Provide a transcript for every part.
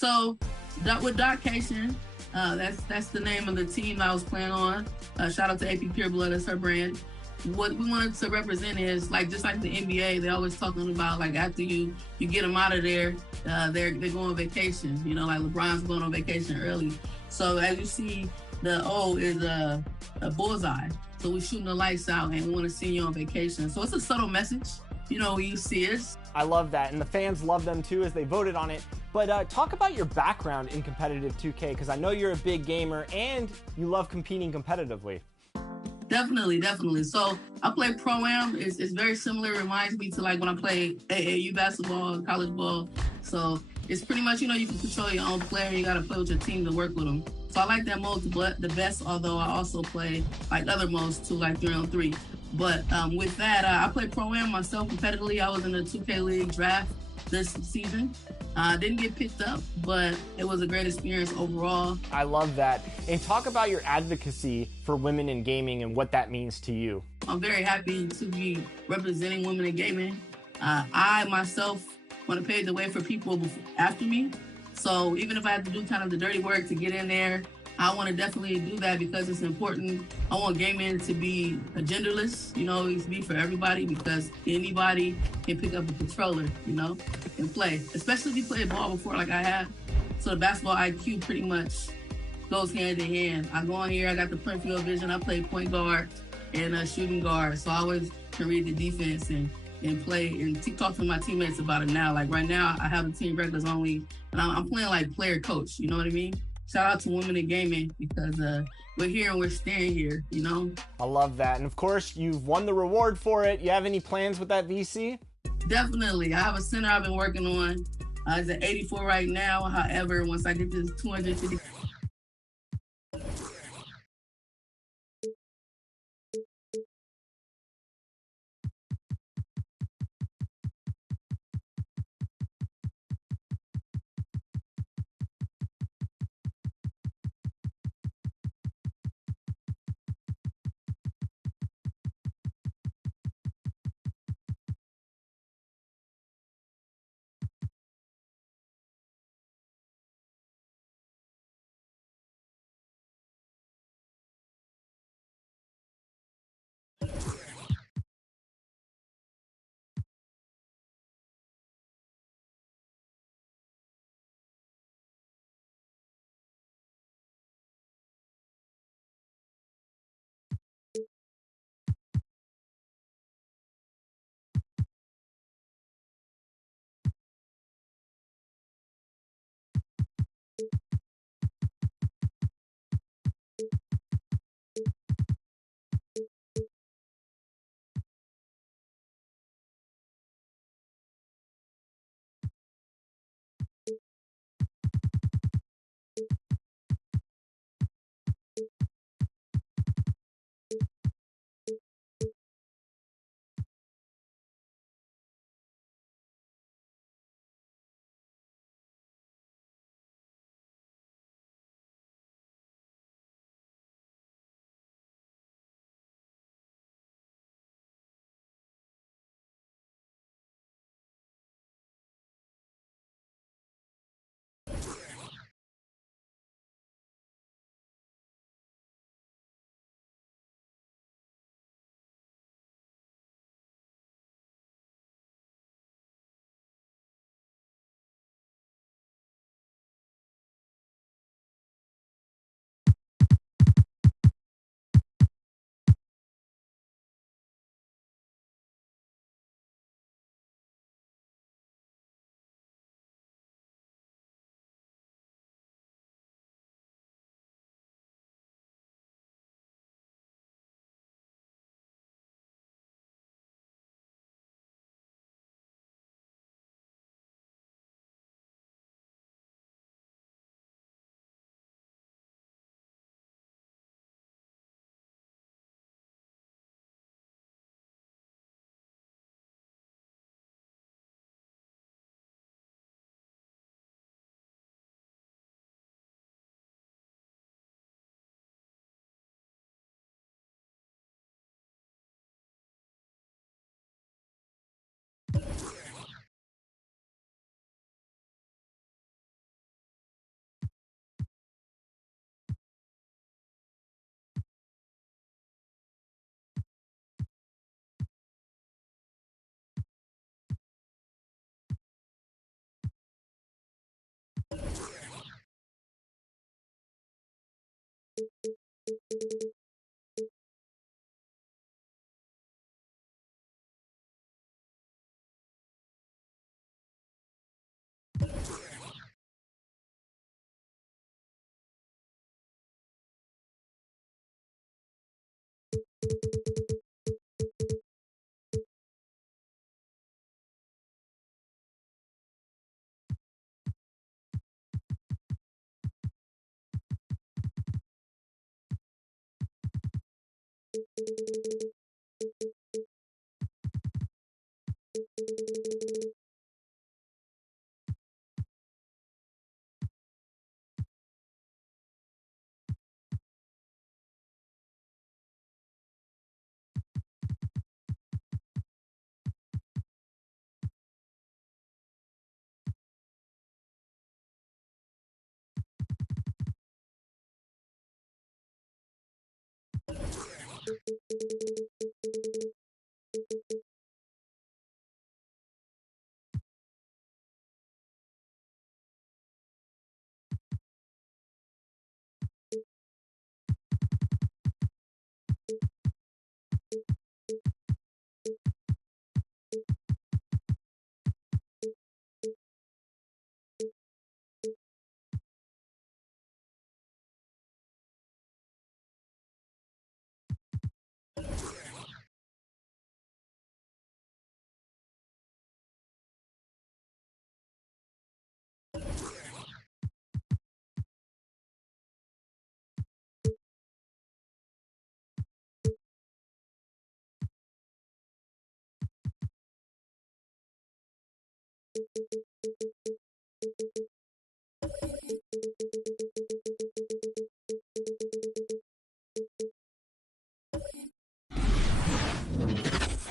So with Dotcation, that's the name of the team I was playing on. Shout out to AP Pure Blood, that's her brand. What we wanted to represent is like just like the NBA, they're always talking about like after you get them out of there, they're going on vacation. You know, like LeBron's going on vacation early. So as you see, the O is a bullseye. So we're shooting the lights out, and we want to see you on vacation. So it's a subtle message, you know, when you see it. I love that, and the fans love them too as they voted on it. But talk about your background in competitive 2K, because I know you're a big gamer and you love competing competitively. Definitely. So I play Pro-Am. It's very similar. It reminds me to like when I play AAU basketball, college ball. So it's pretty much, you know, you can control your own player. You got to play with your team to work with them. So I like that mode the best, although I also play like other modes too, like 3-on-3. But with that, I play Pro-Am myself competitively. I was in the 2K League draft this season. Didn't get picked up, but it was a great experience overall. I love that. And talk about your advocacy for women in gaming and what that means to you. I'm very happy to be representing women in gaming. I myself want to pave the way for people after me. So even if I have to do kind of the dirty work to get in there, I want to definitely do that because it's important. I want gaming to be genderless, you know, it's be for everybody because anybody can pick up a controller, you know, and play. Especially if you played ball before like I have. So the basketball IQ pretty much goes hand in hand. I go in here, I got the peripheral vision, I play point guard and shooting guard. So I always can read the defense and play and talk to my teammates about it now. Like right now, I have a team regulars only, and I'm playing like player coach, you know what I mean? Shout out to women in gaming because we're here and we're staying here, you know? I love that. And of course, you've won the reward for it. You have any plans with that VC? Definitely. I have a center I've been working on. It's at 84 right now. However, once I get this 250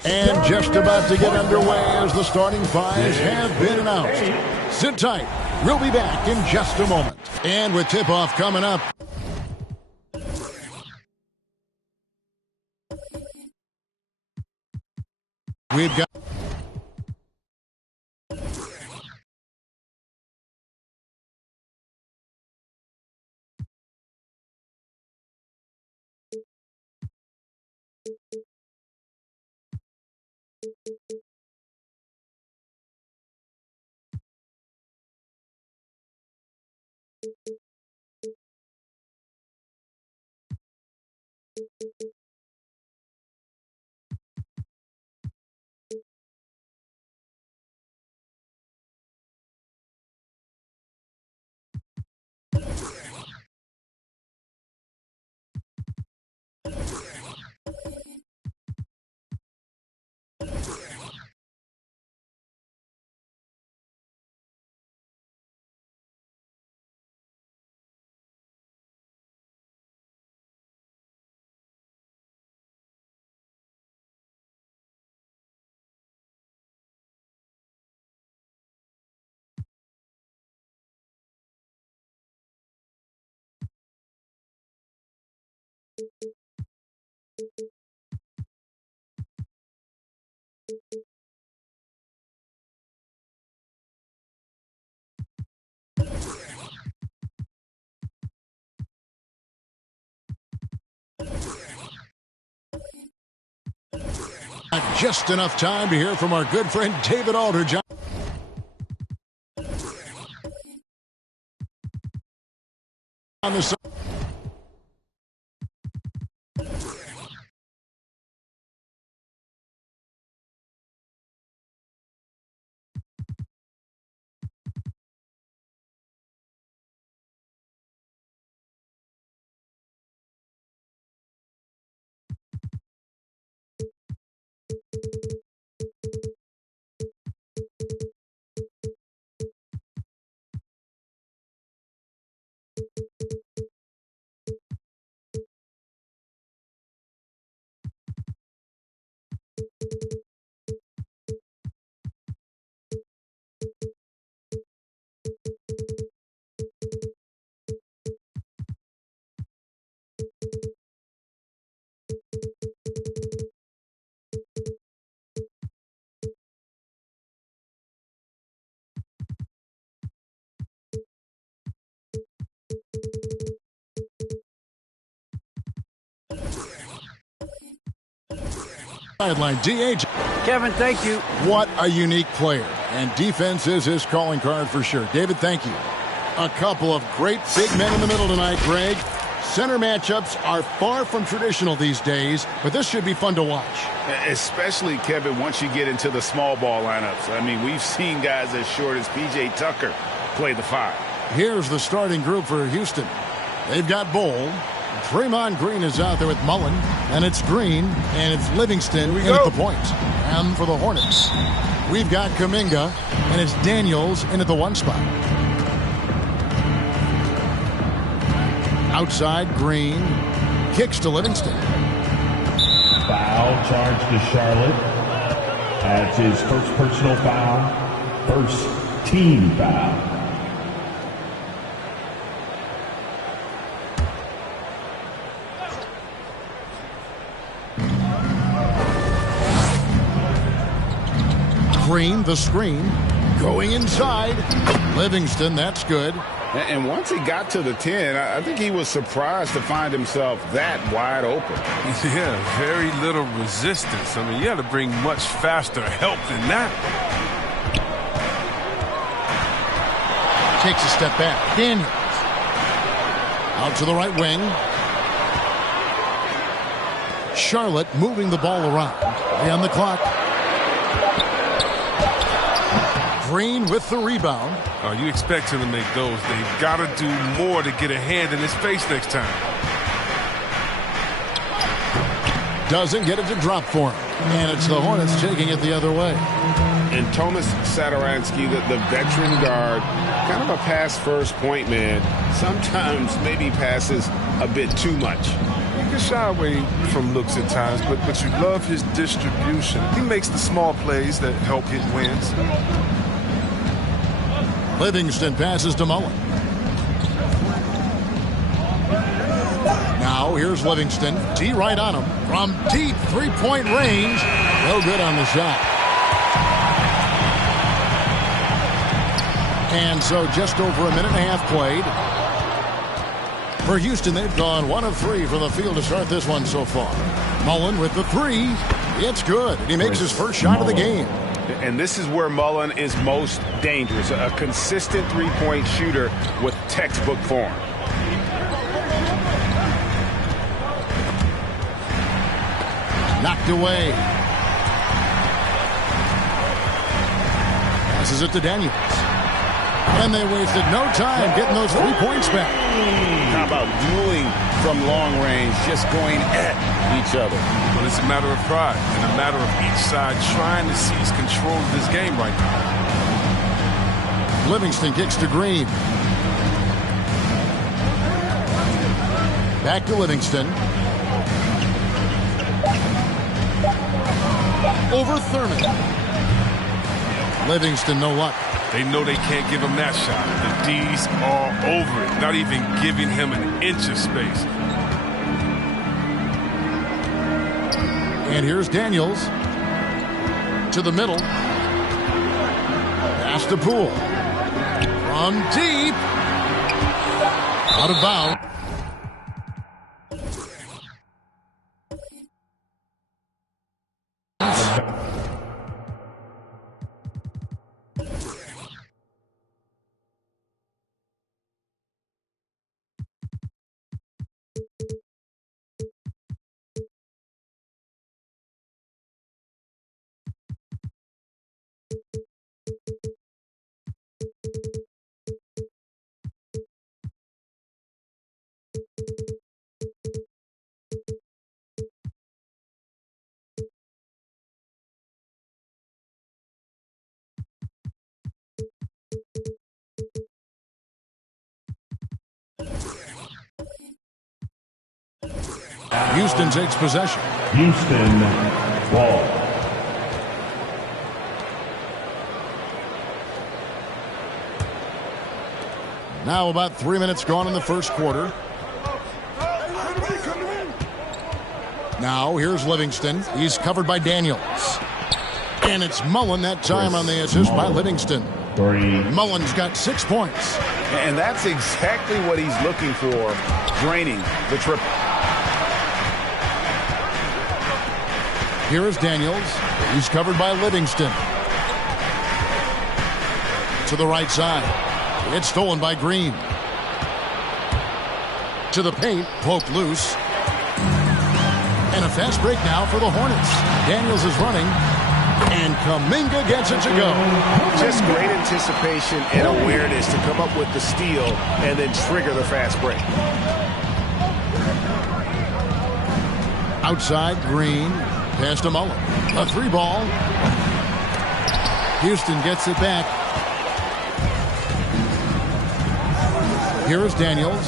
And just about to get underway as the starting fives have been announced. Sit tight. We'll be back in just a moment. And with tip-off coming up, we've got... Just enough time to hear from our good friend David Alderjohn. On the side. Sideline, DH. Kevin, thank you. What a unique player. And defense is his calling card for sure. David, thank you. A couple of great big men in the middle tonight, Greg. Center matchups are far from traditional these days, but this should be fun to watch. Especially, Kevin, once you get into the small ball lineups. I mean, we've seen guys as short as P.J. Tucker play the 5. Here's the starting group for Houston. They've got Bowl. Draymond Green is out there with Mullen, and it's Green, and it's Livingston in at the point. And for the Hornets, we've got Kuminga, and it's Daniels in at the 1 spot. Outside, Green kicks to Livingston. Foul charge to Charlotte. That's his first personal foul, first team foul. Green, the screen, going inside. Livingston, that's good. And once he got to the 10, I think he was surprised to find himself that wide open. Yeah, very little resistance. I mean, you got to bring much faster help than that. Takes a step back. Daniels. Out to the right wing. Charlotte moving the ball around. On the clock. Green with the rebound. Oh, you expect him to make those. They've got to do more to get a hand in his face next time. Doesn't get it to drop for him. And it's the Hornets taking it the other way. And Tomas Satoransky, the veteran guard, kind of a pass-first point man, sometimes maybe passes a bit too much. He can shy away from looks at times, but you love his distribution. He makes the small plays that help hit wins. Livingston passes to Mullen. Now here's Livingston. D right on him. From deep three-point range. No good on the shot. And so just over a minute and a half played. For Houston, they've gone 1 of 3 from the field to start this one so far. Mullen with the 3. It's good. And he makes his first shot of the game. And this is where Mullen is most dangerous. A consistent three-point shooter with textbook form. Knocked away. Passes it to Daniels. And they wasted no time getting those 3 points back. How about dueling from long range, just going at each other? But it's a matter of pride and a matter of each side trying to seize control of this game right now. Livingston kicks to Green. Back to Livingston. Over Thurman. Livingston, no luck. They know they can't give him that shot. The D's are over it, not even giving him an inch of space. And here's Daniels. To the middle. Pass to Poole. From deep. Out of bounds. Houston takes possession. Houston ball. Now about 3 minutes gone in the first quarter. Now here's Livingston. He's covered by Daniels. And it's Mullen that time on the assist by Livingston. Mullen's got 6 points. And that's exactly what he's looking for, draining the triple. Here is Daniels. He's covered by Livingston. To the right side. It's stolen by Green. To the paint, poked loose. And a fast break now for the Hornets. Daniels is running. And Kuminga gets it to go. Just great anticipation and awareness to come up with the steal and then trigger the fast break. Outside, Green. Pass to Mullen. A 3-ball. Houston gets it back. Here is Daniels.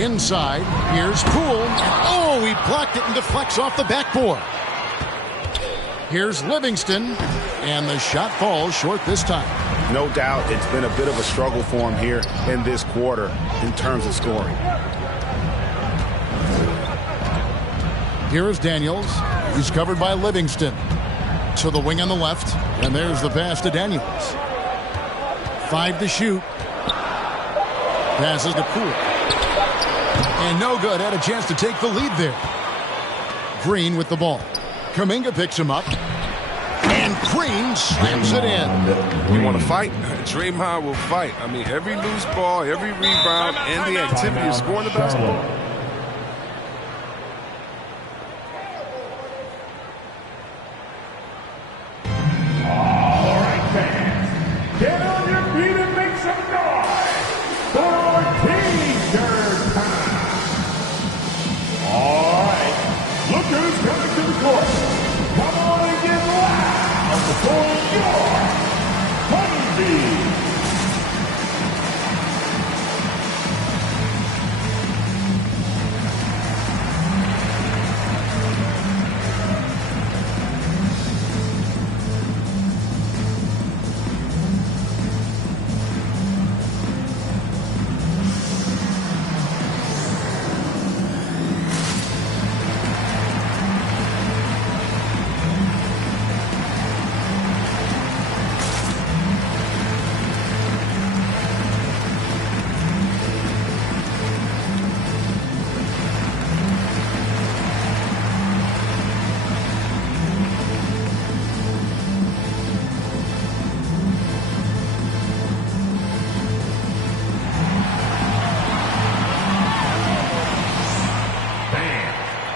Inside, here's Poole. Oh, he blocked it and deflects off the backboard. Here's Livingston, and the shot falls short this time. No doubt it's been a bit of a struggle for him here in this quarter in terms of scoring. Here is Daniels. He's covered by Livingston. To the wing on the left, and there's the pass to Daniels. 5 to shoot. Passes to Poole. And no good. Had a chance to take the lead there. Green with the ball. Kuminga picks him up. And Green slams it in. You want to fight? Draymond will fight. I mean, every loose ball, every rebound, and the activity of scoring the basketball. All right, fans. Get on your feet and make some noise for T-shirt time. All right. Look who's coming to the court. Come on and get loud for your Honeybee.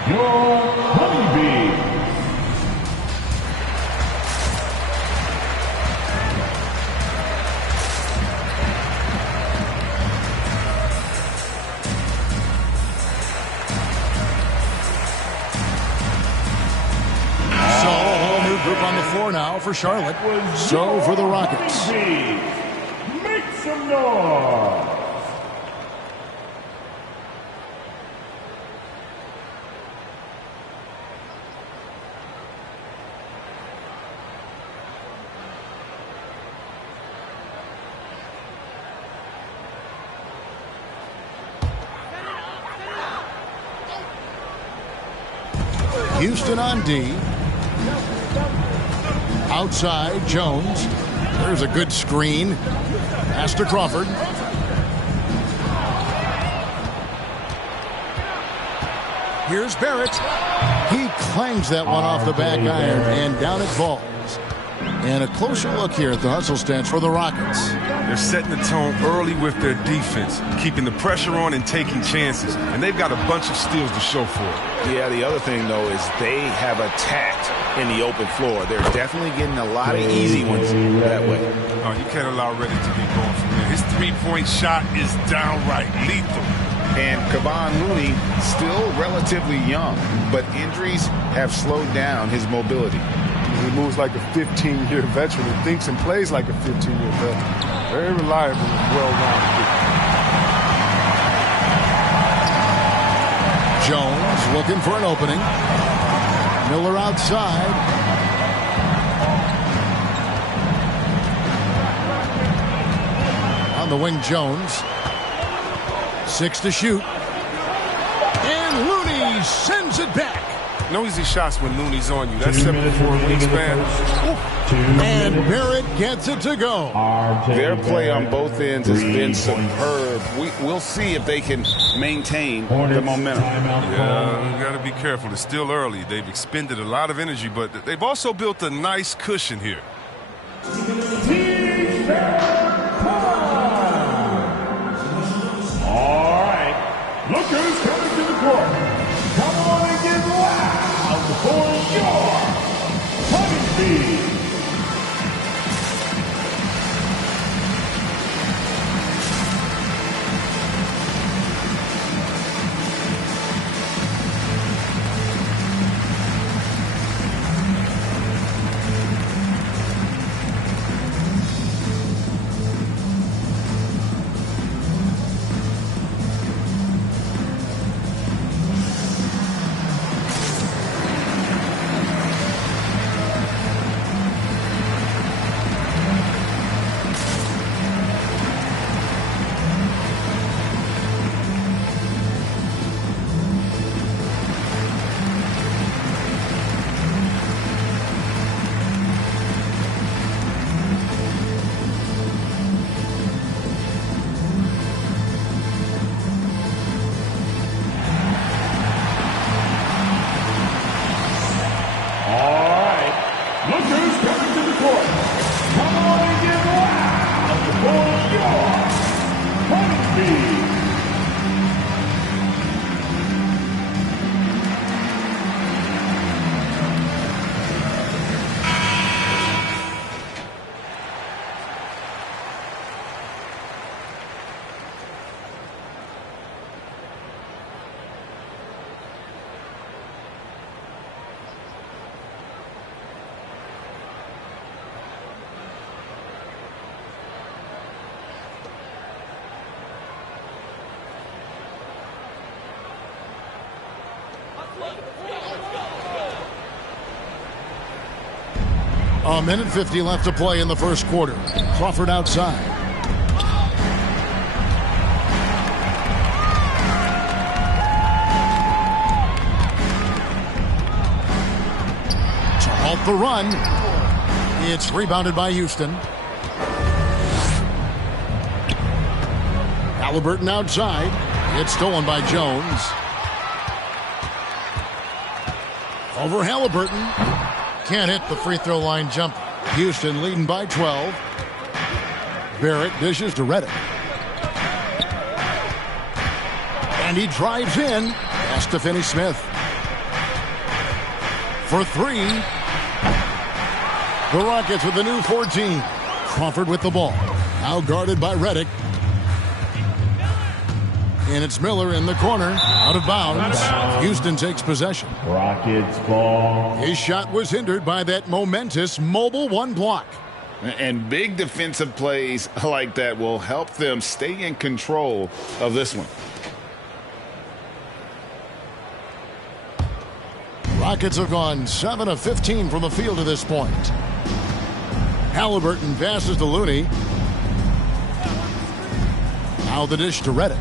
Your Honeybee. So, a whole new group on the floor now for Charlotte. So for the Rockets. Make some noise. Houston on D. Outside, Jones. There's a good screen. Pass to Crawford. Here's Barrett. He clangs that one off the back iron, and down it falls. And a closer look here at the hustle stance for the Rockets. They're setting the tone early with their defense, keeping the pressure on and taking chances. And they've got a bunch of steals to show for it. Yeah, the other thing, though, is they have attacked in the open floor. They're definitely getting a lot of easy ones that way. Oh, you can't allow Reddick to get going from there. His three-point shot is downright lethal. And Kevon Looney, still relatively young, but injuries have slowed down his mobility. He moves like a 15-year veteran and thinks and plays like a 15-year veteran. Very reliable and well-rounded. Jones looking for an opening. Miller outside. On the wing, Jones. 6 to shoot. And Looney sends it back. No easy shots when Looney's on you. That's 7'4" wingspan. And Barrett gets it to go. Their play on both ends has been superb. We'll see if they can maintain the momentum. Yeah, you got to be careful. It's still early. They've expended a lot of energy, but they've also built a nice cushion here. All right, look who's coming to the court. Come on and get loud for your punishment. A minute 50 left to play in the first quarter. Crawford outside. To halt the run. It's rebounded by Houston. Halliburton outside. It's stolen by Jones. Over Halliburton. Can't hit the free throw line jumper. Houston leading by 12. Barrett dishes to Reddick. And he drives in. Has to Finney-Smith. For three. The Rockets with the new 14. Crawford with the ball. Now guarded by Reddick. And it's Miller in the corner. Out of bounds. Houston takes possession. Rockets ball. His shot was hindered by that momentous mobile one block. And big defensive plays like that will help them stay in control of this one. Rockets have gone 7 of 15 from the field to this point. Halliburton passes to Looney. Now the dish to Reddick.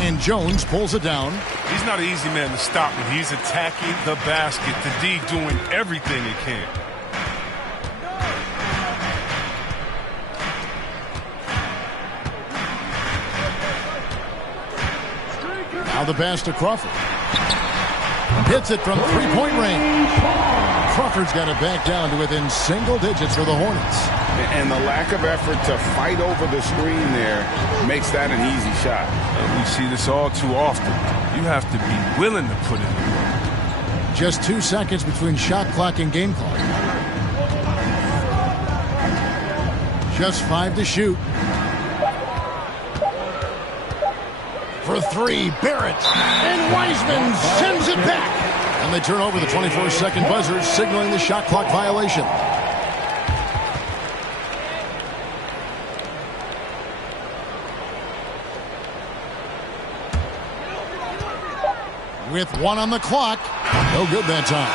And Jones pulls it down. He's not an easy man to stop when he's attacking the basket. The D doing everything he can. Now the pass to Crawford. Hits it from three-point range. Crawford's got it back down to within single digits for the Hornets. And the lack of effort to fight over the screen there makes that an easy shot. We see this all too often. You have to be willing to put in the work. Just 2 seconds between shot clock and game clock. Just 5 to shoot. For three, Barrett. And Wiseman sends it back. And they turn over the 24-second buzzer, signaling the shot clock violation. With 1 on the clock. No good that time.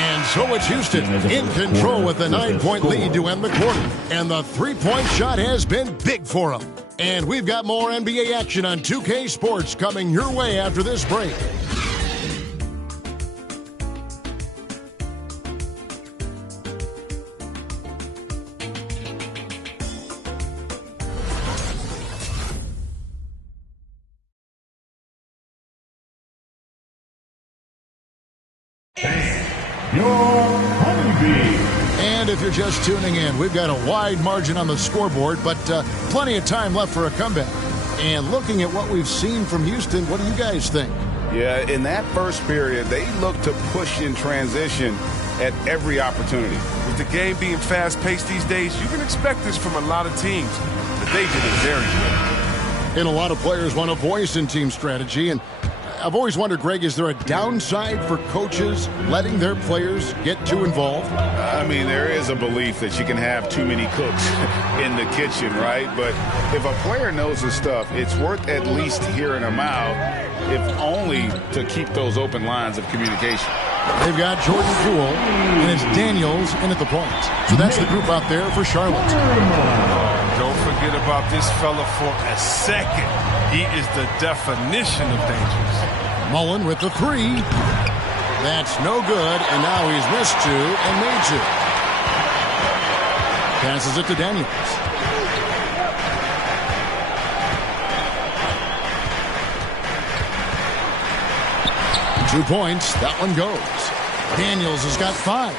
And so it's Houston in control with the 9-point lead to end the quarter. And the three-point shot has been big for them. And we've got more NBA action on 2K Sports coming your way after this break. your honeybee. And if you're just tuning in, we've got a wide margin on the scoreboard, but plenty of time left for a comeback. And looking at what we've seen from Houston, what do you guys think? Yeah, in that first period, they looked to push in transition at every opportunity. With the game being fast-paced these days, you can expect this from a lot of teams, but they did it very well. And a lot of players want a voice in team strategy, and I've always wondered, Greg, is there a downside for coaches letting their players get too involved? I mean, there is a belief that you can have too many cooks in the kitchen, right? But if a player knows his stuff, it's worth at least hearing them out, if only to keep those open lines of communication. They've got Jordan Poole, and it's Daniels in at the point. So that's the group out there for Charlotte. Don't forget about this fella for a second. He is the definition of dangerous. Mullen with the three. That's no good, and now he's missed two and made two. Passes it to Daniels. Two points. That one goes. Daniels has got 5.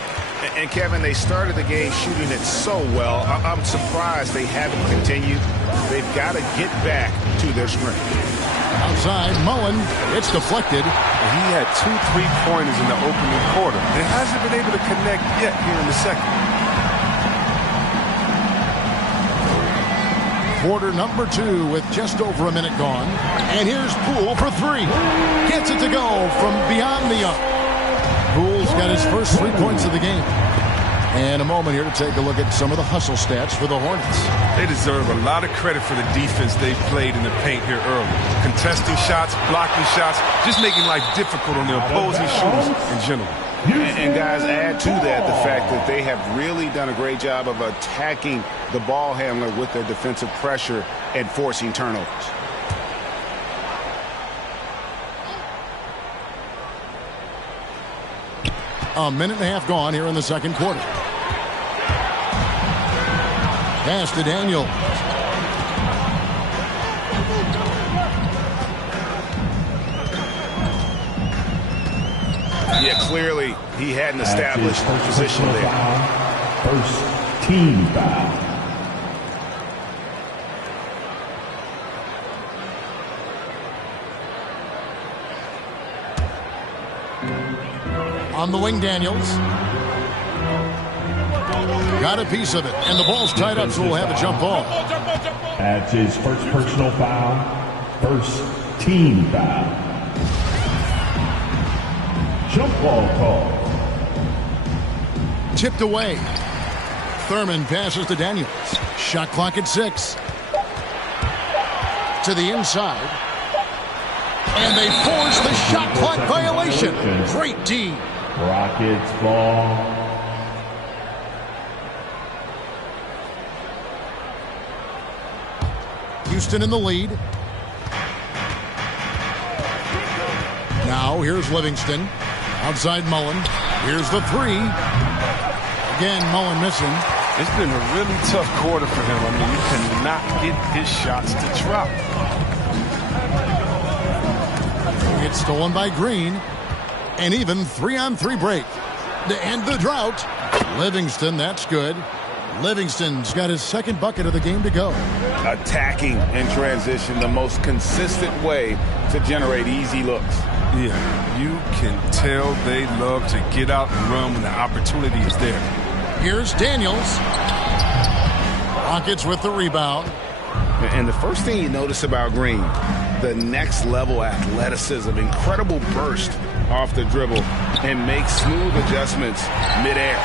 And Kevin, they started the game shooting it so well. I'm surprised they haven't continued. They've got to get back to their strength. Outside, Mullen. It's deflected. He had 2 3-pointers in the opening quarter and hasn't been able to connect yet here in the second. Quarter number 2 with just over a minute gone. And here's Poole for 3. Gets it to go from beyond the arc. Poole's got his first 3 points of the game. And a moment here to take a look at some of the hustle stats for the Hornets. They deserve a lot of credit for the defense they've played in the paint here early. Contesting shots, blocking shots, just making life difficult on the opposing shooters in general. And guys, add to that the fact that they have really done a great job of attacking the ball handler with their defensive pressure and forcing turnovers. A minute and a half gone here in the second quarter. Pass to Daniel. Yeah, clearly he hadn't established the position there. First team foul. On the wing, Daniels. Got a piece of it, and the ball's tied up, so we'll have a jump ball. That's his first personal foul. First team foul. Jump ball call. Tipped away. Thurman passes to Daniels. Shot clock at 6. To the inside. And they force the shot clock violation. Great D. Rockets ball. Houston in the lead. Now here's Livingston. Outside Mullen. Here's the 3. Again, Mullen missing. It's been a really tough quarter for him. I mean, you cannot get his shots to drop. It's stolen by Green. An even 3-on-3 break. To end the drought. Livingston, that's good. Livingston's got his second bucket of the game to go. Attacking in transition, the most consistent way to generate easy looks. Yeah, you can tell they love to get out and run when the opportunity is there. Here's Daniels. Rockets with the rebound. And the first thing you notice about Green, the next level athleticism, incredible burst off the dribble, and makes smooth adjustments midair.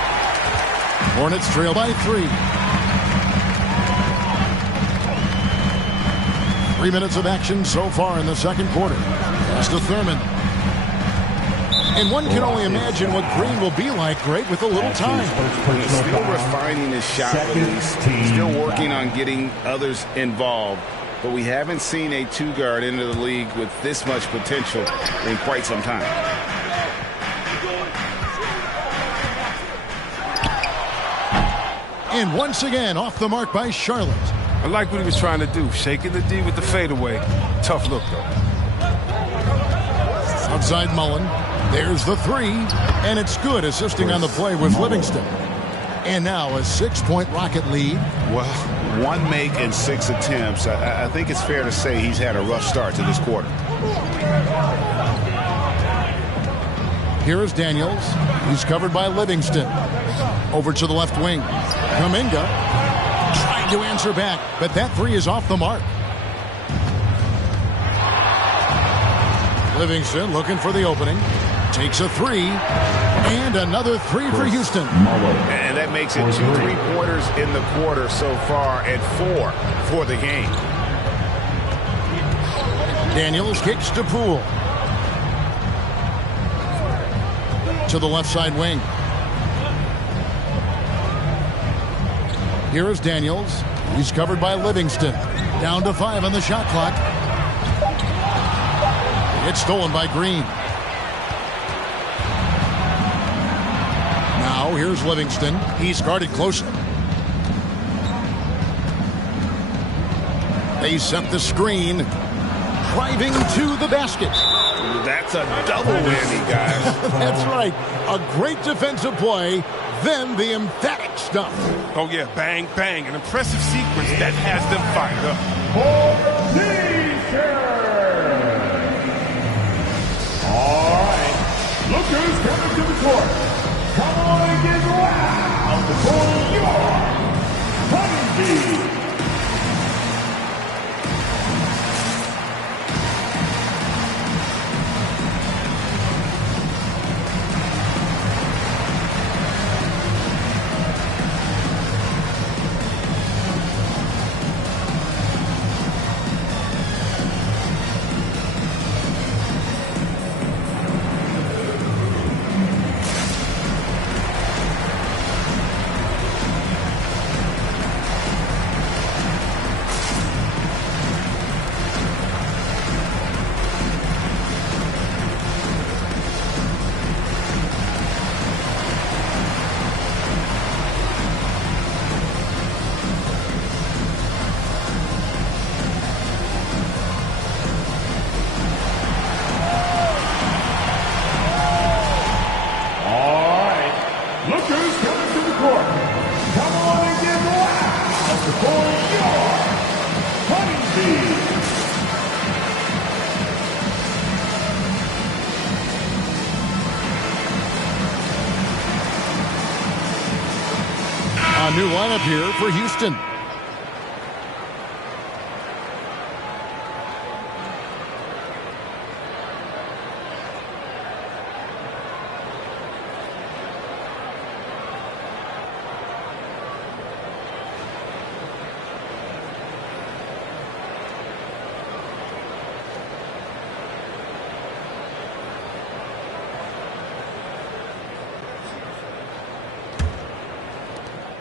Hornets trail by 3. 3 minutes of action so far in the second quarter. Pass to Thurman. And one can only imagine what Green will be like, Greg, with a little time. Still refining his shot release, still working on getting others involved. But we haven't seen a 2-guard into the league with this much potential in quite some time. And once again, off the mark by Charlotte. I like what he was trying to do, shaking the D with the fadeaway. Tough look, though. Outside Mullen. There's the three, and it's good, assisting on the play with Livingston. And now a 6-point Rocket lead. Well, 1 make and 6 attempts. I think it's fair to say he's had a rough start to this quarter. Here is Daniels. He's covered by Livingston. Over to the left wing. Kuminga trying to answer back, but that three is off the mark. Livingston looking for the opening. Takes a three. And another three for Houston. And that makes it 2 3-pointers in the quarter so far and 4 for the game. Daniels kicks to Poole. To the left side wing. Here is Daniels. He's covered by Livingston. Down to 5 on the shot clock. It's stolen by Green. Now here's Livingston. He's guarded closely. They set the screen. Driving to the basket. That's a double whammy, guys. That's right. A great defensive play. Then the emphatic stuff. Oh, yeah, bang, bang. An impressive sequence that has them fired up. All right, look who's coming to the court. Come on and get loud for your Honeybee. A new lineup here for Houston.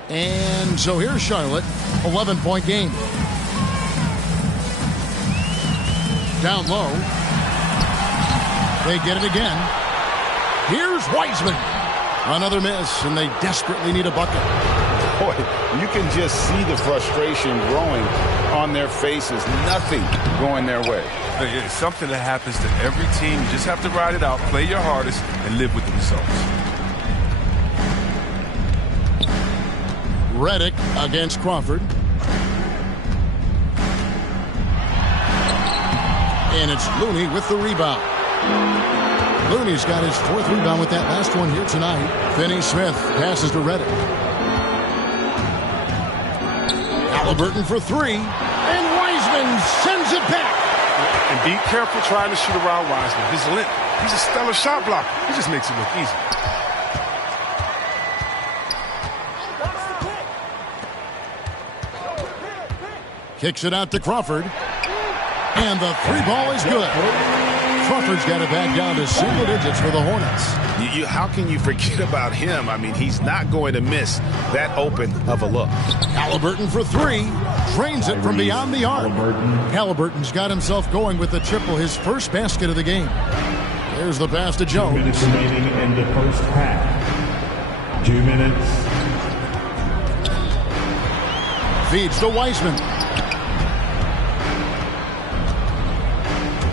And so here's Charlotte, 11-point game. Down low. They get it again. Here's Wiseman. Another miss, and they desperately need a bucket. Boy, you can just see the frustration growing on their faces. Nothing going their way. It's something that happens to every team. You just have to ride it out, play your hardest, and live with the results. Redick against Crawford. And it's Looney with the rebound. Looney's got his 4th rebound with that last one here tonight. Finney-Smith passes to Redick. Halliburton for 3. And Wiseman sends it back. And be careful trying to shoot around Wiseman. His length, he's a stellar shot blocker. He just makes it look easy. Kicks it out to Crawford. And the 3-ball is good. Crawford's got it back down to single digits for the Hornets. How can you forget about him? I mean, he's not going to miss that open of a look. Halliburton for 3. Drains it from beyond the arc. Halliburton's got himself going with the triple, his first basket of the game. There's the pass to Jones. 2 minutes remaining in the first half. 2 minutes. Feeds to Wiseman.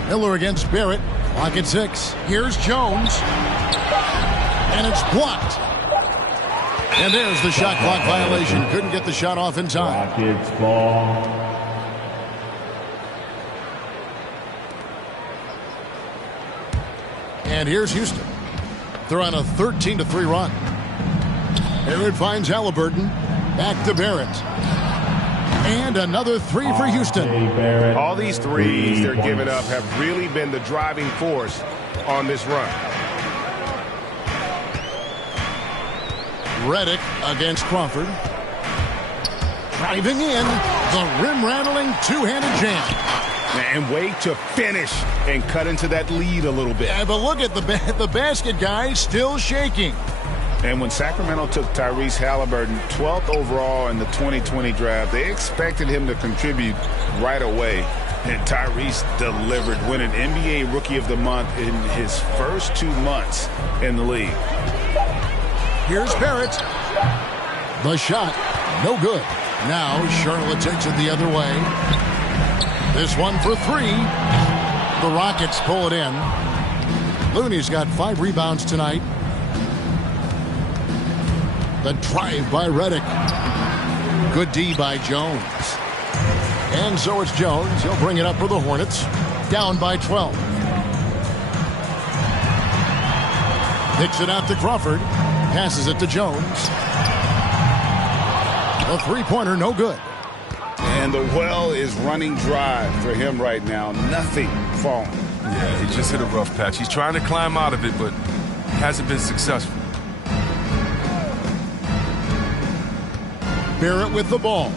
Miller against Barrett. Clock at 6. Here's Jones. And it's blocked. And there's the shot clock violation. Couldn't get the shot off in time. Rockets ball. And here's Houston. They're on a 13-3 run. Barrett finds Halliburton. Back to Barrett. And another 3 for Houston. All these threes they're giving up have really been the driving force on this run. Redick against Crawford. Driving in. The rim-rattling two-handed jam. And wait to finish and cut into that lead a little bit. Yeah, but look at the basket guy still shaking. And when Sacramento took Tyrese Halliburton 12th overall in the 2020 draft, they expected him to contribute right away. And Tyrese delivered, winning NBA Rookie of the Month in his first 2 months in the league. Here's Barrett. The shot, no good. Now Charlotte takes it the other way. This one for 3. The Rockets pull it in. Looney's got 5 rebounds tonight. The drive by Redick. Good D by Jones. And so it's Jones. He'll bring it up for the Hornets. Down by 12. Picks it out to Crawford. Passes it to Jones. A three-pointer, no good. And the well is running dry for him right now. Nothing falling. Yeah, he just hit a rough patch. He's trying to climb out of it, but hasn't been successful. Barrett with the ball.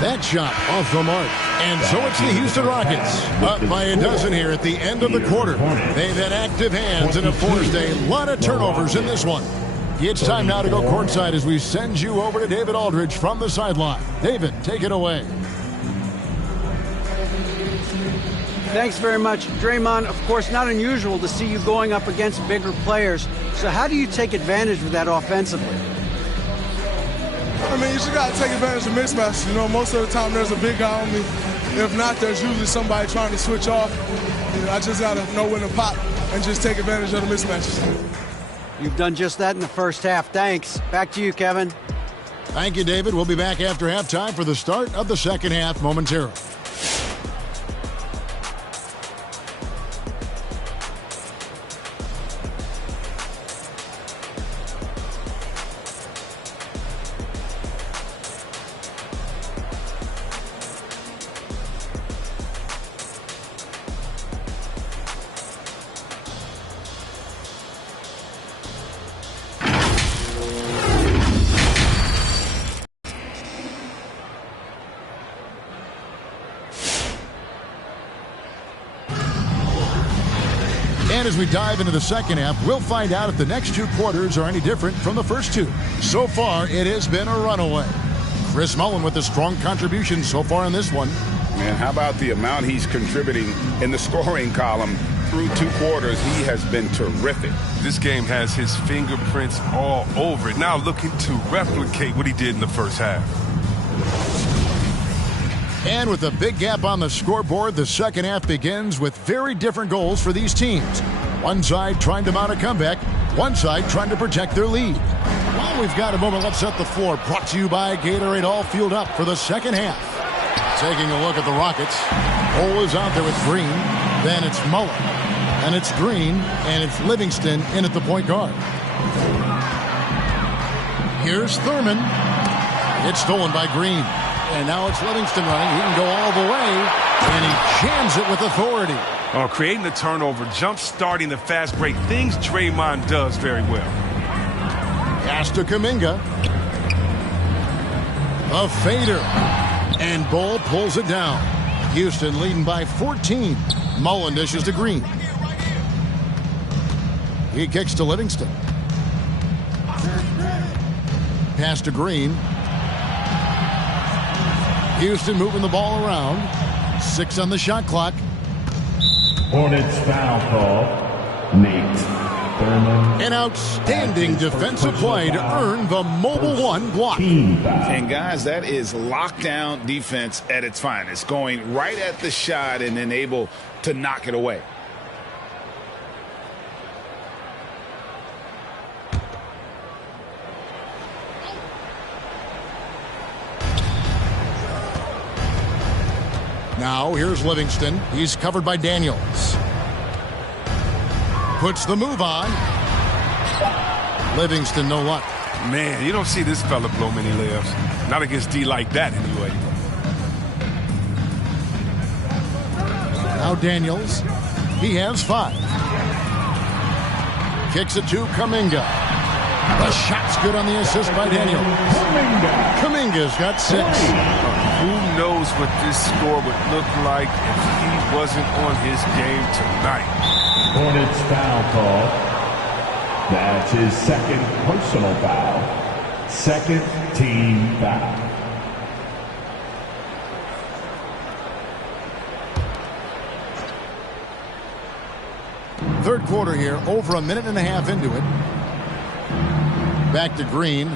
That shot off the mark. And so it's the Houston Rockets. Up by a dozen here at the end of the quarter. They've had active hands and have forced a lot of turnovers in this one. It's time now to go courtside as we send you over to David Aldridge from the sideline. David, take it away. Thanks very much, Draymond. Of course, not unusual to see you going up against bigger players. So how do you take advantage of that offensively? I mean, you just got to take advantage of mismatches. You know, most of the time there's a big guy on me. If not, there's usually somebody trying to switch off. You know, I just got to know when to pop and just take advantage of the mismatches. You've done just that in the first half. Thanks. Back to you, Kevin. Thank you, David. We'll be back after halftime for the start of the second half momentarily. And as we dive into the second half, we'll find out if the next 2 quarters are any different from the first 2. So far, it has been a runaway. Chris Mullin with a strong contribution so far in this one. Man, how about the amount he's contributing in the scoring column through 2 quarters? He has been terrific. This game has his fingerprints all over it. Now looking to replicate what he did in the first half. And with a big gap on the scoreboard, the second half begins with very different goals for these teams. One side trying to mount a comeback, one side trying to protect their lead. While we've got a moment, let's set the floor. Brought to you by Gatorade, all fueled up for the second half. Taking a look at the Rockets. Cole is out there with Green. Then it's Mullen. And it's Green. And it's Livingston in at the point guard. Here's Thurman. It's stolen by Green. And now it's Livingston running. He can go all the way. And he jams it with authority. Creating the turnover, jump-starting the fast break, things Draymond does very well. Pass to Kuminga. A fader. And Bull pulls it down. Houston leading by 14. Mullen dishes to Green. He kicks to Livingston. Pass to Green. Houston moving the ball around. 6 on the shot clock. Hornets foul call. Nate An outstanding defensive play to earn the mobile one block. And guys, that is lockdown defense at its finest, going right at the shot and then able to knock it away. Now here's Livingston. He's covered by Daniels. Puts the move on. Livingston, no luck. Man, you don't see this fella blow many layups. Not against D like that, anyway. Now Daniels. He has 5. Kicks it to Kuminga. The shot's good on the assist by Daniels. Kuminga's got 6. Who knows what this score would look like if he wasn't on his game tonight. Hornets foul call. That's his second personal foul. Second team foul. Third quarter here, over a minute and a half into it. Back to Green.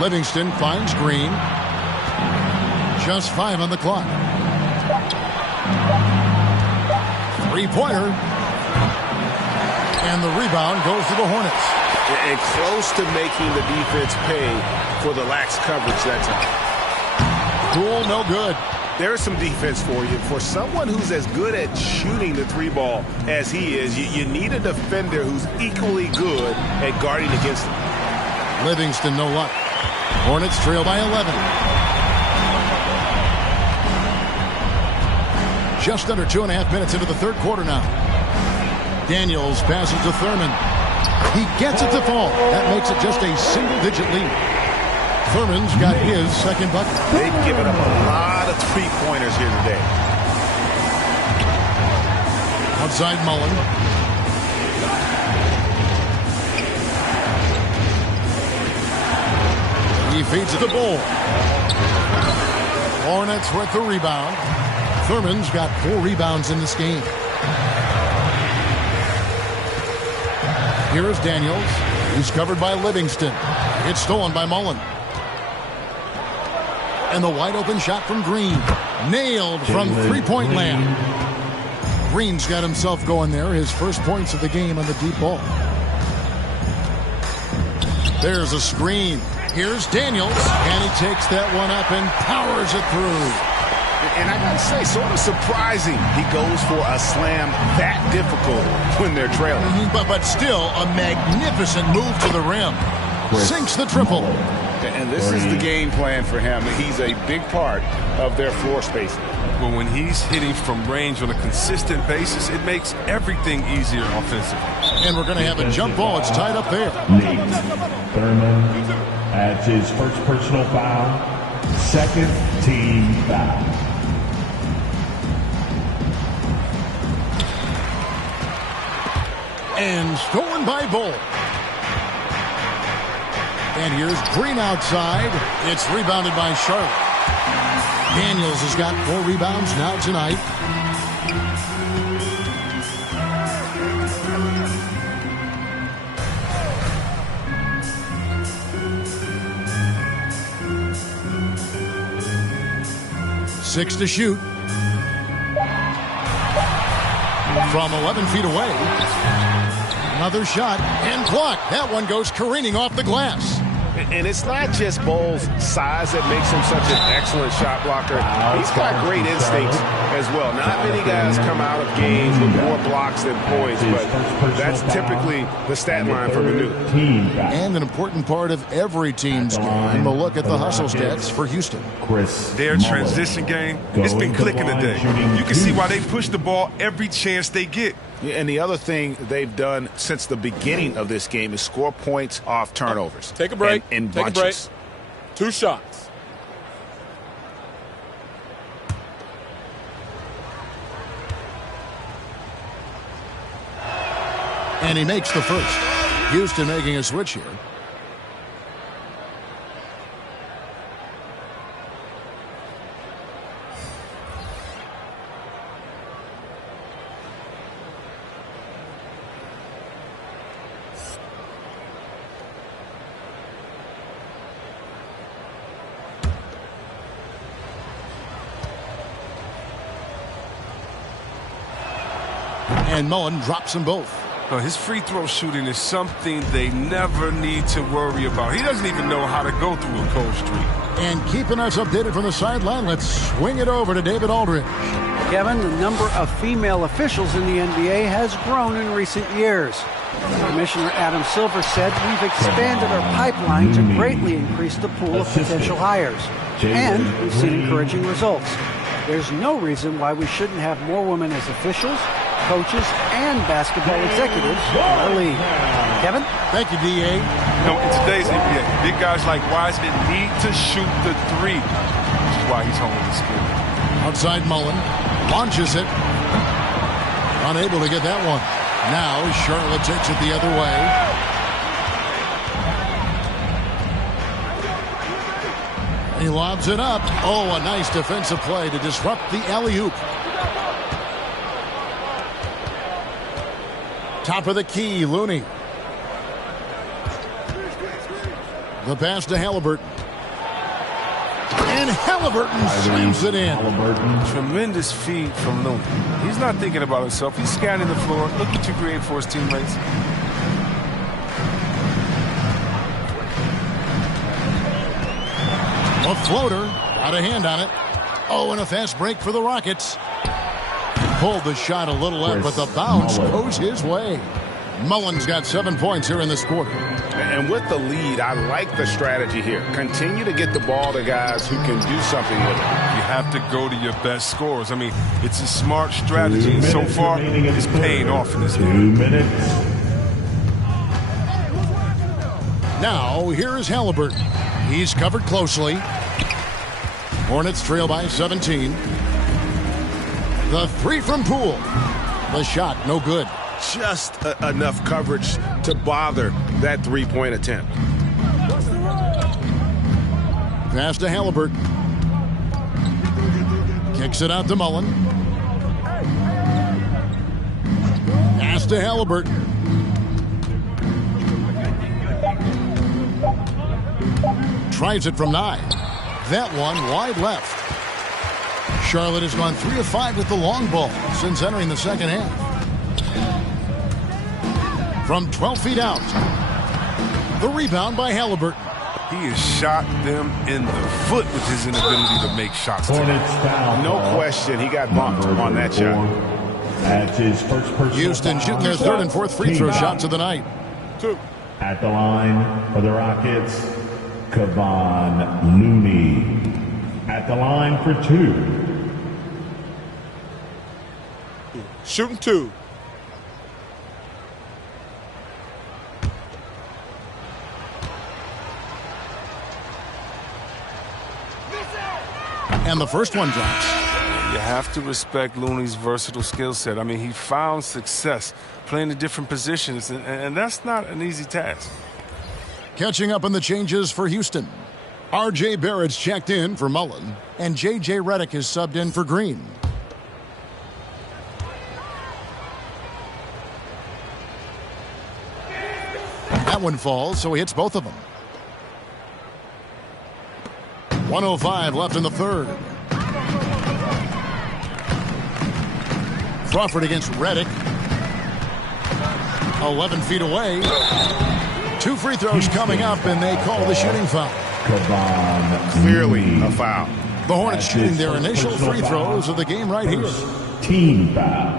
Livingston finds Green. Just 5 on the clock. Three-pointer. And the rebound goes to the Hornets. And close to making the defense pay for the lax coverage that time. Cool, no good. There's some defense for you. For someone who's as good at shooting the 3-ball as he is, you need a defender who's equally good at guarding against him. Livingston, no luck. Hornets trail by 11. Just under 2.5 minutes into the third quarter now. Daniels passes to Thurman. He gets it to fall. That makes it just a single-digit lead. Thurman's got his second bucket. They've given up a lot of three-pointers here today. Outside Mullen. He feeds it to Bull. Hornets with the rebound. Thurman's got 4 rebounds in this game. Here is Daniels. He's covered by Livingston. It's stolen by Mullen. And the wide open shot from Green. Nailed from three-point land. Green's got himself going there. His first points of the game on the deep ball. There's a screen. Here's Daniels. And he takes that one up and powers it through. And I got to say, sort of surprising he goes for a slam that difficult when they're trailing. But still a magnificent move to the rim. Sinks the triple. And this is the game plan for him. He's a big part of their floor spacing. But when he's hitting from range on a consistent basis, it makes everything easier offensively. And we're going to have a jump ball. It's tied up there. Nate Thurman adds his first personal foul. Second team foul. And stolen by Bull. And here's Green outside. It's rebounded by Charlotte. Daniels has got 4 rebounds now tonight. Six to shoot. From 11 feet away. Another shot and blocked. That one goes careening off the glass. And it's not just Bull's size that makes him such an excellent shot blocker. He's got great instincts as well. Not many guys come out of games with more blocks than points, but that's typically the stat line for Manu. And an important part of every team's game. We'll look at the hustle stats for Houston. Their transition game, it's been clicking today. You can see why they push the ball every chance they get. And the other thing they've done since the beginning of this game is score points off turnovers. Take a break. In Take bunches. a break. 2 shots. And he makes the first. Houston making a switch here. And Mullen drops them both. His free throw shooting is something they never need to worry about. He doesn't even know how to go through a cold streak. And keeping us updated from the sideline, let's swing it over to David Aldridge. Kevin, the number of female officials in the NBA has grown in recent years. Commissioner Adam Silver said we've expanded our pipeline to greatly increase the pool of potential hires. And we've seen encouraging results. There's no reason why we shouldn't have more women as officials, coaches, and basketball executives in our league. Kevin? Thank you, D.A. In today's NBA, big guys like Wiseman need to shoot the three, which is why he's home with the skill. Outside Mullen, launches it. Unable to get that one. Now Charlotte takes it the other way. He lobs it up. Oh, a nice defensive play to disrupt the alley-oop. Top of the key, Looney. The pass to Halliburton. And Halliburton slams it in. Tremendous feed from Looney. He's not thinking about himself. He's scanning the floor, looking to create for his teammates. A floater. Got a hand on it. Oh, and a fast break for the Rockets. Pulled the shot a little left, but the bounce goes his way. Mullen's got 7 points here in this quarter. And with the lead, I like the strategy here. Continue to get the ball to guys who can do something with it. You have to go to your best scorers. I mean, it's a smart strategy, and so far, it's paying off in this game. 2 minutes. Now, here is Halliburton. He's covered closely. Hornets trail by 17. The three from Poole. The shot, no good. Just enough coverage to bother that three-point attempt. Pass to Halliburton. Kicks it out to Mullen. Pass to Halliburton. Tries it from 9. That one wide left. Charlotte has gone 3 of 5 with the long ball since entering the second half. From 12 feet out. The rebound by Halliburton. He has shot them in the foot with his inability to make shots. No question, he got bumped on that shot. That's his first personal Houston foul. shooting their third and fourth free throw shots of the night. 2. At the line for the Rockets, Kevon Looney. At the line for 2. Shooting 2. And the first one drops. You have to respect Looney's versatile skill set. I mean, he found success playing in different positions, and that's not an easy task. Catching up on the changes for Houston. R.J. Barrett's checked in for Mullen, and J.J. Redick is subbed in for Green. That one falls, so he hits both of them. 1:05 left in the third. Crawford against Redick. 11 feet away. 2 free throws coming up, and they call the shooting foul. Clearly a foul. The Hornets shooting their initial free throws of the game right here. Team foul.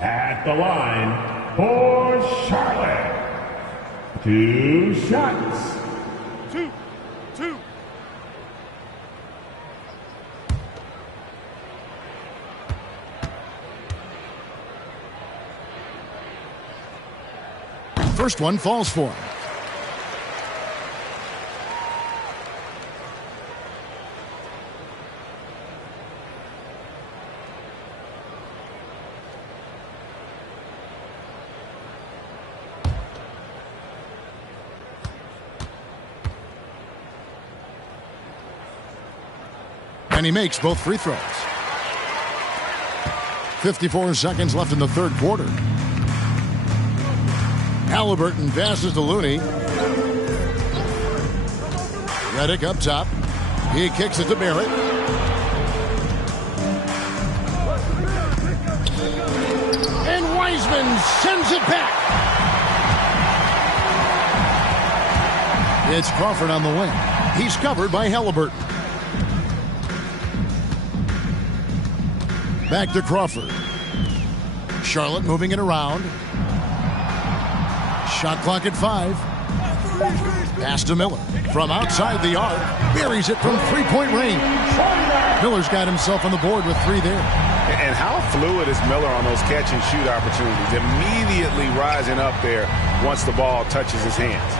At the line for Charlotte. 2 shots. 2. First one falls for him. And he makes both free throws. 54 seconds left in the third quarter. Halliburton passes to Looney. Redick up top. He kicks it to Barrett. Wiseman sends it back. It's Crawford on the wing. He's covered by Halliburton. Back to Crawford. Charlotte moving it around. Shot clock at 5. Pass to Miller. From outside the arc. Buries it from three-point range. Miller's got himself on the board with 3 there. And how fluid is Miller on those catch-and-shoot opportunities? Immediately rising up there once the ball touches his hands.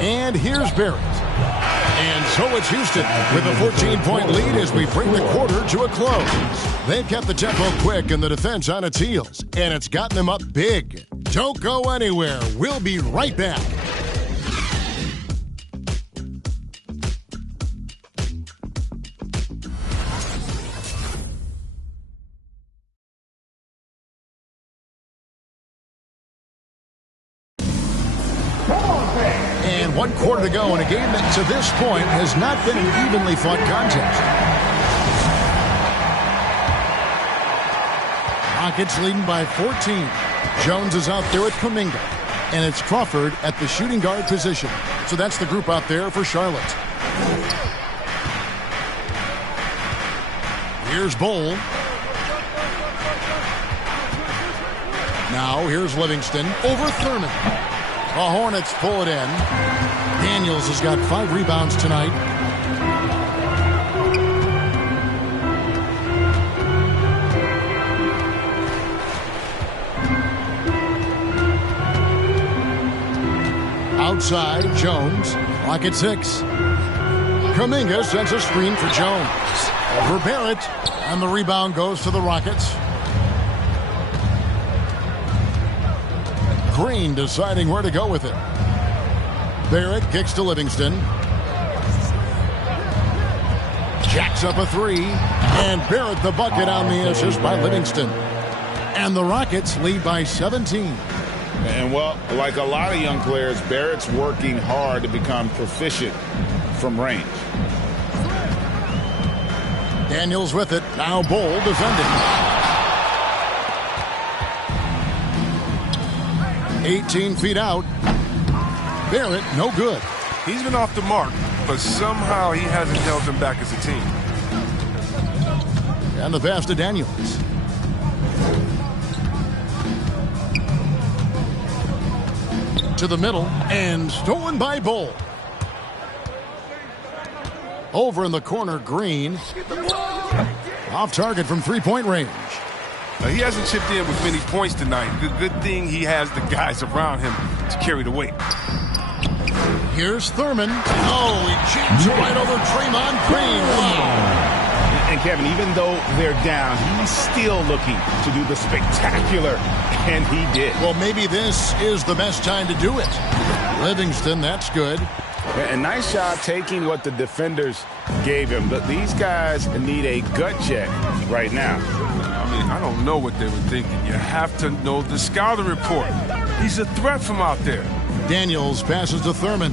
And here's Barrett. And so it's Houston with a 14-point lead as we bring the quarter to a close. They've kept the tempo quick and the defense on its heels, and it's gotten them up big. Don't go anywhere. We'll be right back. And 1 quarter to go in a game that to this point has not been an evenly fought contest. Rockets leading by 14. Jones is out there with Kuminga. And it's Crawford at the shooting guard position. So that's the group out there for Charlotte. Here's Bull. Now here's Livingston over Thurman. The Hornets pull it in. Daniels has got 5 rebounds tonight. Outside, Jones. Clock at 6. Kuminga sends a screen for Jones. Over Barrett. And the rebound goes to the Rockets. Green deciding where to go with it. Barrett kicks to Livingston. Jacks up a 3. And Barrett the bucket on the assist by Livingston. And the Rockets lead by 17. And, well, like a lot of young players, Barrett's working hard to become proficient from range. Daniels with it. Now Bull defending. 18 feet out. Barrett, no good. He's been off the mark, but somehow he hasn't held them back as a team. And the pass to Daniels. To the middle, and stolen by Bull. Over in the corner, Green. Off target from three-point range. He hasn't chipped in with many points tonight. Good thing he has the guys around him to carry the weight. Here's Thurman. Oh, he jams right over Draymond Green. Wow. And Kevin, even though they're down, he's still looking to do the spectacular, and he did. Well, maybe this is the best time to do it. Livingston, that's good. And nice job taking what the defenders gave him. But these guys need a gut check right now. I mean, I don't know what they were thinking. You have to know the scouting report. He's a threat from out there. Daniels passes to Thurman.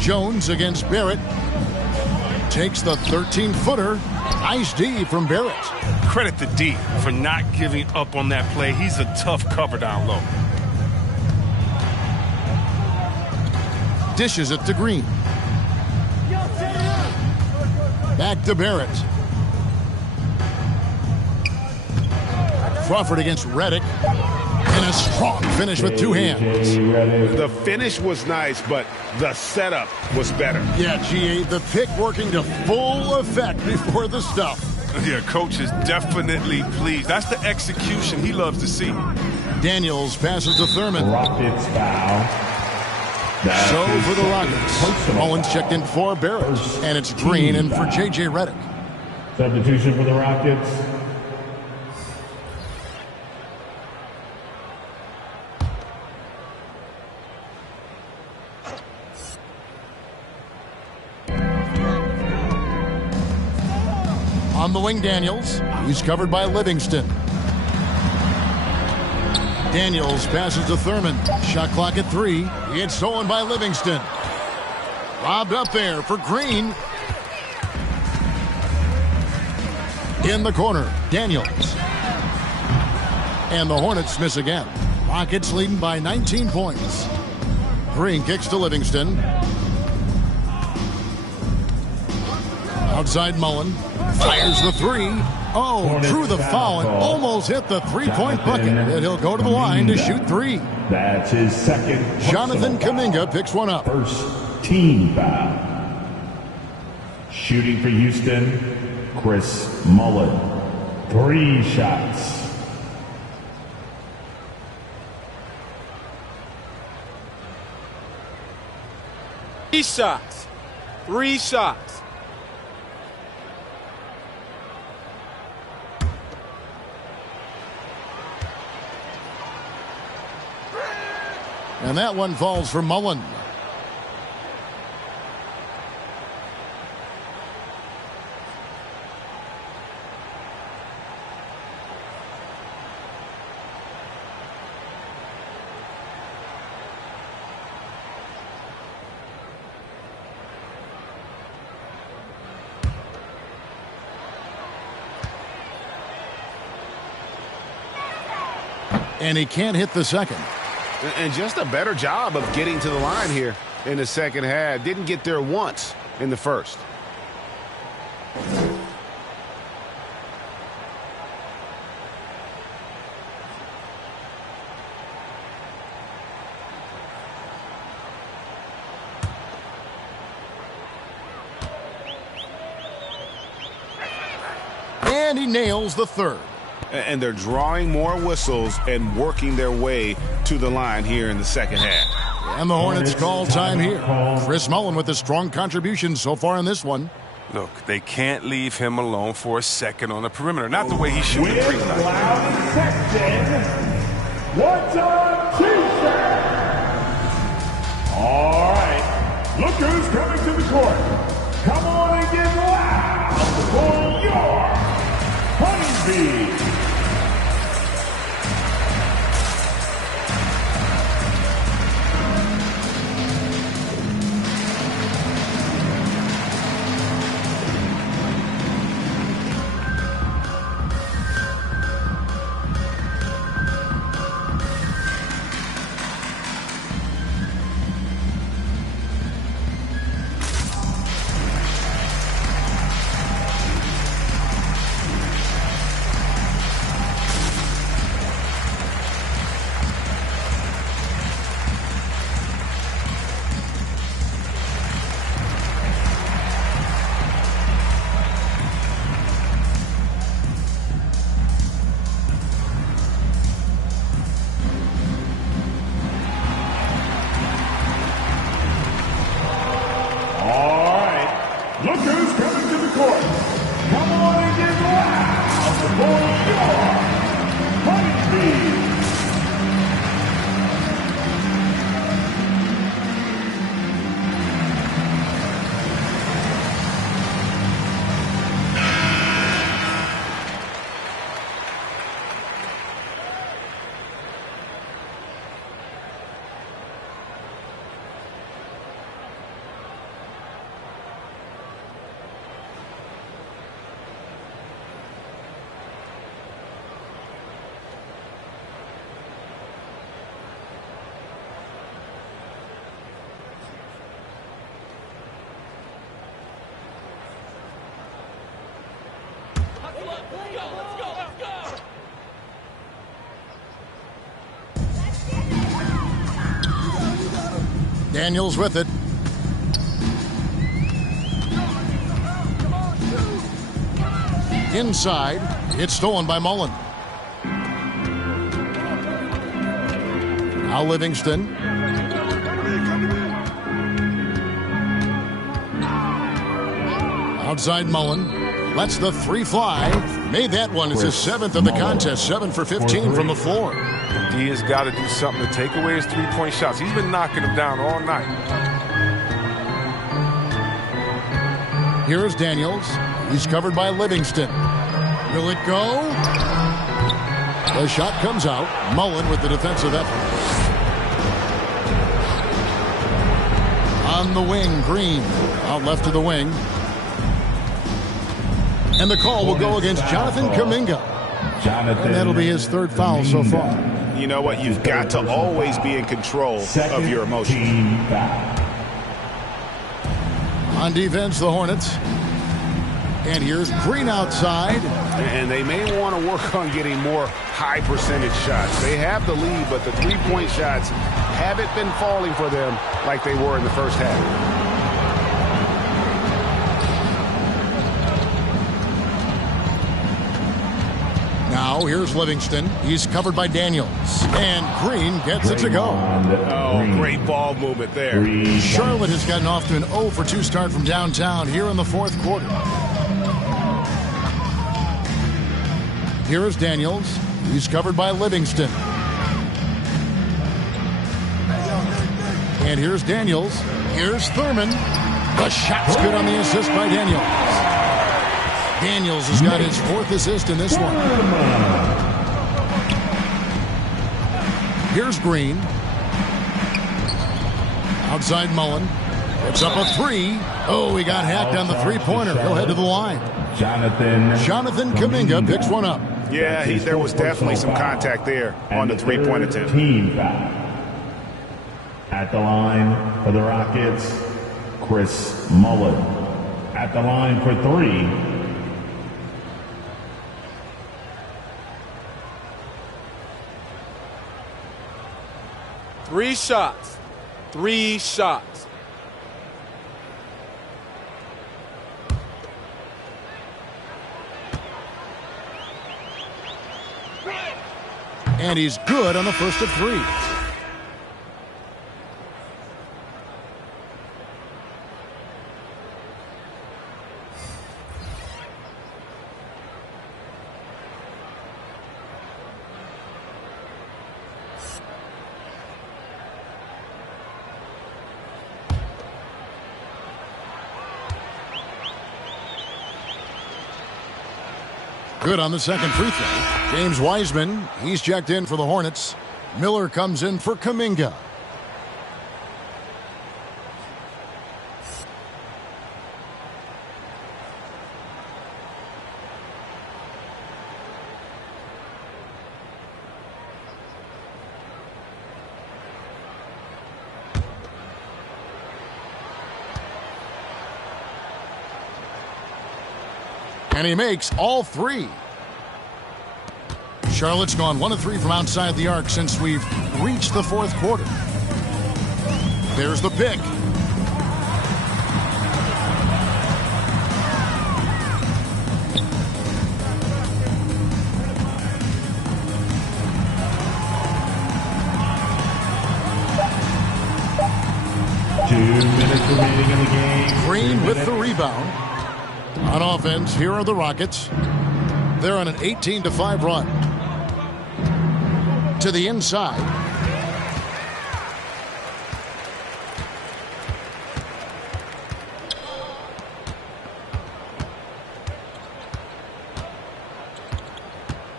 Jones against Barrett. Takes the 13-footer. Nice D from Barrett. Credit to D for not giving up on that play. He's a tough cover down low. Dishes it to Green. Back to Barrett. Crawford against Redick. And a strong finish with 2 hands. The finish was nice, but the setup was better. Yeah, GA, the pick working to full effect before the stuff. Yeah, coach is definitely pleased. That's the execution he loves to see. Daniels passes to Thurman. Rockets foul. So for the Rockets, Mullins checked in for Barrett, and it's Green in for J.J. Redick. Substitution for the Rockets. On the wing, Daniels. He's covered by Livingston. Daniels passes to Thurman. Shot clock at 3. It's stolen by Livingston. Lobbed up there for Green. In the corner, Daniels. And the Hornets miss again. Rockets leading by 19 points. Green kicks to Livingston. Outside Mullen. Fires the three. Oh, drew the foul and almost hit the three-point bucket. And he'll go to the line to shoot three. That's his second. Jonathan Kuminga picks one up. First team foul. Shooting for Houston, Chris Mullen. 3 shots. Three shots. And that one falls for Mullen. And he can't hit the second. And just a better job of getting to the line here in the second half. Didn't get there once in the first. And he nails the third. And they're drawing more whistles and working their way to the line here in the second half. And the Hornets call time here. Chris Mullen with a strong contribution so far in this one. Look, they can't leave him alone for a second on the perimeter. Not the way he's shooting With three tonight. Loud Sexton, what's on Tuesday? All right, look who's coming to the court. Come on and get loud for your Honeybee. Daniels with it. Inside, it's stolen by Mullen. Now Livingston. Outside Mullen. Lets the three fly. Made that one. It's his 7th of the contest. 7 for 15 from the floor. D has got to do something to take away his three-point shots. He's been knocking them down all night. Here's Daniels. He's covered by Livingston. Will it go? The shot comes out. Mullen with the defensive effort. On the wing, Green. Out left to the wing. And the call will go against Jonathan Kuminga. And that'll be his third foul so far. You know what? You've got to always be in control of your emotions. On defense, the Hornets. And here's Green outside. And they may want to work on getting more high percentage shots. They have the lead, but the three-point shots haven't been falling for them like they were in the first half. Now here's Livingston. He's covered by Daniels. And Green gets it to go. Oh, great ball movement there. Charlotte has gotten off to an 0 for 2 start from downtown here in the fourth quarter. Here is Daniels. He's covered by Livingston. And here's Daniels. Here's Thurman. The shot's good on the assist by Daniels. Daniels has got his 4th assist in this one. Here's Green. Outside Mullen. Puts up a 3. Oh, he got hacked on the three-pointer. He'll head to the line. Jonathan Kuminga picks one up. Yeah, there was definitely some contact there on the three-point attempt. At the line for the Rockets, Chris Mullen. At the line for 3. 3 shots. 3 shots. And he's good on the first of 3. Good on the second free throw. James Wiseman, he's checked in for the Hornets. Miller comes in for Kuminga. And he makes all 3. Charlotte's gone 1 of 3 from outside the arc since we've reached the fourth quarter. There's the pick. Remaining in the game. Green with the rebound. On offense, here are the Rockets. They're on an 18-5 run. To the inside.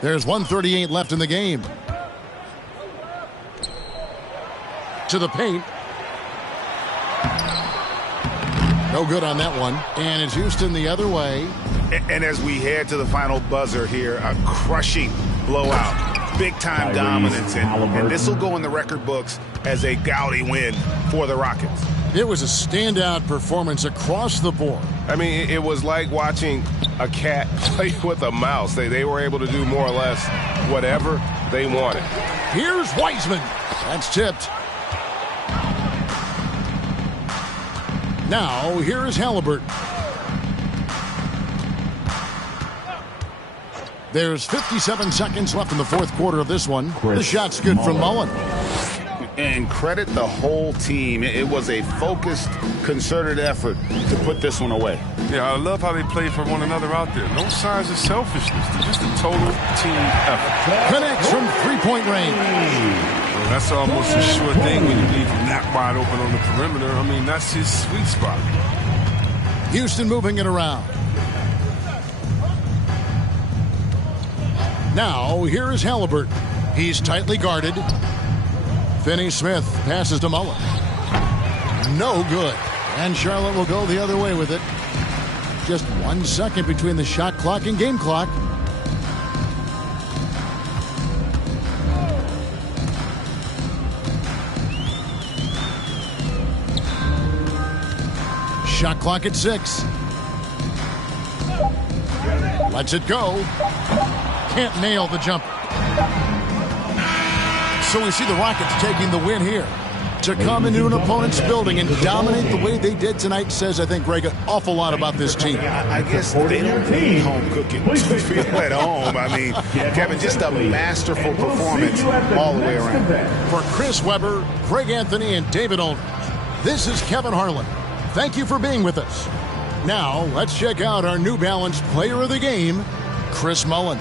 There's 1:38 left in the game. To the paint. No good on that one. And it's Houston the other way. And as we head to the final buzzer here, a crushing blowout. Big-time dominance. And this will go in the record books as a gaudy win for the Rockets. It was a standout performance across the board. I mean, it was like watching a cat play with a mouse. They were able to do more or less whatever they wanted. Here's Wiseman. That's tipped. Now, here is Halliburton. There's 57 seconds left in the fourth quarter of this one. The shot's good from Mullen. And credit the whole team. It was a focused, concerted effort to put this one away. Yeah, I love how they play for one another out there. No signs of selfishness. They're just a total team effort. Connects from three-point range. Well, that's almost a sure thing when you leave him that wide open on the perimeter. I mean, that's his sweet spot. Houston moving it around. Now, here is Halliburton. He's tightly guarded. Finney-Smith passes to Mullen. No good. And Charlotte will go the other way with it. Just 1 second between the shot clock and game clock. Shot clock at 6. Lets it go. Can't nail the jumper. So we see the Rockets taking the win here. To come into an opponent's building and dominate the way they did tonight says, I think, Greg, an awful lot about this team. I guess they don't need home cooking to feel at home. I mean, Kevin, just a masterful performance all the way around. For Chris Webber, Greg Anthony, and David Olney, this is Kevin Harlan. Thank you for being with us. Now, let's check out our New Balance Player of the Game, Chris Mullin.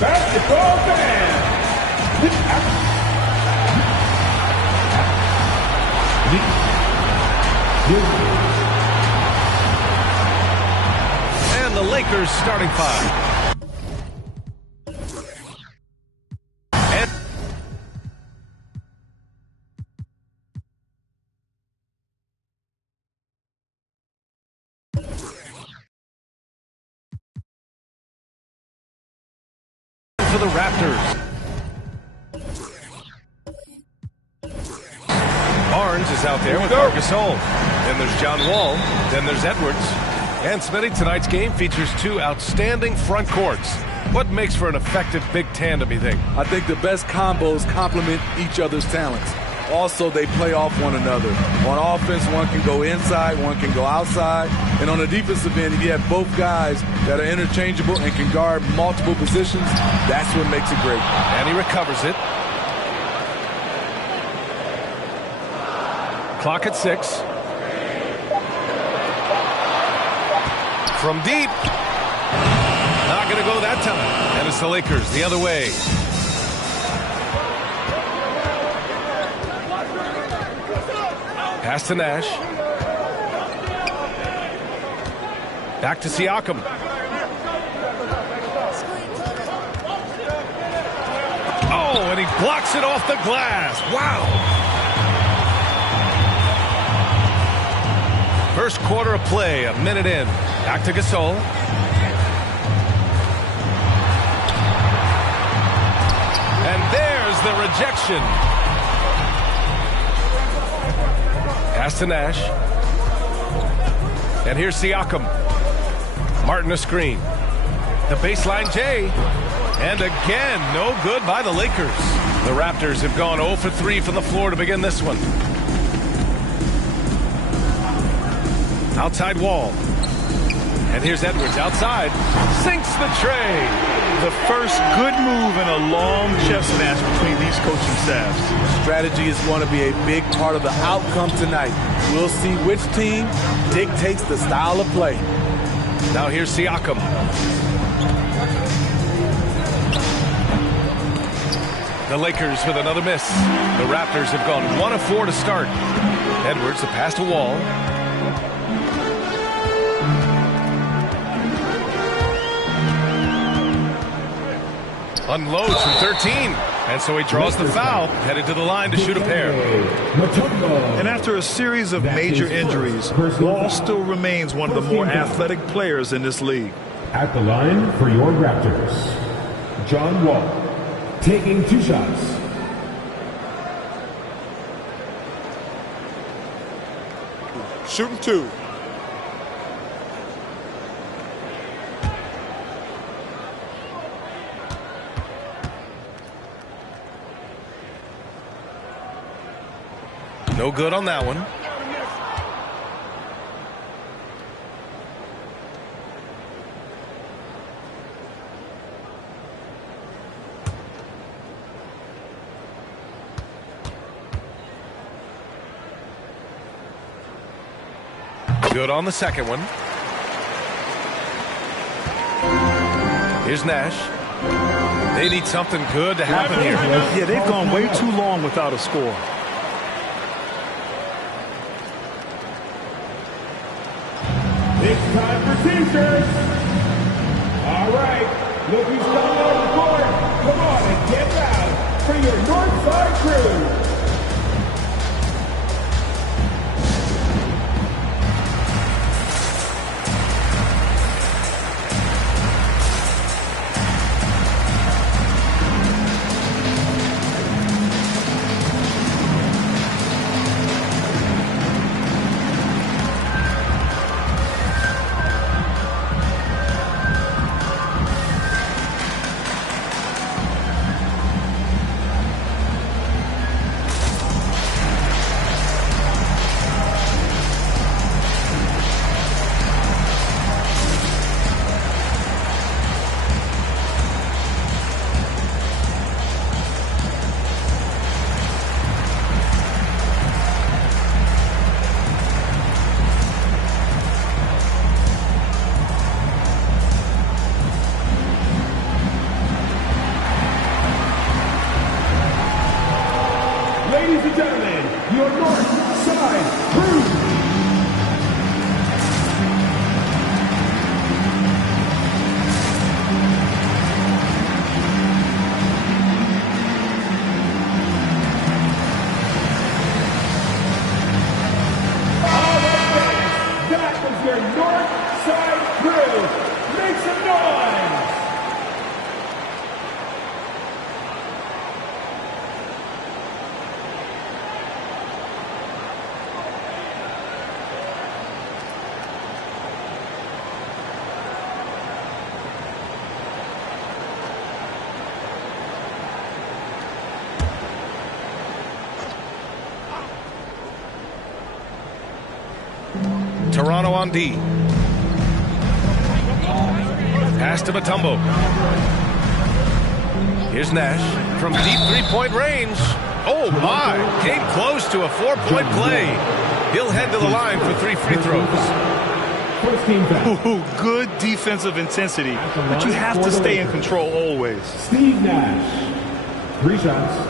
Basketball fans. And the Lakers starting five. For the Raptors. Barnes is out there with Marc Gasol. Then there's John Wall. Then there's Edwards. And Smitty, tonight's game features two outstanding front courts. What makes for an effective big tandem, you think? I think the best combos complement each other's talents. Also, they play off one another. On offense, one can go inside, one can go outside. And on the defensive end, if you have both guys that are interchangeable and can guard multiple positions, that's what makes it great. And he recovers it. Clock at 6. From deep. Not going to go that time. And it's the Lakers the other way. Pass to Nash. Back to Siakam. Oh, and he blocks it off the glass. Wow. First quarter of play, a minute in. Back to Gasol. And there's the rejection. Pass to Nash. And here's Siakam. Martin a screen. The baseline J. And again, no good by the Lakers. The Raptors have gone 0 for 3 from the floor to begin this one. Outside Wall. And here's Edwards outside. Sinks the tray. The first good move in a long chess match between these coaching staffs. Strategy is going to be a big part of the outcome tonight. We'll see which team dictates the style of play. Now here's Siakam. The Lakers with another miss. The Raptors have gone 1 of 4 to start. Edwards, the pass to Wall. Unloads from 13. And so he draws the foul, headed to the line to shoot a pair. And after a series of major injuries, Wall still remains one of the more athletic players in this league. At the line for your Raptors, John Wall, taking 2 shots. Shooting 2. No good on that one. Good on the second one. Here's Nash. They need something good to happen here. Yeah, they've gone way too long without a score. It's time for T-shirts. All right, look who's coming on the court. Come on and get loud for your Northside crew. on D. Pass to Mutombo. Here's Nash from deep three-point range. Oh, my. Came close to a 4-point play. He'll head to the line for 3 free throws. Ooh, good defensive intensity, but you have to stay in control always. Steve Nash, 3 shots.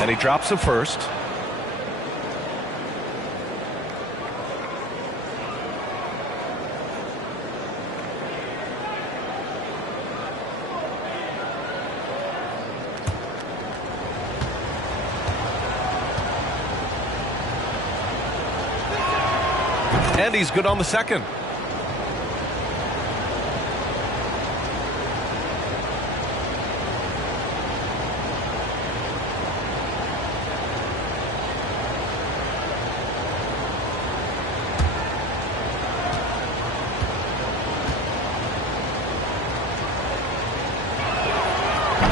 And he drops the first. And he's good on the second.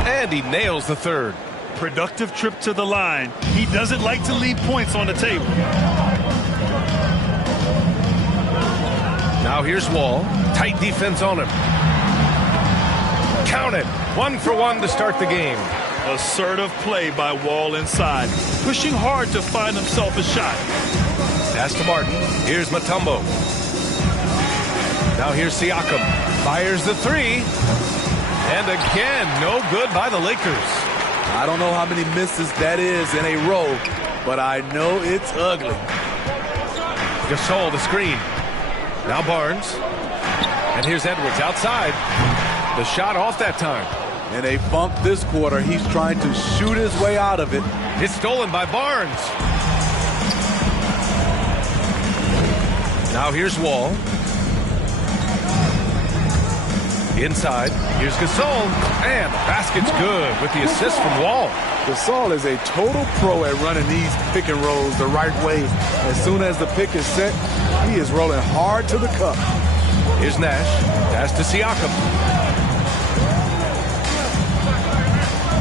And he nails the third. Productive trip to the line. He doesn't like to leave points on the table. Now here's Wall. Tight defense on him. Count it. 1 for 1 to start the game. Assertive play by Wall inside. Pushing hard to find himself a shot. Pass to Martin. Here's Mutombo. Now here's Siakam. Fires the 3. And again, no good by the Lakers. I don't know how many misses that is in a row, but I know it's ugly. Gasol the screen. Now Barnes. And here's Edwards outside. The shot off that time. In a bump this quarter, he's trying to shoot his way out of it. It's stolen by Barnes. Now here's Wall. Inside, here's Gasol, and the basket's good with the assist from Wall. Gasol is a total pro at running these pick and rolls the right way. As soon as the pick is set, he is rolling hard to the cup. Here's Nash, pass to Siakam.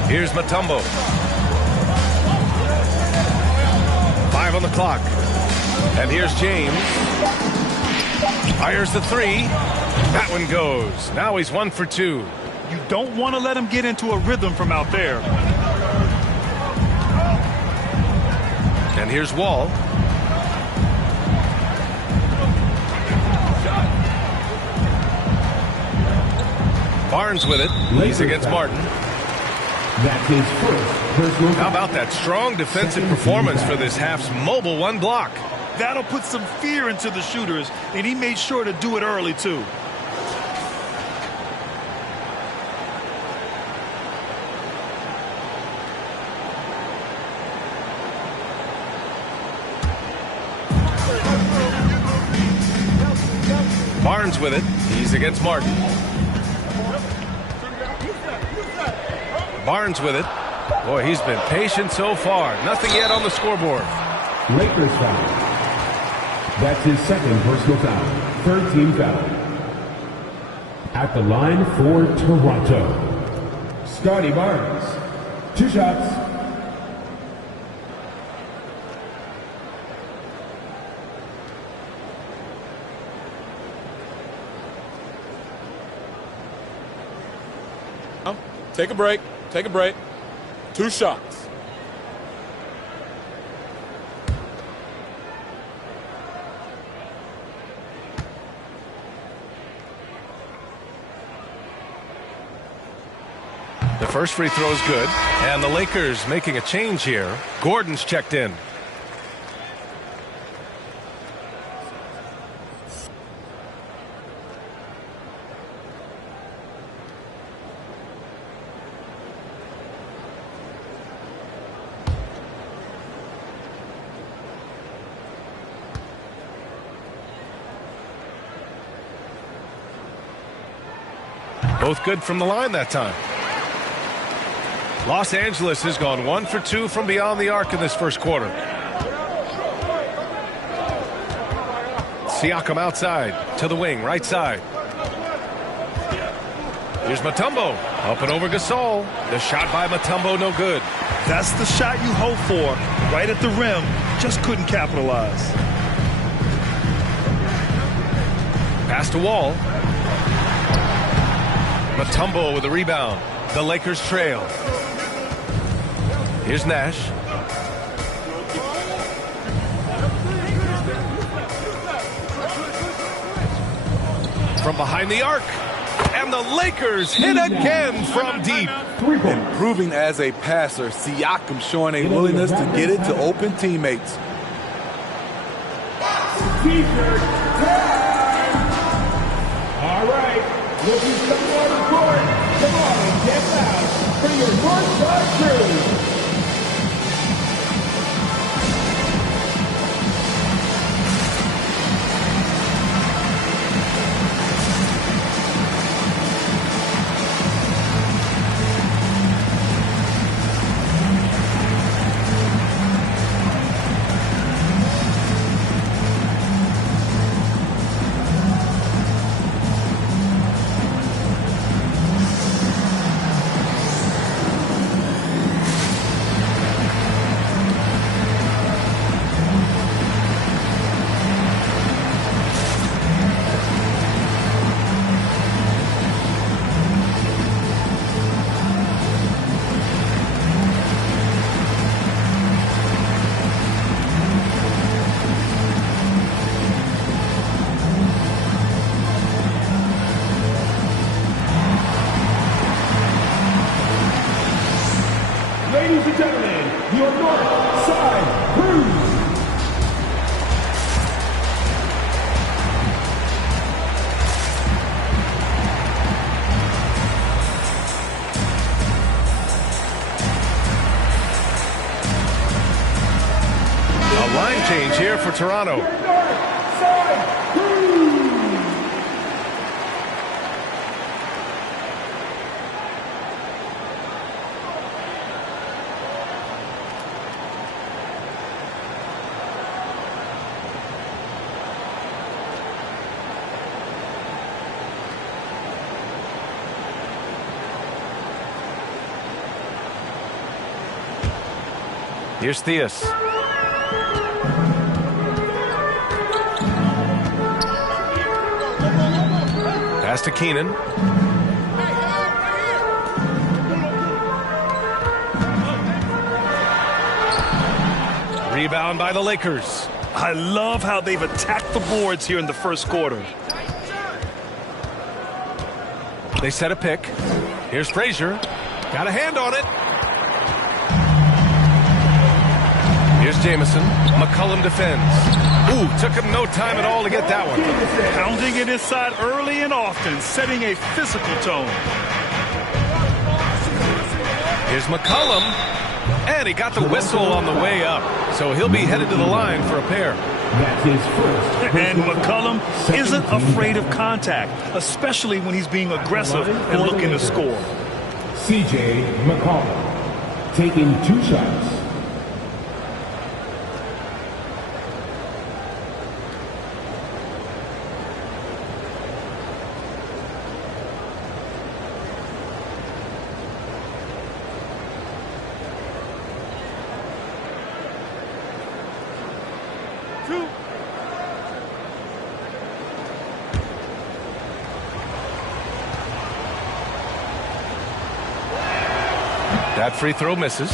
Here's Mutombo. 5 on the clock. And here's James. Fires the 3. That one goes. Now he's 1 for 2. You don't want to let him get into a rhythm from out there. And here's Wall. Barnes with it. He's against Martin. That's his first personal. How about that strong defensive performance for this half's mobile 1 block? That'll put some fear into the shooters, and he made sure to do it early, too. Barnes with it. He's against Martin. Barnes with it. Boy, he's been patient so far. Nothing yet on the scoreboard. Lakers foul. That's his second personal foul. 3rd team foul. At the line for Toronto, Scotty Barnes. 2 shots. Take a break. Take a break. 2 shots. The first free throw is good. And the Lakers making a change here. Gordon's checked in. Both good from the line that time. Los Angeles has gone 1 for 2 from beyond the arc in this first quarter. Siakam outside to the wing, right side. Here's Mutombo, up and over Gasol. The shot by Mutombo, no good. That's the shot you hope for, right at the rim. Just couldn't capitalize. Pass to Wall. Mutombo with a rebound. The Lakers trail. Here's Nash. From behind the arc. And the Lakers hit again from deep. Improving as a passer, Siakam showing a willingness to get it to open teammates. All right, looking some more to court. Come on and get loud for your Northside crew. Ladies and gentlemen, your North Side Crew. A line change here for Toronto. Here's Theus. Pass to Keenan. Rebound by the Lakers. I love how they've attacked the boards here in the first quarter. They set a pick. Here's Frazier. Got a hand on it. Here's Jamison. McCollum defends. Ooh, took him no time at all to get that one. Pounding it inside early and often, setting a physical tone. Here's McCollum. And he got the whistle on the way up. So he'll be headed to the line for a pair. That's his first. And McCollum isn't afraid of contact, especially when he's being aggressive and looking to score. C.J. McCollum taking 2 shots. That free throw misses.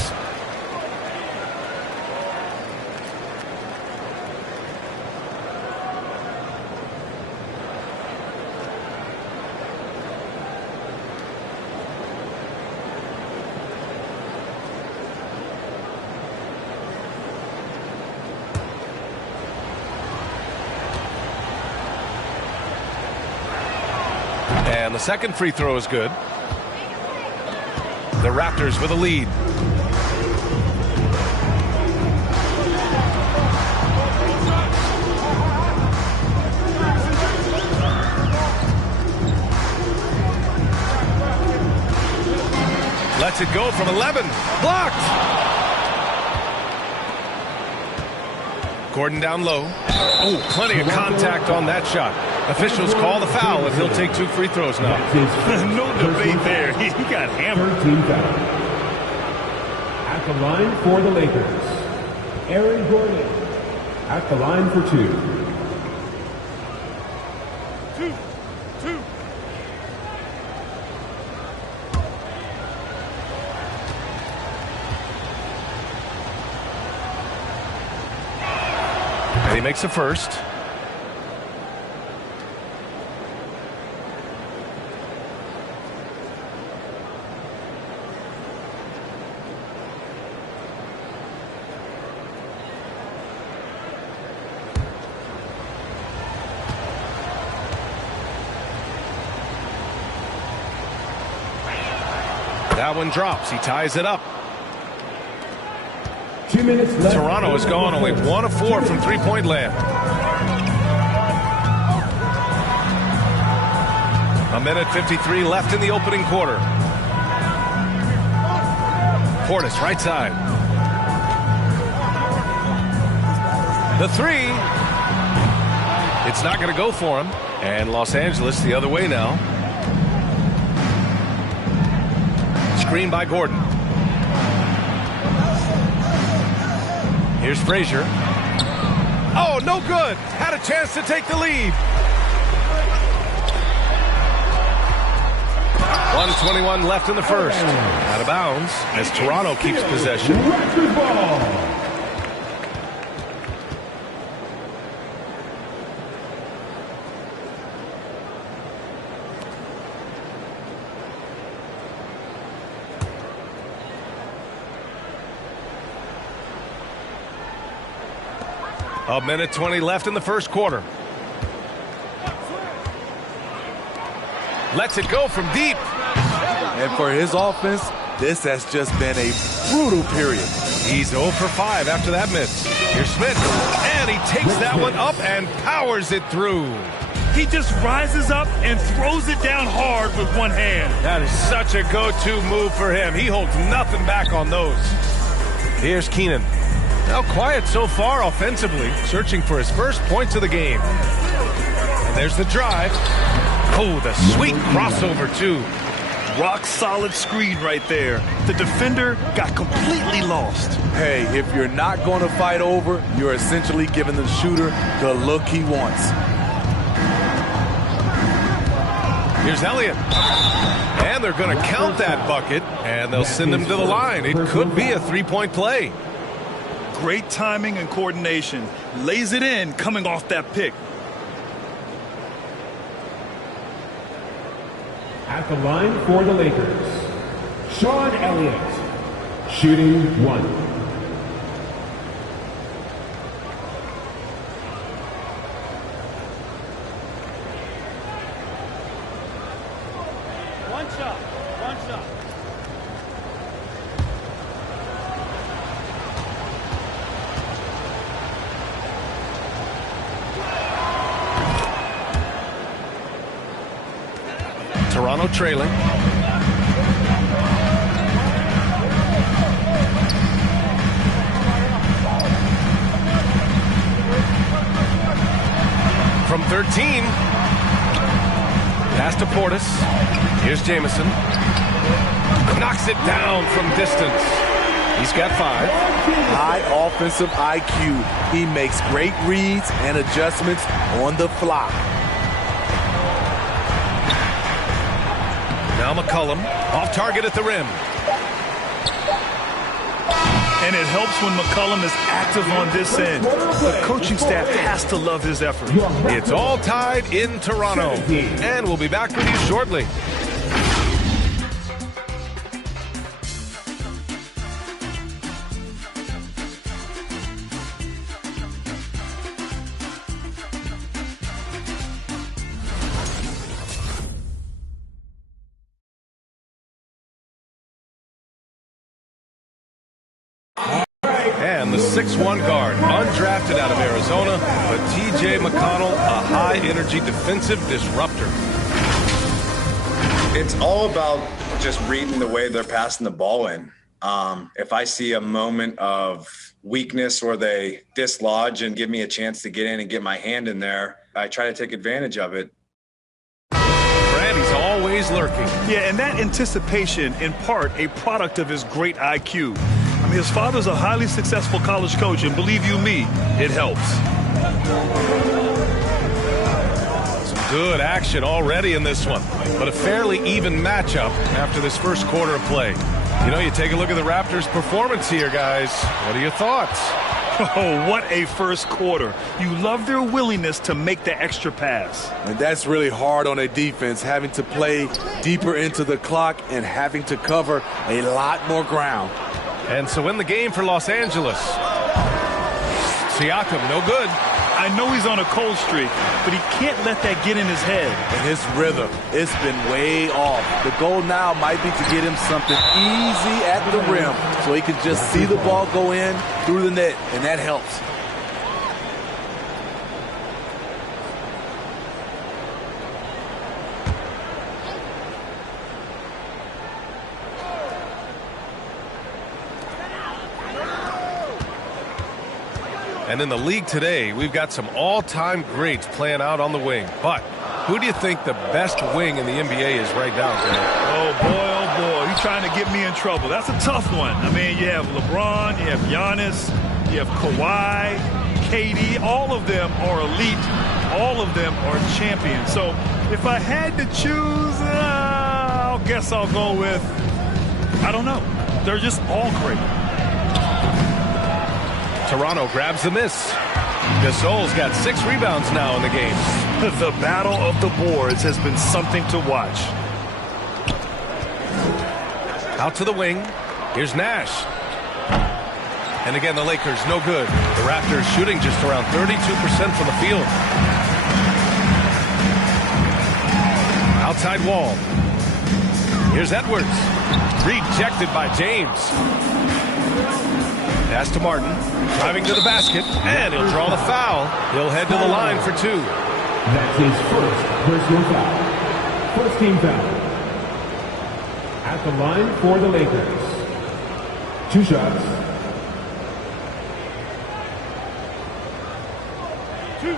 And the second free throw is good. The Raptors with a lead. Lets it go from 11. Blocked! Gordon down low. Oh, plenty of contact on that shot. Officials call the foul if he'll take 2 free throws now. No debate there. He got hammered. 13 foul. At the line for the Lakers, Aaron Gordon. At the line for 2. And he makes the first. That one drops. He ties it up. 2 minutes left. Toronto has gone only 1 of 4 from three-point land. A minute 53 left in the opening quarter. Portis, right side. The 3. It's not going to go for him. And Los Angeles the other way now. Screen by Gordon. Here's Frazier. Oh, no good. Had a chance to take the lead. 1:21 left in the first. Out of bounds as Toronto keeps possession. Record ball. A minute 20 left in the first quarter. Lets it go from deep. And for his offense, this has just been a brutal period. He's 0 for 5 after that miss. Here's Smith. And he takes that one up and powers it through. He just rises up and throws it down hard with one hand. That is such a go-to move for him. He holds nothing back on those. Here's Keenan. Now quiet so far offensively, searching for his first points of the game. And there's the drive. Oh, the sweet crossover, too. Rock solid screen right there. The defender got completely lost. Hey, if you're not going to fight over, you're essentially giving the shooter the look he wants. Here's Elliott. And they're going to count that bucket, and they'll send him to the line. It could be a three-point play. Great timing and coordination. Lays it in coming off that pick. At the line for the Lakers, Sean Elliott, shooting 1. One shot. Toronto trailing. From 13. Pass to Portis. Here's Jamison. Knocks it down from distance. He's got 5. High offensive IQ. He makes great reads and adjustments on the fly. Now McCollum, off target at the rim. And it helps when McCollum is active on this end. The coaching staff has to love his effort. It's all tied in Toronto. And we'll be back with you shortly. And the 6'1 guard, undrafted out of Arizona, but T.J. McConnell, a high-energy defensive disruptor. It's all about just reading the way they're passing the ball in. If I see a moment of weakness or they dislodge and give me a chance to get in and get my hand in there, I try to take advantage of it. Randy's always lurking. Yeah, and that anticipation, in part, a product of his great IQ. I mean, his father's a highly successful college coach, and believe you me, it helps. Some good action already in this one, but a fairly even matchup after this first quarter of play. You know, you take a look at the Raptors' performance here, guys. What are your thoughts? Oh, what a first quarter. You love their willingness to make the extra pass. And that's really hard on a defense, having to play deeper into the clock and having to cover a lot more ground. And so in the game for Los Angeles, Siakam, no good. I know he's on a cold streak, but he can't let that get in his head. And his rhythm, it's been way off. The goal now might be to get him something easy at the rim so he can just see the ball go in through the net, and that helps. And in the league today, we've got some all-time greats playing out on the wing. But who do you think the best wing in the NBA is right now, Greg? Oh, boy, you're trying to get me in trouble. That's a tough one. I mean, you have LeBron, you have Giannis, you have Kawhi, KD. All of them are elite. All of them are champions. So if I had to choose, I guess I'll go with, I don't know. They're just all great. Toronto grabs the miss. Gasol's got 6 rebounds now in the game. The battle of the boards has been something to watch. Out to the wing. Here's Nash. And again, the Lakers, no good. The Raptors shooting just around 32% from the field. Outside wall. Here's Edwards. Rejected by James. Pass to Martin, driving to the basket, and he'll draw the foul. He'll head to the line for 2. That's his first personal foul. First team foul. At the line for the Lakers. 2 shots. 2.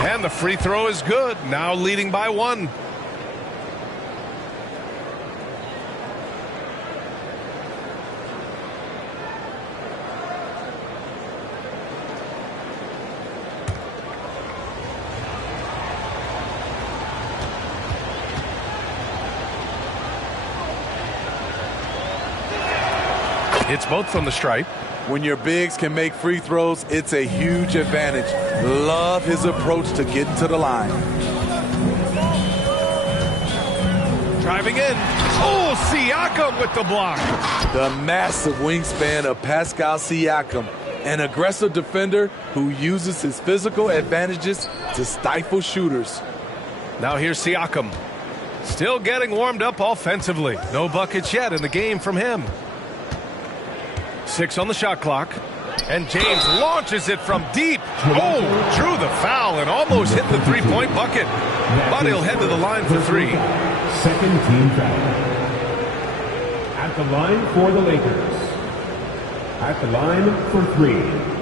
And the free throw is good. Now leading by 1. It's both from the stripe. When your bigs can make free throws, it's a huge advantage. Love his approach to getting to the line. Driving in. Oh, Siakam with the block. The massive wingspan of Pascal Siakam, an aggressive defender who uses his physical advantages to stifle shooters. Now here's Siakam. Still getting warmed up offensively. No buckets yet in the game from him. 6 on the shot clock. And James launches it from deep. Oh, drew the foul and almost hit the three-point bucket. But he'll head to the line for 3. Second team foul. At the line for the Lakers. At the line for 3.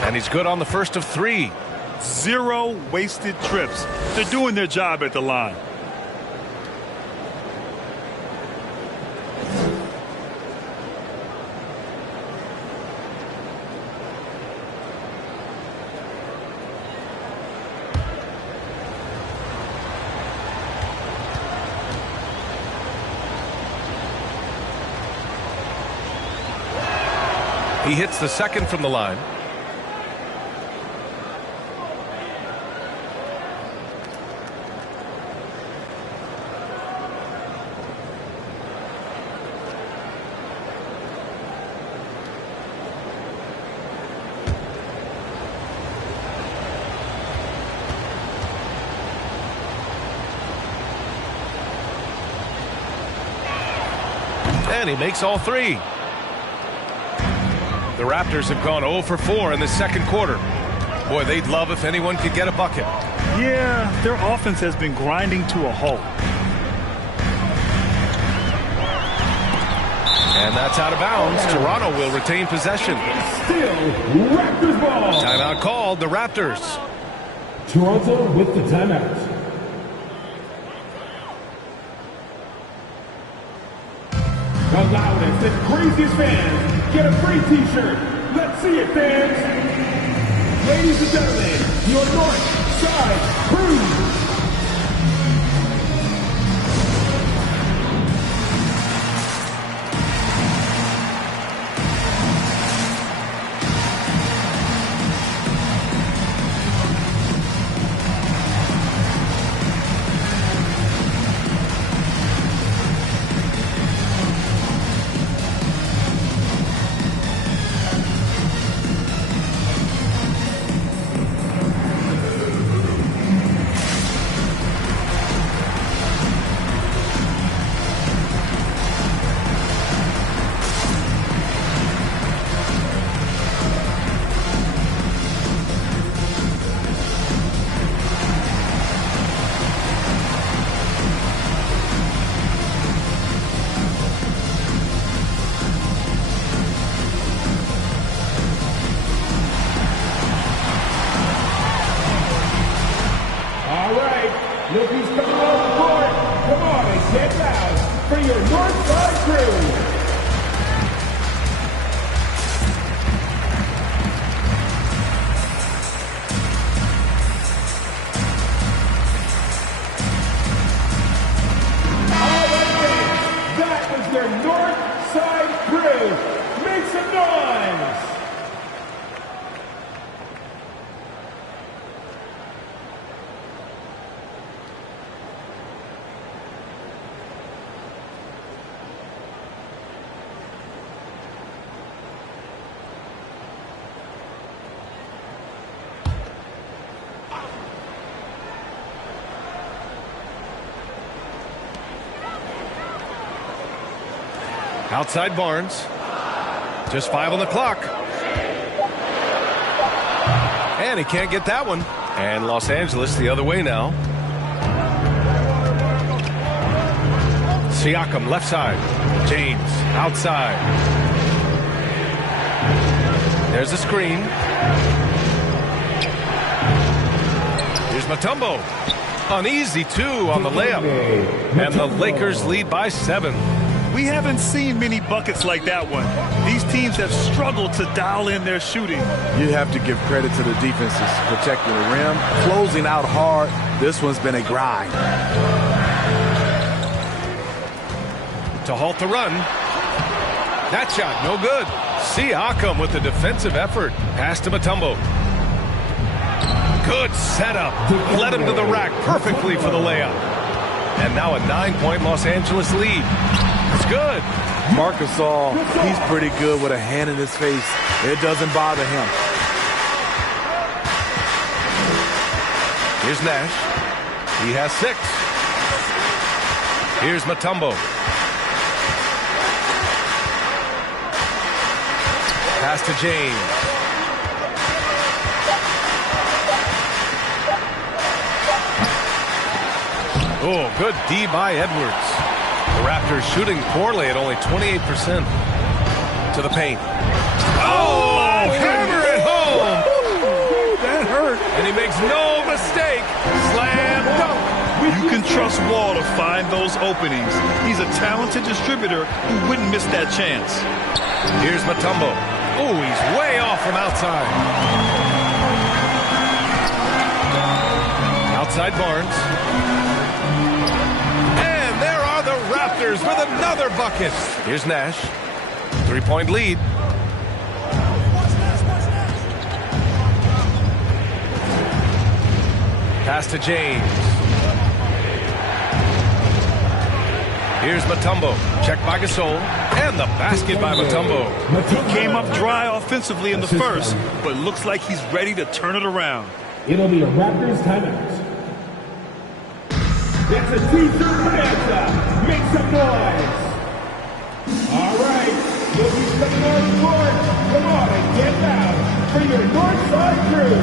And he's good on the first of 3. 0 wasted trips. They're doing their job at the line. He hits the second from the line. And he makes all three. The Raptors have gone 0 for 4 in the second quarter. Boy, they'd love if anyone could get a bucket. Yeah, their offense has been grinding to a halt. And that's out of bounds. Toronto will retain possession. Still Raptors ball. Timeout called, the Raptors. Toronto with the timeout. The loudest and craziest fans get a free t-shirt. Let's see it, fans. Ladies and gentlemen, your North Side Crew. Look who's coming on the court. Come on and get loud for your Northside Crew. All right, fans, that was your Northside Crew. Make some noise. Outside Barnes. Just 5 on the clock. And he can't get that one. And Los Angeles the other way now. Siakam left side. James outside. There's the screen. Here's Mutombo. An easy 2 on the layup. And the Lakers lead by 7. We haven't seen many buckets like that one. These teams have struggled to dial in their shooting. You have to give credit to the defenses protecting the rim, closing out hard. This one's been a grind. To halt the run. That shot, no good. Siakam with the defensive effort. Pass to Mutombo. Good setup. Led him to the rack perfectly for the layup. And now a 9-point Los Angeles lead. It's good. Marc Gasol, he's pretty good with a hand in his face. It doesn't bother him. Here's Nash. He has 6. Here's Mutombo. Pass to James. Oh, good D by Edwards. The Raptors shooting poorly at only 28%. To the paint. Oh, hammer it home. That hurt. And he makes no mistake. Slam dunk. You can trust Wall to find those openings. He's a talented distributor who wouldn't miss that chance. Here's Mutombo. Oh, he's way off from outside. Outside Barnes. Raptors with another bucket. Here's Nash. 3-point lead. Pass to James. Here's Mutombo. Check by Gasol. And the basket by Mutombo. He came up dry offensively in the first, but looks like he's ready to turn it around. It'll be a Raptors timeout. It's a t-shirt bonanza. Make some noise. coming on the court. Come on and get down for your Northside crew.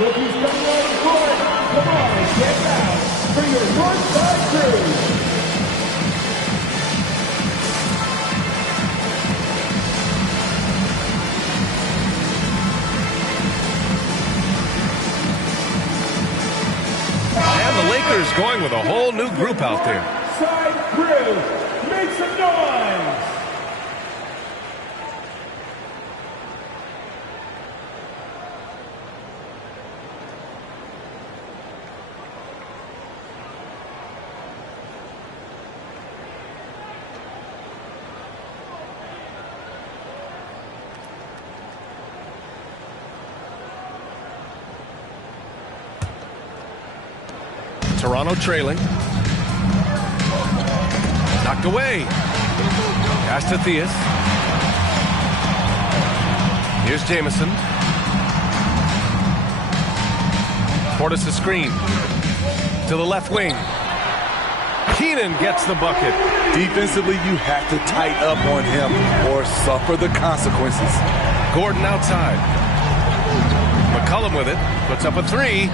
Look who's coming on the court. Come on and get down for your Northside crew. And the Lakers going with a whole new group out there. Side crew, make some noise. Toronto trailing. Knocked away. Pass to Theus. Here's Jamison. Portis a screen. To the left wing. Keenan gets the bucket. Defensively, you have to tighten up on him or suffer the consequences. Gordon outside. McCollum with it. Puts up a three.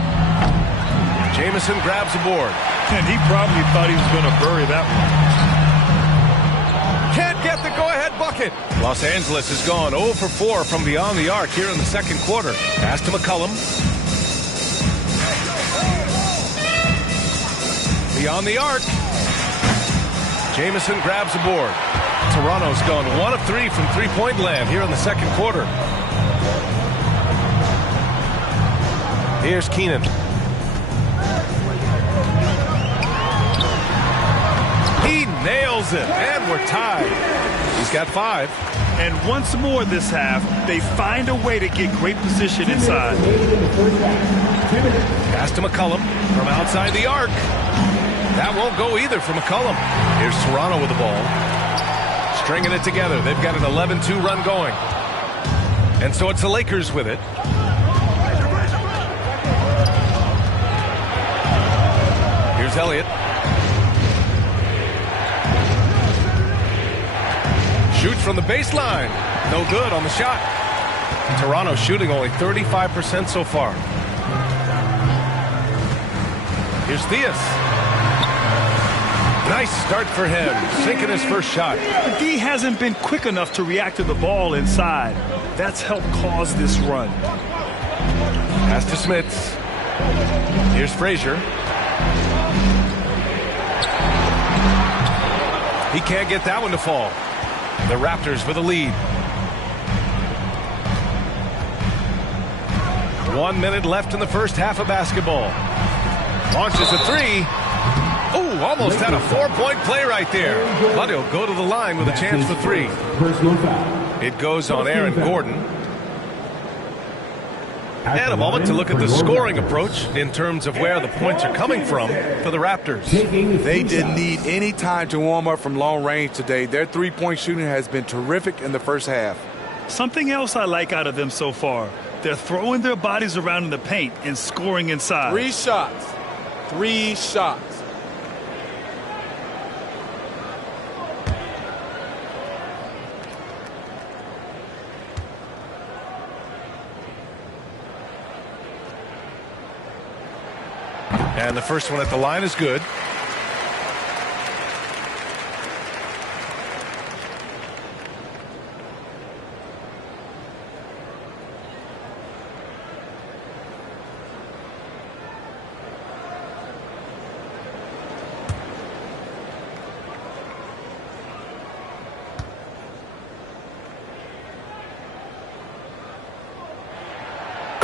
Jamison grabs the board. And he probably thought he was going to bury that one. Can't get the go-ahead bucket. Los Angeles has gone 0 for 4 from beyond the arc here in the second quarter. Pass to McCollum. Beyond the arc. Jamison grabs the board. Toronto's gone 1 of 3 from three-point land here in the second quarter. Here's Keenan. He nails it, and we're tied. He's got 5. And once more this half, they find a way to get great position inside. Pass to McCollum from outside the arc. That won't go either for McCollum. Here's Toronto with the ball. Stringing it together. They've got an 11-2 run going. And so it's the Lakers with it. Here's Elliott. Shoots from the baseline. No good on the shot. Toronto shooting only 35% so far. Here's Theus. Nice start for him. Sinking his first shot. D hasn't been quick enough to react to the ball inside. That's helped cause this run. Pass to Smits. Here's Frazier. He can't get that one to fall. The Raptors with a lead. 1 minute left in the first half of basketball. Launches a three. Ooh, almost had a 4-point play right there. But he'll go to the line with a chance for 3. It goes on Aaron Gordon. And a moment to look at the scoring approach in terms of where the points are coming from for the Raptors. They didn't need any time to warm up from long range today. Their three-point shooting has been terrific in the first half. Something else I like out of them so far. They're throwing their bodies around in the paint and scoring inside. 3 shots. 3 shots. And the first one at the line is good.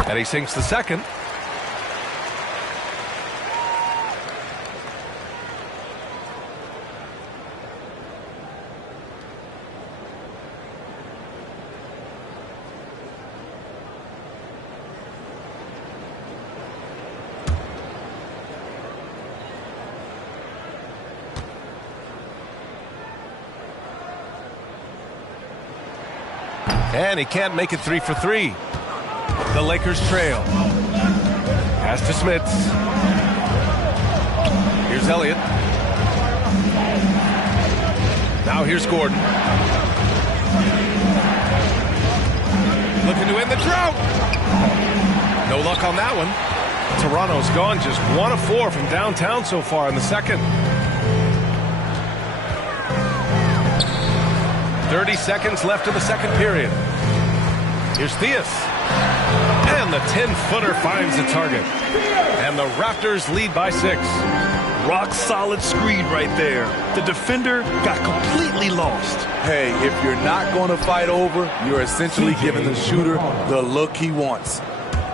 And he sinks the second. And he can't make it 3 for 3. The Lakers trail. Pass to Smits. Here's Elliott. Now here's Gordon. Looking to end the drought. No luck on that one. Toronto's gone just 1 of 4 from downtown so far in the second. 30 seconds left in the second period. Here's Theus. And the 10-footer finds the target. And the Raptors lead by 6. Rock solid screen right there. The defender got completely lost. Hey, if you're not going to fight over, you're essentially giving the shooter the look he wants.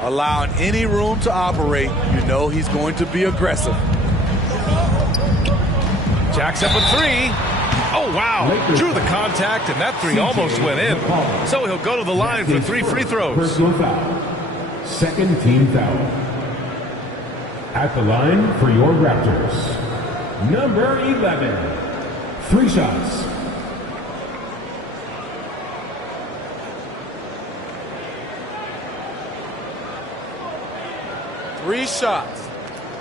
Allowing any room to operate, you know he's going to be aggressive. Jacks up a 3. Oh, wow. Drew the contact, and that 3 almost went in. So he'll go to the line for 3 free throws. Personal foul. Second team foul. At the line for your Raptors, number 11. 3 shots. Three shots.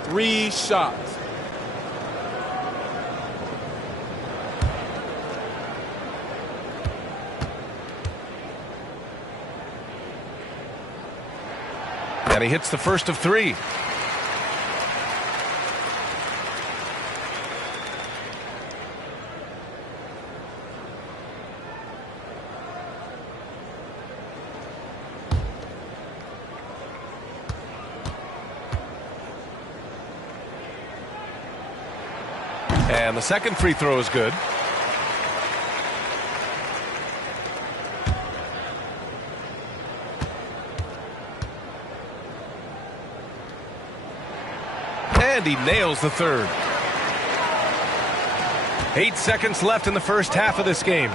3 shots. And he hits the first of 3. And the second free throw is good. And he nails the third. 8 seconds left in the first half of this game.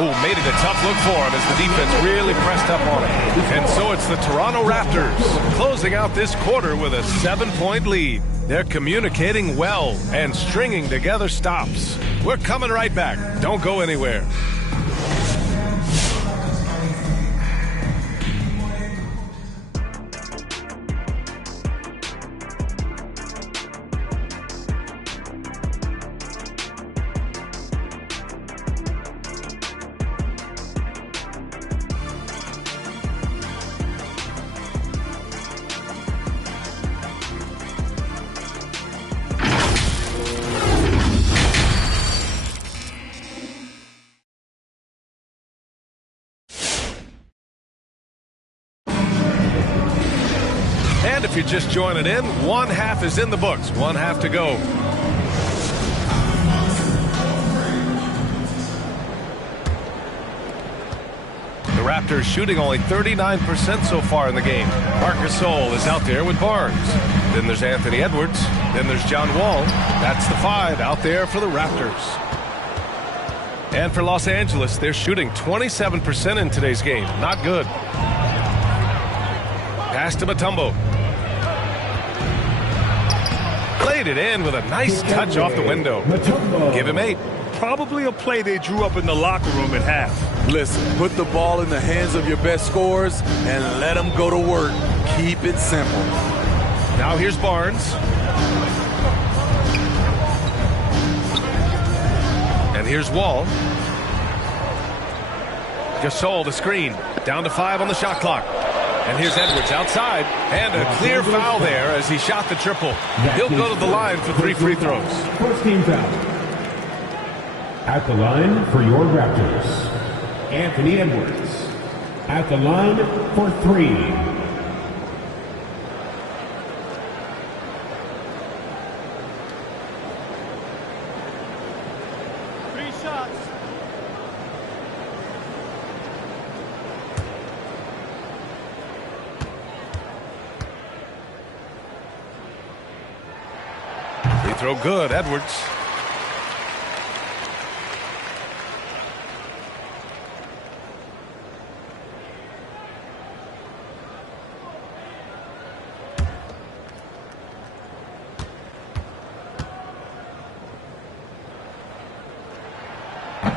Oh, made it a tough look for him as the defense really pressed up on him. And so it's the Toronto Raptors closing out this quarter with a 7-point lead. They're communicating well and stringing together stops. We're coming right back. Don't go anywhere. And if you're just joining in, 1 half is in the books. 1 half to go. The Raptors shooting only 39% so far in the game. Marc Gasol is out there with Barnes. Then there's Anthony Edwards. Then there's John Wall. That's the 5 out there for the Raptors. And for Los Angeles, they're shooting 27% in today's game. Not good. Pass to Mutombo. Played it in with a nice touch off the window. Give him 8. Probably a play they drew up in the locker room at half. Listen, put the ball in the hands of your best scorers and let them go to work. Keep it simple. Now here's Barnes. And here's Wall. Gasol the screen. Down to 5 on the shot clock. And here's Edwards outside. And a clear foul there as he shot the triple. He'll go to the line for 3 free throws. First team foul. At the line for your Raptors, Anthony Edwards. At the line for 3. throw good. Edwards.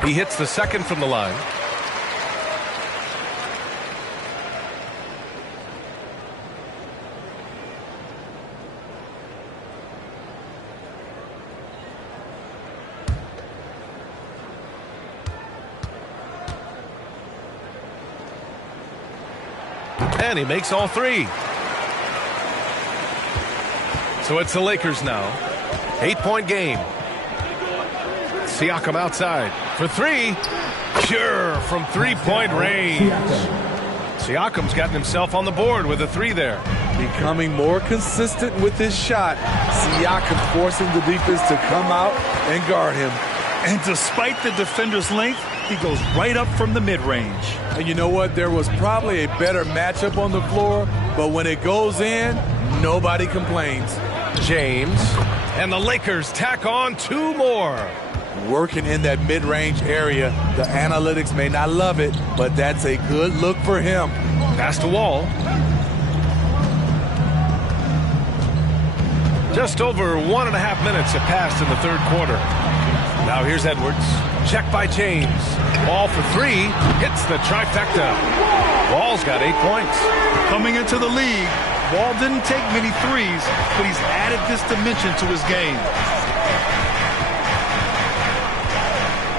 He hits the second from the line. And he makes all three. So it's the Lakers now. 8-point game. Siakam outside for three. Sure, from three-point range. Siakam's gotten himself on the board with a three there. Becoming more consistent with his shot. Siakam forcing the defense to come out and guard him. And despite the defender's length, he goes right up from the mid-range. And you know what? There was probably a better matchup on the floor, but when it goes in, nobody complains. James, and the Lakers tack on two more. Working in that mid-range area. The analytics may not love it, but that's a good look for him. Pass to Wall. Just over 1.5 minutes have passed in the third quarter. Now here's Edwards. Check by James. Wall for three. Hits the trifecta. Wall's got 8 points. Coming into the league, Wall didn't take many threes, but he's added this dimension to his game.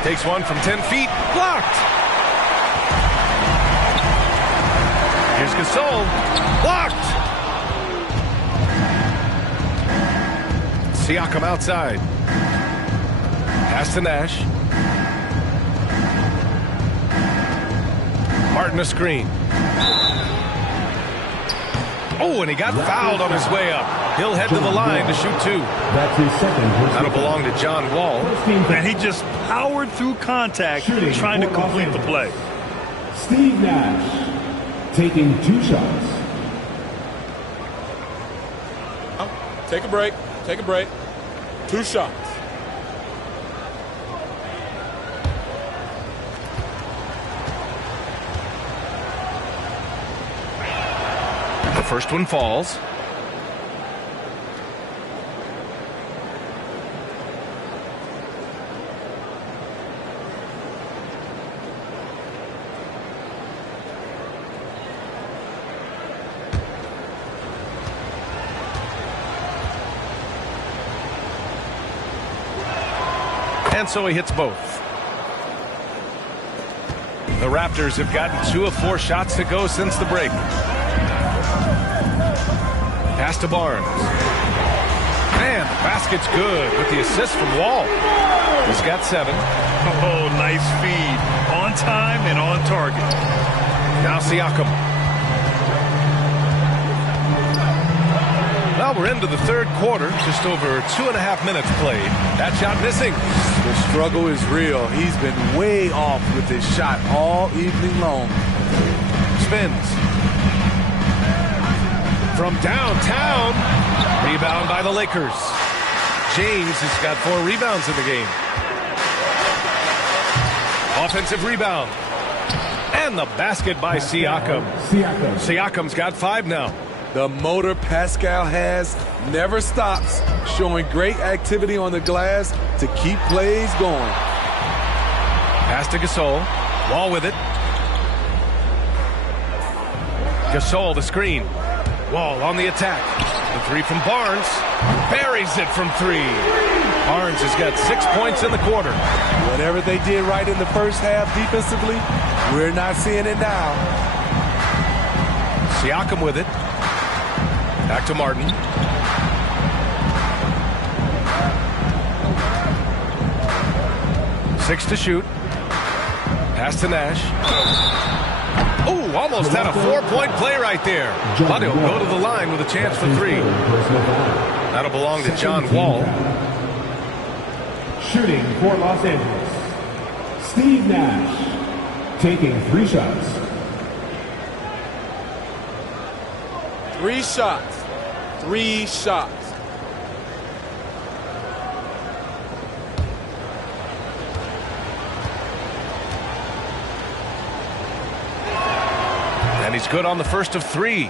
Takes one from 10 feet. Blocked. Here's Gasol. Blocked. Siakam outside. Pass to Nash. Martin a screen. Oh, and he got fouled on his way up. He'll head to the line to shoot two. That's his second. That'll belong to John Wall. And he just powered through contact trying to complete the play. Steve Nash taking 2 shots. Take a break. Take a break. 2 shots. The first one falls. And so he hits both. The Raptors have gotten 2 of 4 shots to go since the break. Pass to Barnes. And the basket's good with the assist from Wall. He's got 7. Oh, nice feed. On time and on target. Now Siakam. Well, we're into the third quarter. Just over 2.5 minutes played. That shot missing. The struggle is real. He's been way off with his shot all evening long. Spins. From downtown. Rebound by the Lakers. James has got 4 rebounds in the game. Offensive rebound. And the basket by Siakam. Siakam's got 5 now. The motor Pascal has never stops, showing great activity on the glass to keep plays going. Pass to Gasol. Wall with it. Gasol the screen. Wall on the attack. The 3 from Barnes. Buries it from 3. Barnes has got 6 points in the quarter. Whatever they did right in the first half defensively, we're not seeing it now. Siakam with it. Back to Martin. Six to shoot. Pass to Nash. Oh, almost had a 4-point play right there. But he'll go to the line with a chance for 3. That'll belong to John Wall. Shooting for Los Angeles, Steve Nash taking 3 shots. 3 shots. 3 shots. And he's good on the first of 3.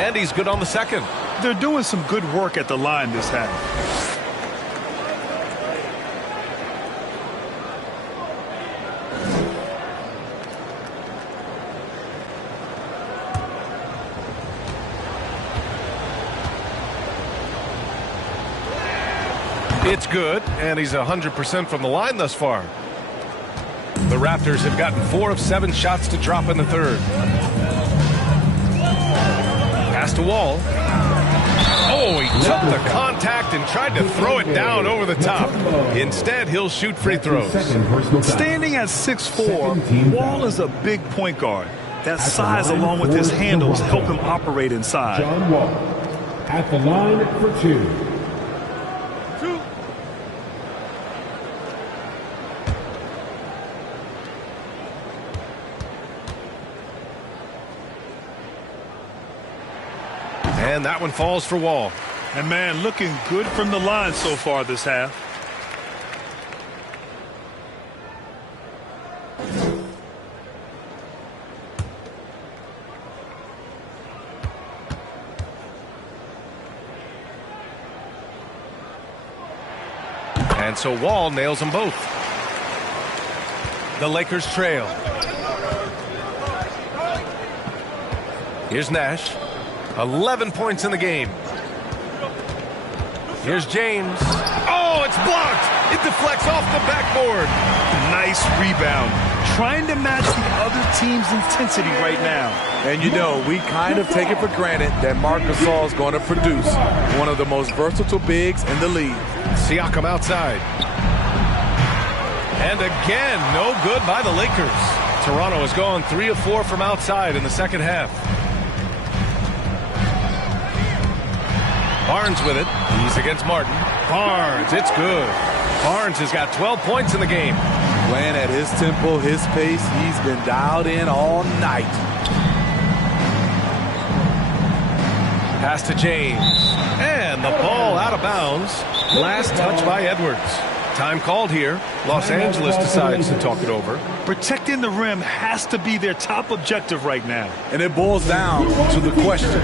And he's good on the second. They're doing some good work at the line this half. It's good, and he's 100% from the line thus far. The Raptors have gotten 4 of 7 shots to drop in the third. Pass to Wall. Oh, he took the contact and tried to throw it down over the top. Instead, he'll shoot free throws. Standing at 6'4", Wall is a big point guard. That size, along with his handles, help him operate inside. John Wall at the line for 2. And that one falls for Wall. And, man, looking good from the line so far this half. And so Wall nails them both. The Lakers trail. Here's Nash. 11 points in the game. Here's James. Oh, it's blocked. It deflects off the backboard. Nice rebound. Trying to match the other team's intensity right now. And you know, we kind of take it for granted that Marc Gasol is going to produce one of the most versatile bigs in the league. Siakam outside. And again, no good by the Lakers. Toronto has gone 3 of 4 from outside in the second half. Barnes with it. He's against Martin. Barnes, it's good. Barnes has got 12 points in the game. Playing at his tempo, his pace, he's been dialed in all night. Pass to James. And the ball out of bounds. Last touch by Edwards. Time called here. Los Angeles decides to talk it over. Protecting the rim has to be their top objective right now. And it boils down to the question.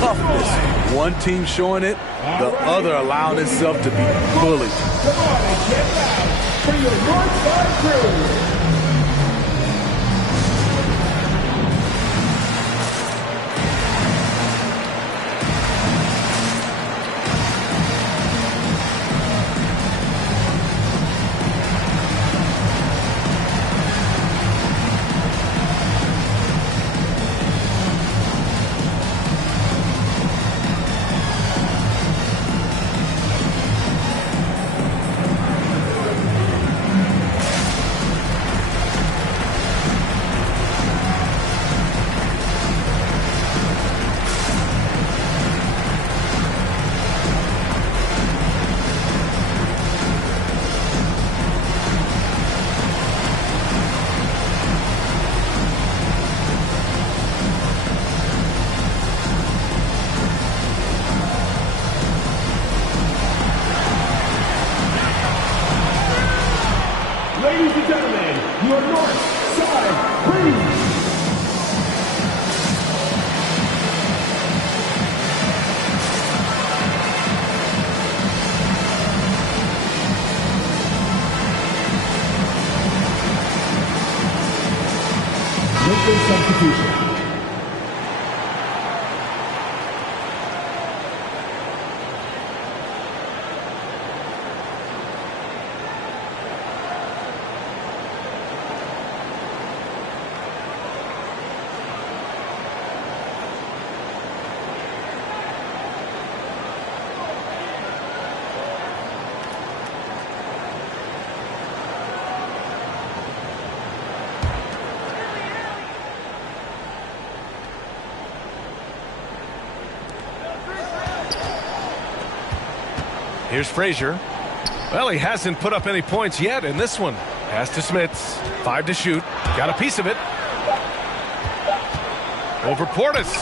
Toughness. One team showing it, the other allowing itself to be bullied. For your Northside Crew. Ladies and gentlemen, your Northside Crew. Liquid substitution. Here's Frazier. Well, he hasn't put up any points yet in this one. Pass to Smits. 5 to shoot. Got a piece of it. Over Portis.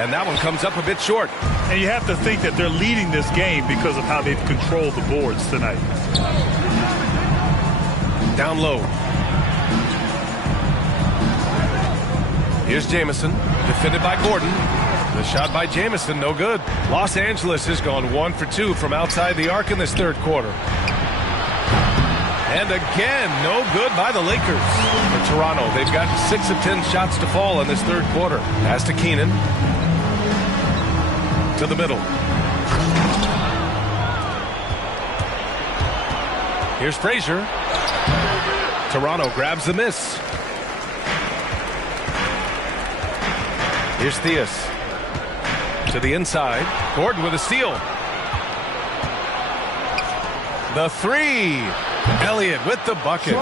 And that one comes up a bit short. And you have to think that they're leading this game because of how they've controlled the boards tonight. Down low. Here's Jamison, defended by Gordon. The shot by Jamison, no good. Los Angeles has gone 1 for 2 from outside the arc in this third quarter. And again, no good by the Lakers. For Toronto, they've got 6 of 10 shots to fall in this third quarter. Pass to Keenan. To the middle. Here's Frazier. Toronto grabs the miss. Here's Theus. To the inside. Gordon with a steal. The three. Elliott with the bucket.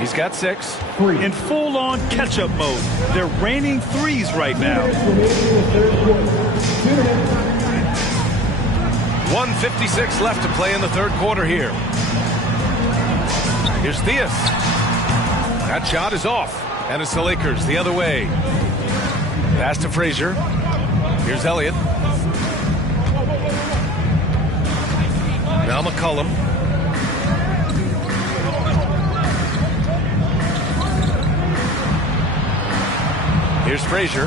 He's got 6. In full-on catch-up mode. They're raining threes right now. 1:56 left to play in the third quarter here. Here's Theus. That shot is off. And it's the Lakers the other way. Pass to Frazier. Here's Elliott. Now McCollum. Here's Frazier.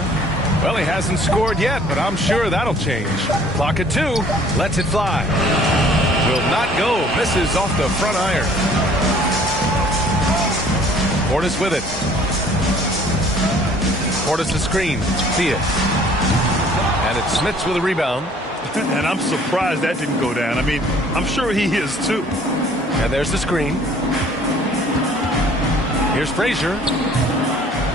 Well, he hasn't scored yet, but I'm sure that'll change. Clock at 2. Lets it fly. Will not go. Misses off the front iron. Portis with it. Portis the screen. Theus. And it's Smits with a rebound. And I'm surprised that didn't go down. I mean, I'm sure he is too. And there's the screen. Here's Frazier.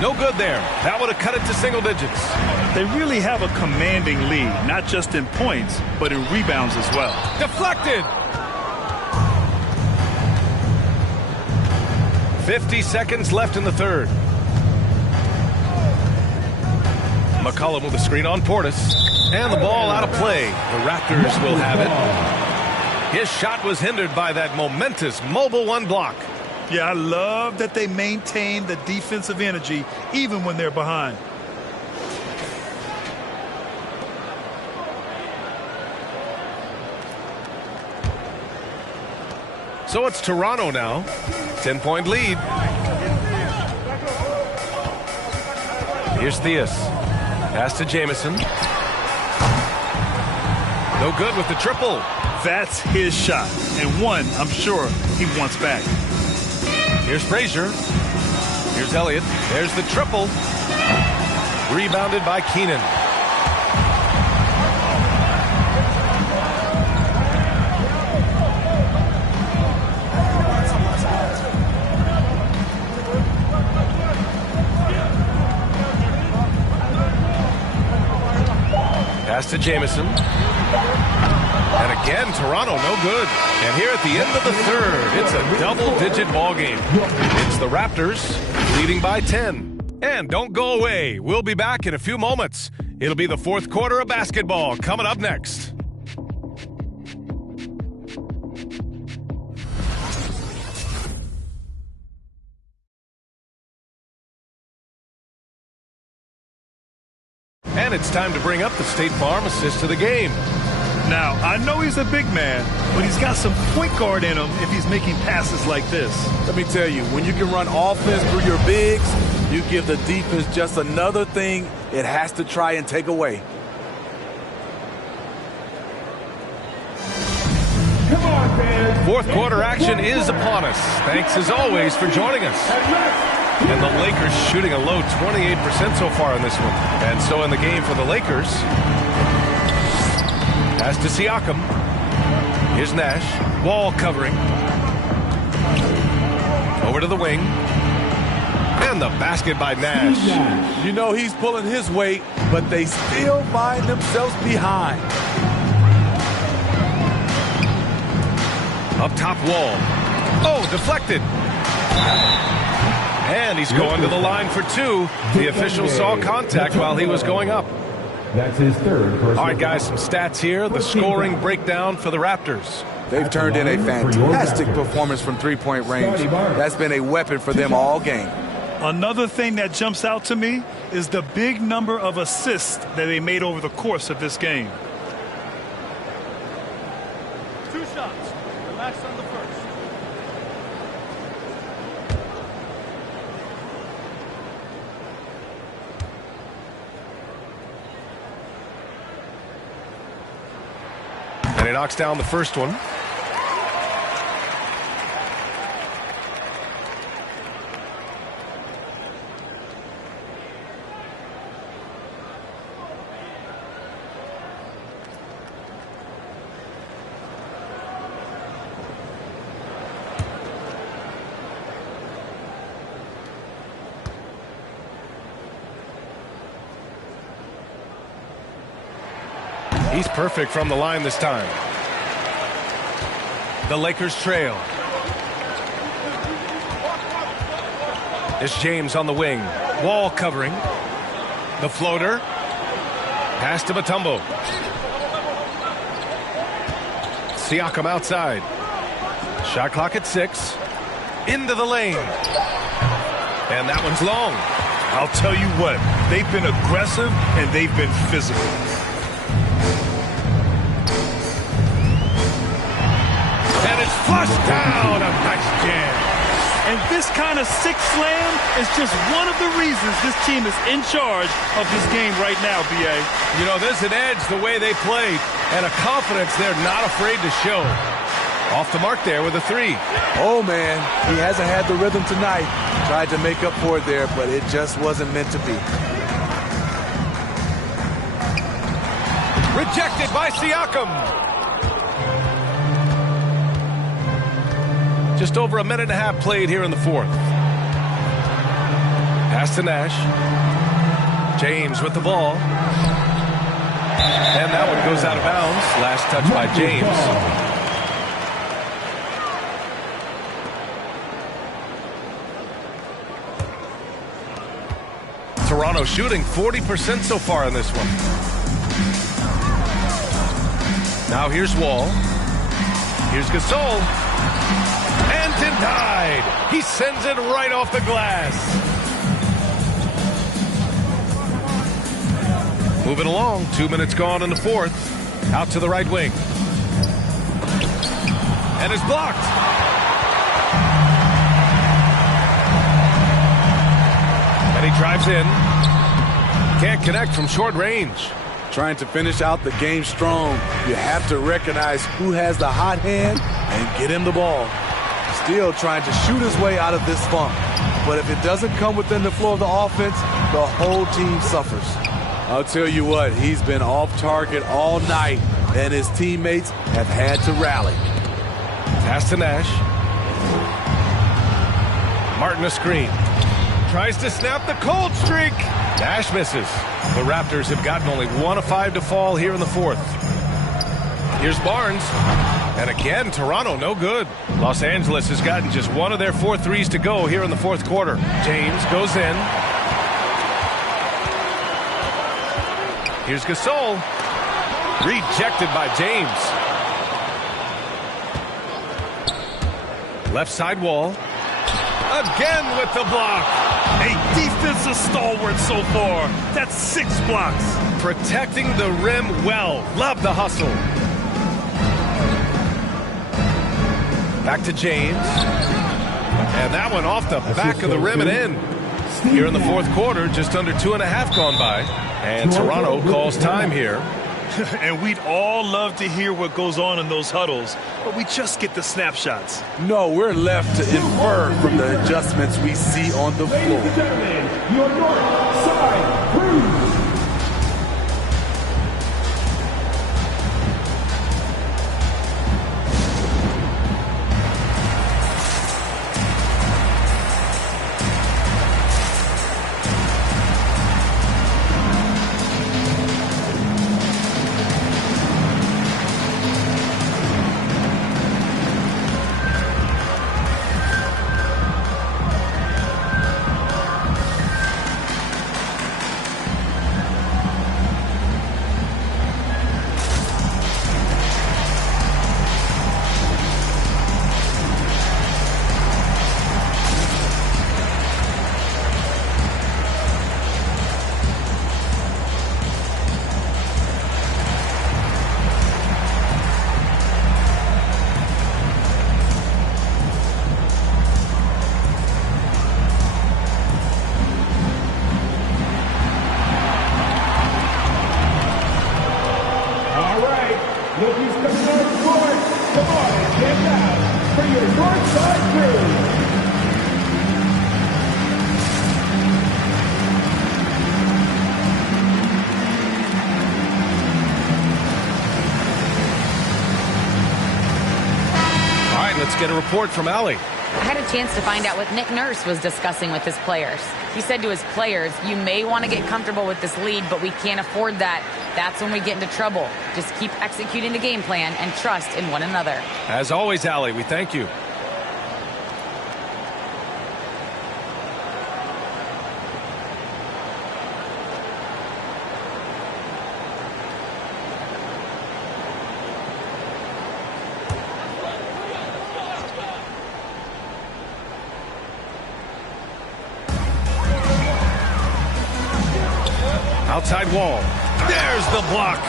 No good there. That would have cut it to single digits. They really have a commanding lead, not just in points, but in rebounds as well. Deflected. 50 seconds left in the third. McCollum with the screen on Portis. And the ball out of play. The Raptors will have it. His shot was hindered by that momentous mobile 1 block. Yeah, I love that they maintain the defensive energy even when they're behind. So it's Toronto now. 10-point lead. Here's Theus. Pass to Jamison. No good with the triple. That's his shot. And one, I'm sure, he wants back. Here's Frazier. Here's Elliott. There's the triple. Rebounded by Keenan. Pass to Jamison. And again, Toronto, no good. And here at the end of the third, it's a double-digit ball game. It's the Raptors leading by 10. And don't go away. We'll be back in a few moments. It'll be the fourth quarter of basketball coming up next. And it's time to bring up the State Farm assist to the game. Now, I know he's a big man, but he's got some point guard in him if he's making passes like this. Let me tell you, when you can run offense through your bigs, you give the defense just another thing it has to try and take away. Fourth quarter action is upon us. Thanks as always for joining us. And the Lakers shooting a low 28% so far in this one. And so in the game for the Lakers, pass to Siakam. Here's Nash. Wall covering. Over to the wing. And the basket by Nash. You know he's pulling his weight, but they still find themselves behind. Up top Wall. Oh, deflected. And he's going to the line for 2. The official saw contact while he was going up. That's his third. All right, guys, some stats here. The scoring breakdown for the Raptors. They've turned in a fantastic performance from three-point range. That's been a weapon for them all game. Another thing that jumps out to me is the big number of assists that they made over the course of this game. 2 shots. Relax on the first. And he knocks down the first one. He's perfect from the line this time. The Lakers trail. It's James on the wing. Wall covering. The floater. Pass to Mutombo. Siakam outside. Shot clock at 6. Into the lane. And that one's long. I'll tell you what, they've been aggressive and they've been physical. Flushed down, a nice jam. And this kind of sick slam is just one of the reasons this team is in charge of this game right now, B.A. You know, there's an edge the way they played and a confidence they're not afraid to show. Off the mark there with a 3. Oh, man, he hasn't had the rhythm tonight. Tried to make up for it there, but it just wasn't meant to be. Rejected by Siakam. Just over a minute and a half played here in the fourth. Pass to Nash. James with the ball. And that one goes out of bounds. Last touch by James. Toronto shooting 40% so far in this one. Now here's Wall. Here's Gasol. And denied. He sends it right off the glass. Moving along. 2 minutes gone in the fourth. Out to the right wing. And is blocked. And he drives in. Can't connect from short range. Trying to finish out the game strong. You have to recognize who has the hot hand and get him the ball. Still trying to shoot his way out of this funk. But if it doesn't come within the flow of the offense, the whole team suffers. I'll tell you what, he's been off target all night, and his teammates have had to rally. Pass to Nash. Martin a screen. Tries to snap the cold streak. Nash misses. The Raptors have gotten only 1 of 5 to fall here in the fourth. Here's Barnes. And again, Toronto no good. Los Angeles has gotten just 1 of their 4 threes to go here in the fourth quarter. James goes in. Here's Gasol. Rejected by James. Left side Wall. Again with the block. A defensive stalwart so far. That's 6 blocks. Protecting the rim well. Love the hustle. Back to James. And that one off the back of the rim and in. Here in the fourth quarter, just under 2.5 gone by. And Toronto calls time here. And we'd all love to hear what goes on in those huddles, but we just get the snapshots. No, we're left to infer from the adjustments we see on the floor. Your north side crew. your north side crew. Let's get a report from Allie. I had a chance to find out what Nick Nurse was discussing with his players. He said to his players, you may want to get comfortable with this lead, but we can't afford that. That's when we get into trouble. Just keep executing the game plan and trust in one another. As always, Allie, we thank you. Outside wall. There's the block.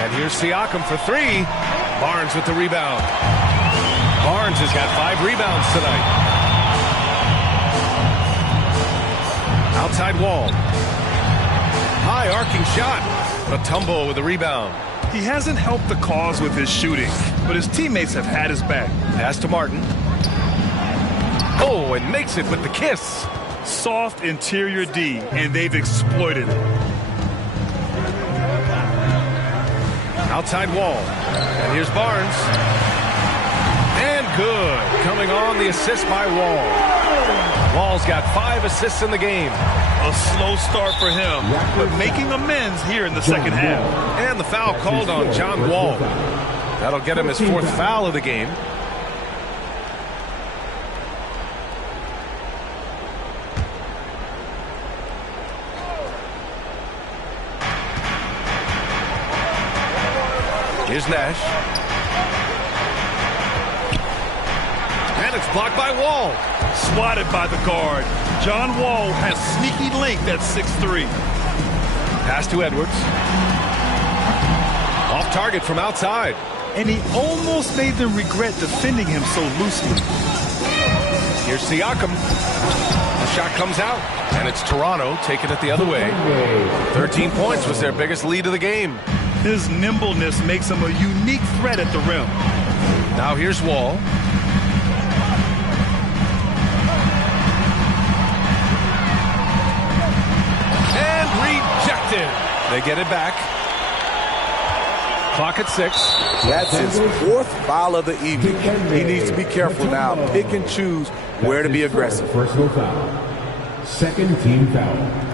And here's Siakam for three. Barnes with the rebound. Barnes has got 5 rebounds tonight. Outside wall. High arcing shot. But Tumble with the rebound. He hasn't helped the cause with his shooting, but his teammates have had his back. Pass to Martin. Oh, and makes it with the kiss. Soft interior D, and they've exploited it. Outside wall. And here's Barnes. And good. Coming on the assist by Wall. Wall's got 5 assists in the game. A slow start for him, but making amends here in the second half. And the foul called on John Wall. That'll get him his 4th foul of the game. Here's Nash. And it's blocked by Wall. Swatted by the guard. John Wall has sneaky length at 6'3". Pass to Edwards. Off target from outside. And he almost made them regret defending him so loosely. Here's Siakam. The shot comes out. And it's Toronto taking it the other way. 13 points was their biggest lead of the game. His nimbleness makes him a unique threat at the rim. Now here's Wall. And rejected. They get it back. Clock at 6. That's his 4th foul of the evening. He needs to be careful now. Pick and choose where to be aggressive. Personal foul. Second team foul.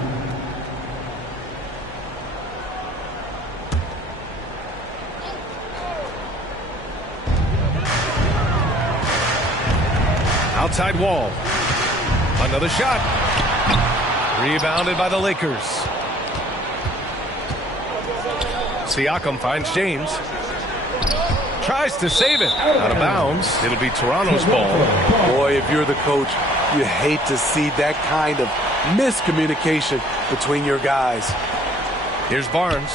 Outside Wall. Another shot. Rebounded by the Lakers. Siakam finds James. Tries to save it. Out of bounds. It'll be Toronto's ball. Boy, if you're the coach, you hate to see that kind of miscommunication between your guys. Here's Barnes.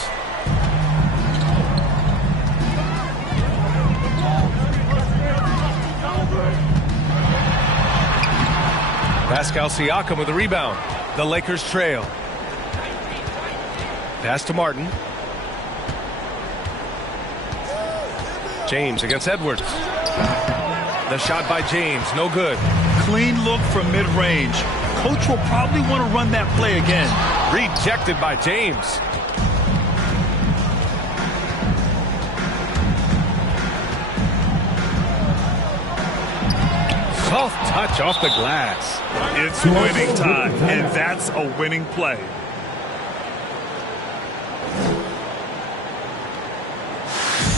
Pascal Siakam with the rebound. The Lakers trail. Pass to Martin. James against Edwards. The shot by James, no good. Clean look from mid-range. Coach will probably want to run that play again. Rejected by James. Soft touch off the glass. It's winning time, and that's a winning play.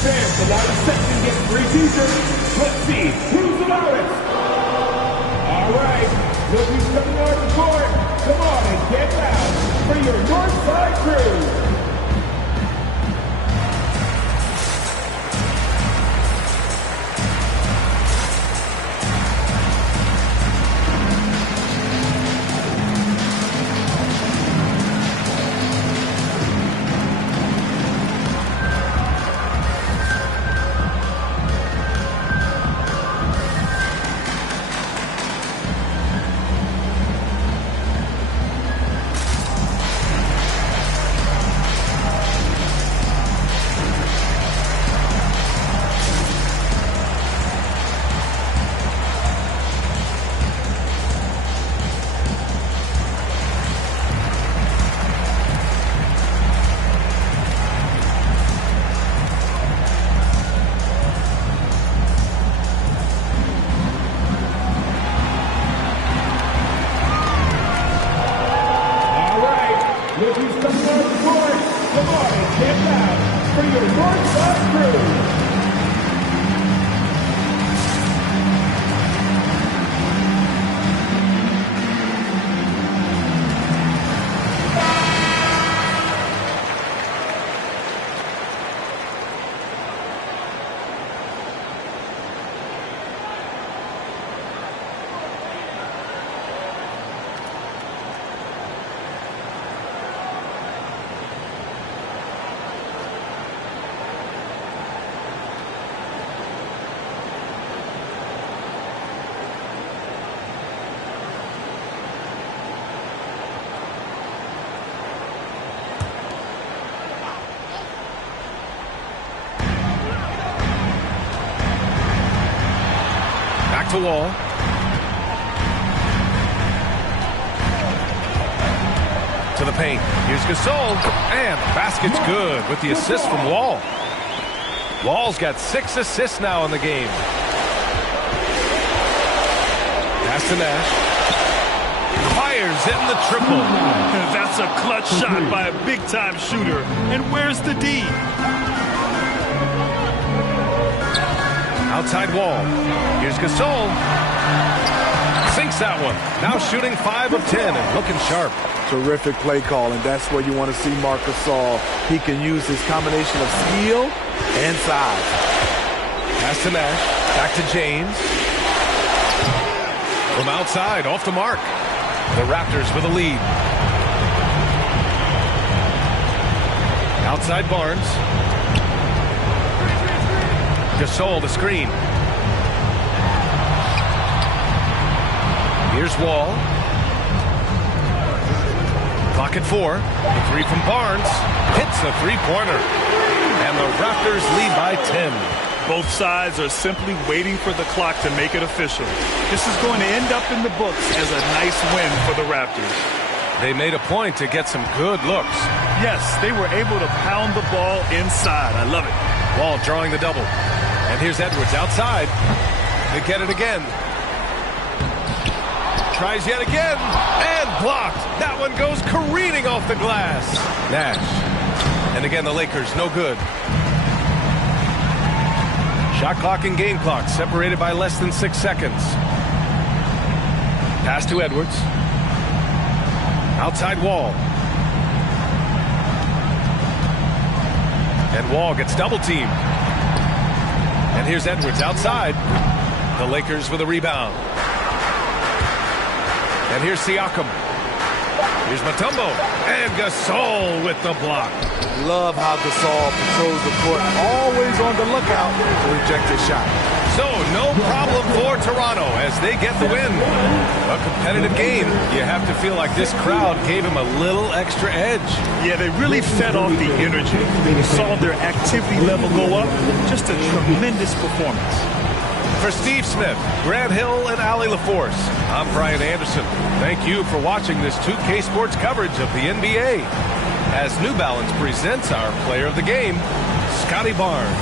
Fans of our second game preseason, let's see who's the loudest. All right, look who's coming on the court. Come on and get loud for your North Side crew. for your courtside crew. To Wall. To the paint. Here's Gasol. And the basket's good with the assist from Wall. Wall's got 6 assists now in the game. Pass to Nash. Fires in the triple. That's a clutch shot by a big-time shooter. And where's the D? Outside Wall. Here's Gasol. Sinks that one. Now shooting 5 of 10 and looking sharp. Terrific play call, and that's where you want to see Marc Gasol. He can use his combination of skill and size. Pass to Nash. Back to James. From outside, off the mark. The Raptors with a lead. Outside Barnes. Gasol the screen. Here's Wall. Clock at 4. The 3 from Barnes. Hits the three-pointer. And the Raptors lead by 10. Both sides are simply waiting for the clock to make it official. This is going to end up in the books as a nice win for the Raptors. They made a point to get some good looks. Yes, they were able to pound the ball inside. I love it. Wall drawing the double. And here's Edwards outside. They get it again. Tries yet again. And blocked. That one goes careening off the glass. Nash. And again, the Lakers, no good. Shot clock and game clock separated by less than 6 seconds. Pass to Edwards. Outside Wall. And Wall gets double teamed. And here's Edwards outside. The Lakers with a rebound. And here's Siakam. Here's Mutombo. And Gasol with the block. Love how Gasol patrols the court, always on the lookout to reject his shot. So, no problem for Toronto as they get the win. A competitive game. You have to feel like this crowd gave him a little extra edge. Yeah, they really fed off the energy. You saw their activity level go up. Just a tremendous performance. For Steve Smith, Grant Hill, and Allie LaForce, I'm Brian Anderson. Thank you for watching this 2K Sports coverage of the NBA. As New Balance presents our player of the game, Scotty Barnes.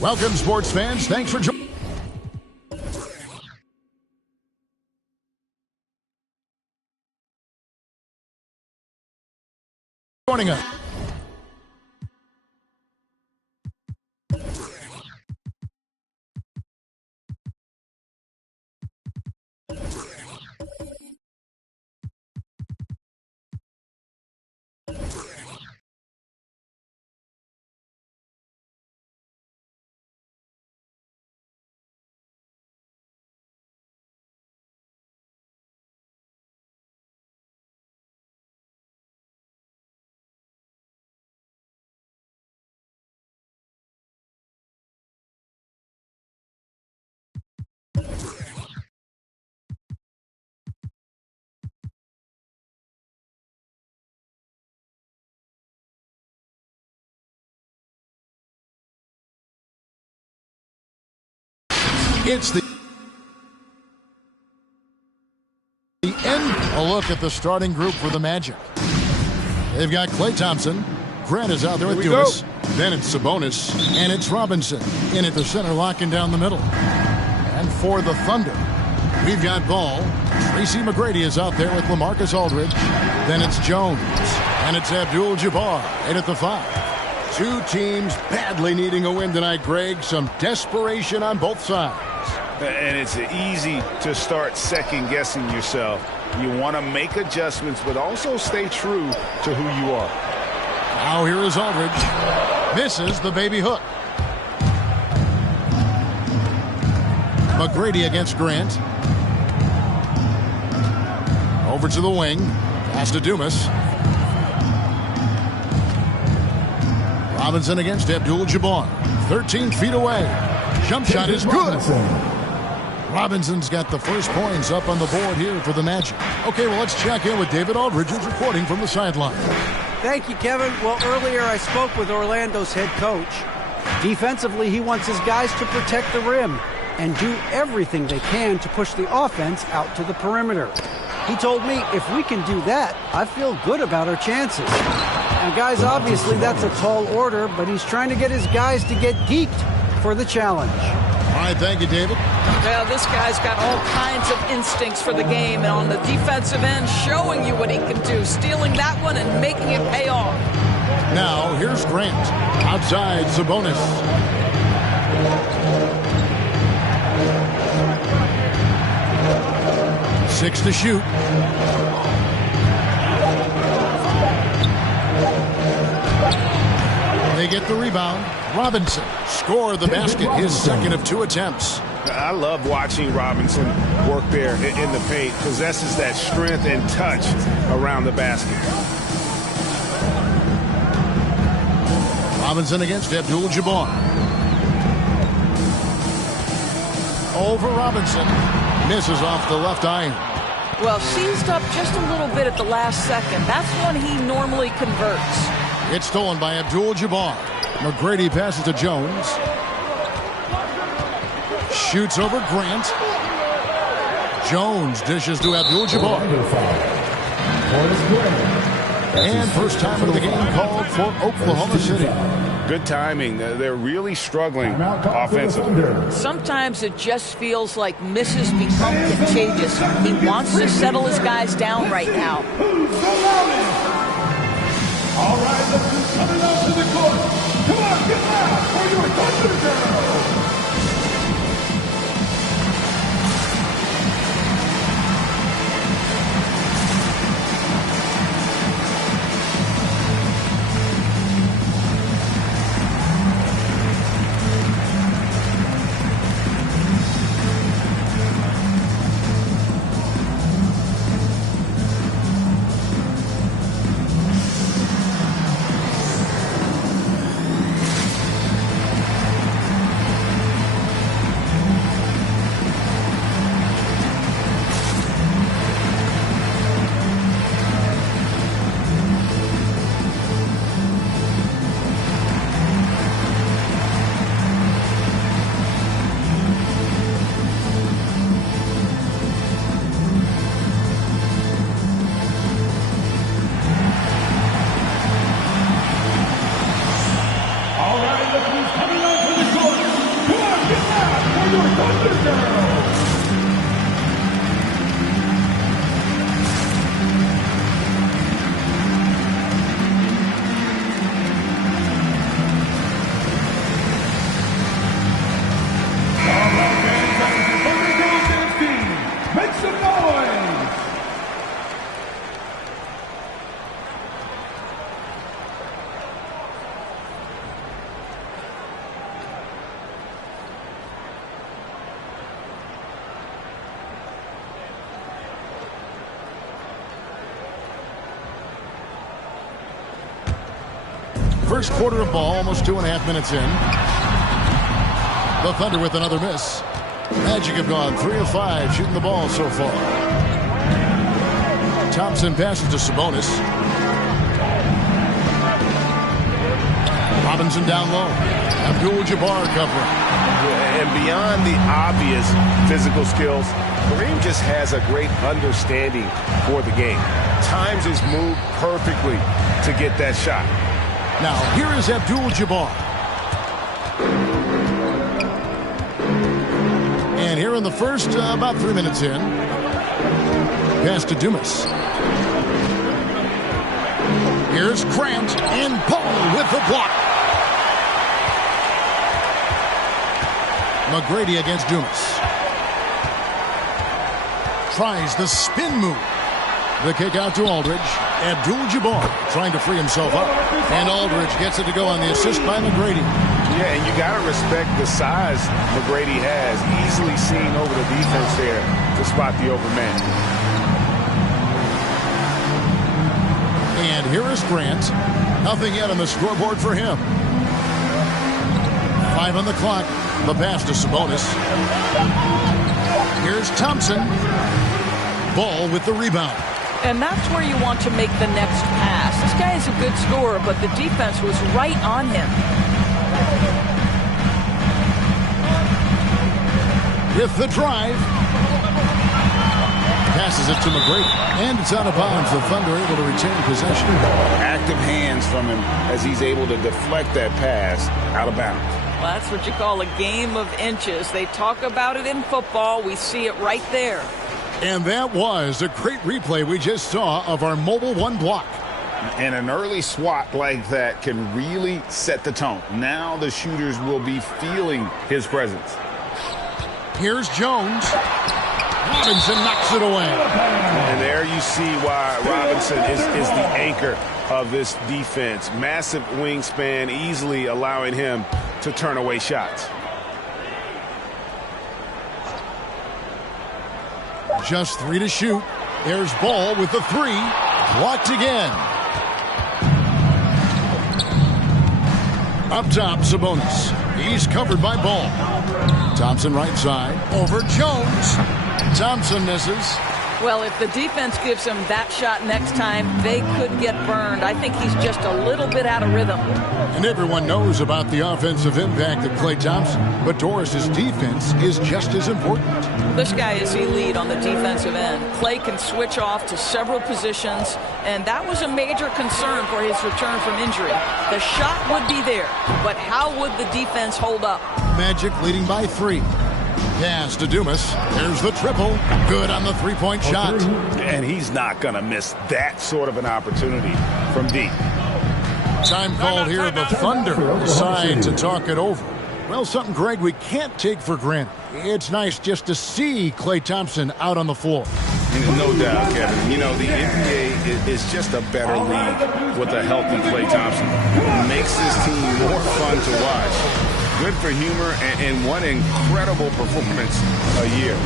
Welcome, sports fans. Thanks for joining. Joining us. It's the end. A look at the starting group for the Magic. They've got Klay Thompson. Grant is out there with Dumas. Then it's Sabonis. And it's Robinson in at the center, locking down the middle. And for the Thunder, we've got Ball. Tracy McGrady is out there with LaMarcus Aldridge. Then it's Jones. And it's Abdul-Jabbar in at the 5. Two teams badly needing a win tonight, Greg. Some desperation on both sides. And it's easy to start second-guessing yourself. You want to make adjustments, but also stay true to who you are. Now here is Aldridge. Misses the baby hook. McGrady against Grant. Over to the wing. Pass to Dumas. Robinson against Abdul-Jabbar. 13 feet away. Jump shot is good. Robinson's got the first points up on the board here for the Magic. Okay, well, let's check in with David Aldridge, who's reporting from the sideline. Thank you, Kevin. Well, earlier I spoke with Orlando's head coach. Defensively, he wants his guys to protect the rim and do everything they can to push the offense out to the perimeter. He told me if we can do that, I feel good about our chances. Now, guys, obviously that's a tall order, but he's trying to get his guys to get geeked for the challenge. All right, thank you, David. Well, this guy's got all kinds of instincts for the game, and on the defensive end, showing you what he can do, stealing that one and making it pay off. Now, here's Grant. Outside, Sabonis. 6 to shoot. They get the rebound. Robinson scored the basket, his second of 2 attempts. I love watching Robinson work there in the paint. Possesses that strength and touch around the basket. Robinson against Abdul-Jabbar. Over Robinson. Misses off the left iron. Well, seized up just a little bit at the last second. That's when he normally converts. It's stolen by Abdul-Jabbar. McGrady passes to Jones. Shoots over Grant. Jones dishes to Abdul-Jabbar. And first time of the game called for Oklahoma City. Good timing. They're really struggling offensively. Sometimes it just feels like misses become contagious. He wants to settle his guys down right now. All right, let's just coming out to the court. Come on, get loud for your Thunder Girls. First quarter of ball, almost 2.5 minutes in. The Thunder with another miss. Magic have gone 3 of 5 shooting the ball so far. Thompson passes to Sabonis. Robinson down low. Abdul-Jabbar covering. And beyond the obvious physical skills, Kareem just has a great understanding for the game. Times his move perfectly to get that shot. Now, here is Abdul-Jabbar. And here in the first, about 3 minutes in, pass to Dumas. Here's Grant and Paul with the block. McGrady against Dumas. Tries the spin move. The kick out to Aldridge. Abdul-Jabbar trying to free himself up. And Aldridge gets it to go on the assist by McGrady. Yeah, and you got to respect the size McGrady has. Easily seen over the defense there to spot the open man. And here is Grant. Nothing yet on the scoreboard for him. 5 on the clock. The pass to Sabonis. Here's Thompson. Ball with the rebound. And that's where you want to make the next pass. This guy is a good scorer, but the defense was right on him. With the drive. Passes it to McGrady. And it's out of bounds. The Thunder able to retain possession. Active hands from him as he's able to deflect that pass out of bounds. Well, that's what you call a game of inches. They talk about it in football. We see it right there. And that was a great replay we just saw of our Mobile One block. And an early swat like that can really set the tone. Now the shooters will be feeling his presence. Here's Jones. Robinson knocks it away. And there you see why Robinson is the anchor of this defense. Massive wingspan, easily allowing him to turn away shots. Just 3 to shoot. There's Ball with the 3. Blocked again. Up top, Sabonis. He's covered by Ball. Thompson right side. Over Jones. Thompson misses. Well, if the defense gives him that shot next time, they could get burned. I think he's just a little bit out of rhythm. And everyone knows about the offensive impact of Klay Thompson. But Doris's defense is just as important. This guy is elite on the defensive end. Klay can switch off to several positions, and that was a major concern for his return from injury. The shot would be there, but how would the defense hold up? Magic leading by 3. Pass to Dumas. There's the triple. Good on the three-point shot. And he's not going to miss that sort of an opportunity from deep. Time called here. The Thunder decide to talk it over. Well, something, Greg, we can't take for granted. It's nice just to see Klay Thompson out on the floor. No doubt, Kevin. You know, the NBA is just a better league with a healthy Klay Thompson. It makes this team more fun to watch. Good for humor and one incredible performance a year.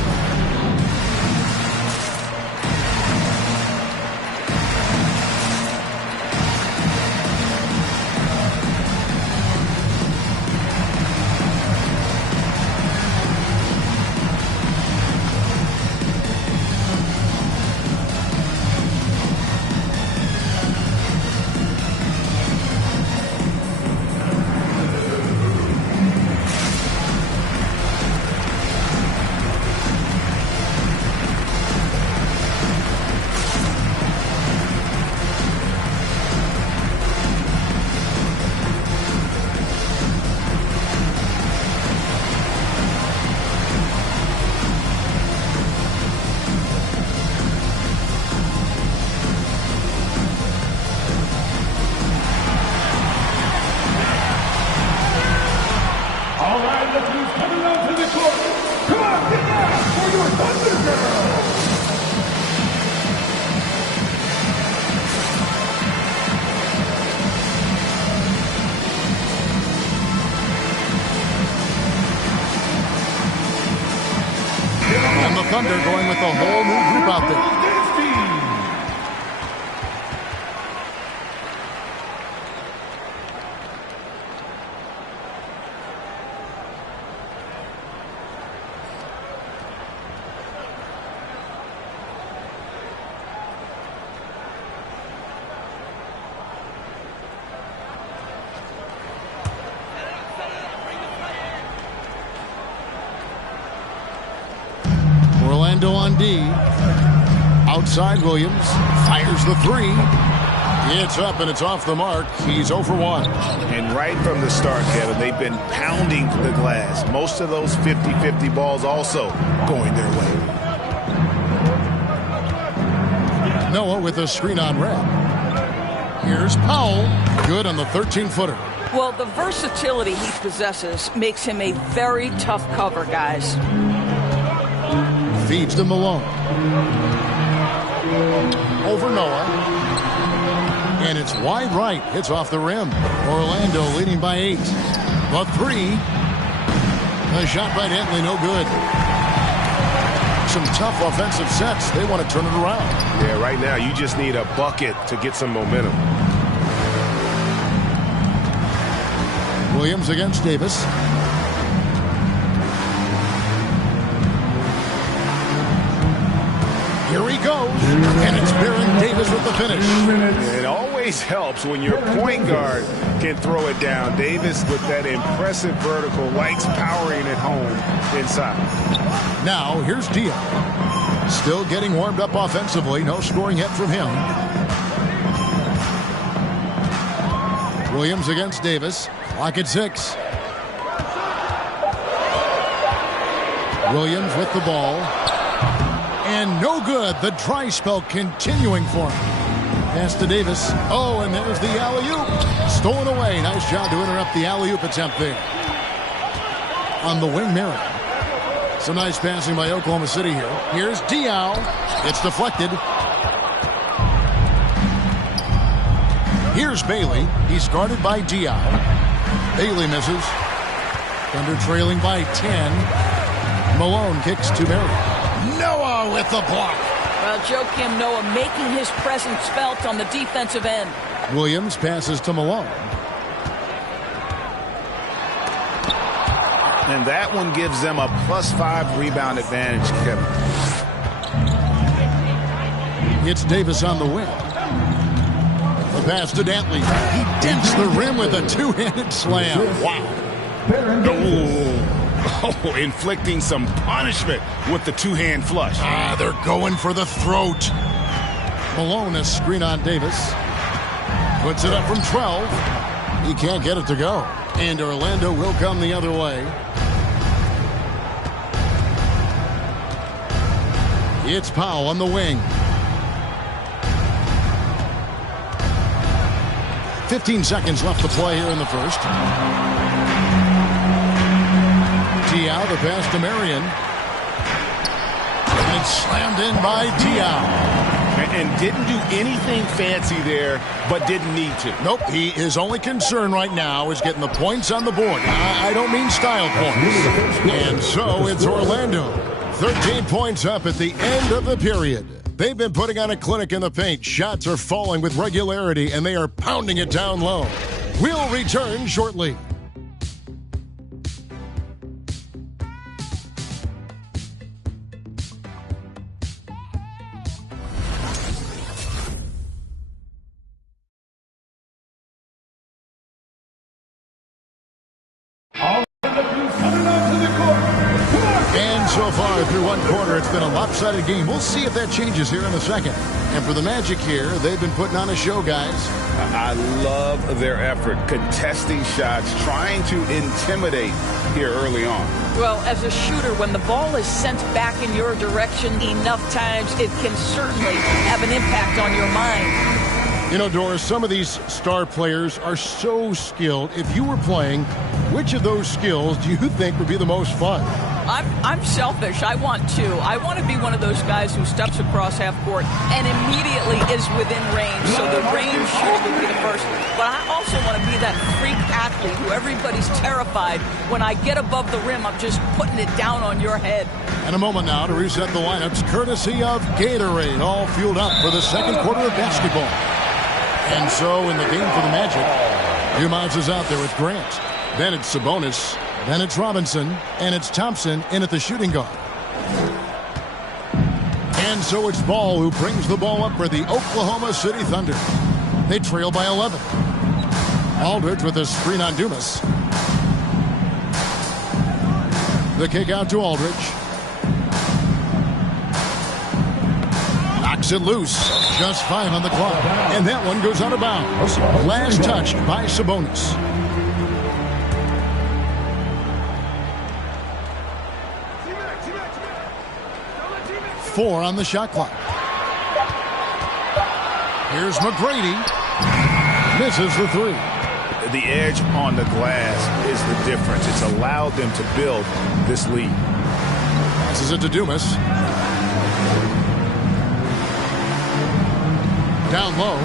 Thunder going with a whole new group out there. Orlando on D. Outside Williams. Fires the 3. It's up and it's off the mark. He's 0 for 1. And right from the start, Kevin, they've been pounding the glass. Most of those 50-50 balls also going their way. Noah with a screen on red. Here's Powell. Good on the 13-footer. Well, the versatility he possesses makes him a very tough cover, guys. Feeds to Malone. Over Noah. And it's wide right. Hits off the rim. Orlando leading by 8. The 3. A shot by Henley, no good. Some tough offensive sets. They want to turn it around. Yeah, right now you just need a bucket to get some momentum. Williams against Davis. Here he goes, and it's Baron Davis with the finish. It always helps when your point guard can throw it down. Davis with that impressive vertical, likes powering it home inside. Now, here's Diop. Still getting warmed up offensively. No scoring yet from him. Williams against Davis. Clock at 6. Williams with the ball. And no good. The dry spell continuing for him. Pass to Davis. Oh, and there's the alley-oop. Stolen away. Nice job to interrupt the alley-oop attempt there. On the wing, Merritt. Some nice passing by Oklahoma City here. Here's Diaw. It's deflected. Here's Bailey. He's guarded by Diaw. Bailey misses. Thunder trailing by 10. Malone kicks to Marion. Noah with the block. Well, Joakim Noah making his presence felt on the defensive end. Williams passes to Malone. And that one gives them a +5 rebound advantage, Kevin. It's Davis on the wing. The pass to Dantley. He dents the rim with a two-handed slam. Wow. Oh, inflicting some punishment with the two-hand flush. They're going for the throat. Malone a screen on Davis. Puts it up from 12. He can't get it to go. And Orlando will come the other way. It's Powell on the wing. 15 seconds left to play here in the first. Diaw, the pass to Marion. And it's slammed in by Diaw. And didn't do anything fancy there, but didn't need to. Nope, his only concern right now is getting the points on the board. I don't mean style points. And so it's Orlando. 13 points up at the end of the period. They've been putting on a clinic in the paint. Shots are falling with regularity, and they are pounding it down low. We'll return shortly. So far through one quarter, it's been a lopsided game. We'll see if that changes here in a second. And for the Magic here, they've been putting on a show, guys. I love their effort, contesting shots, trying to intimidate here early on. Well, as a shooter, when the ball is sent back in your direction enough times, it can certainly have an impact on your mind. You know, Doris, some of these star players are so skilled. If you were playing, which of those skills do you think would be the most fun? I'm selfish. I want to. I want to be one of those guys who steps across half court and immediately is within range. So the range shooting would be the first. But I also want to be that freak athlete who everybody's terrified. When I get above the rim, I'm just putting it down on your head. And a moment now to reset the lineups, courtesy of Gatorade, all fueled up for the second quarter of basketball. And so in the game for the Magic, Dumars is out there with Grant. Then it's Sabonis. Then it's Robinson. And it's Thompson in at the shooting guard. And so it's Ball who brings the ball up for the Oklahoma City Thunder. They trail by 11. Aldridge with a screen on Dumas. The kick out to Aldridge. Knocks it loose. Just 5 on the clock. And that one goes out of bounds. Last touch by Sabonis. Four on the shot clock. Here's McGrady. Misses the three. The edge on the glass is the difference. It's allowed them to build this lead. Passes it to Dumas. Down low.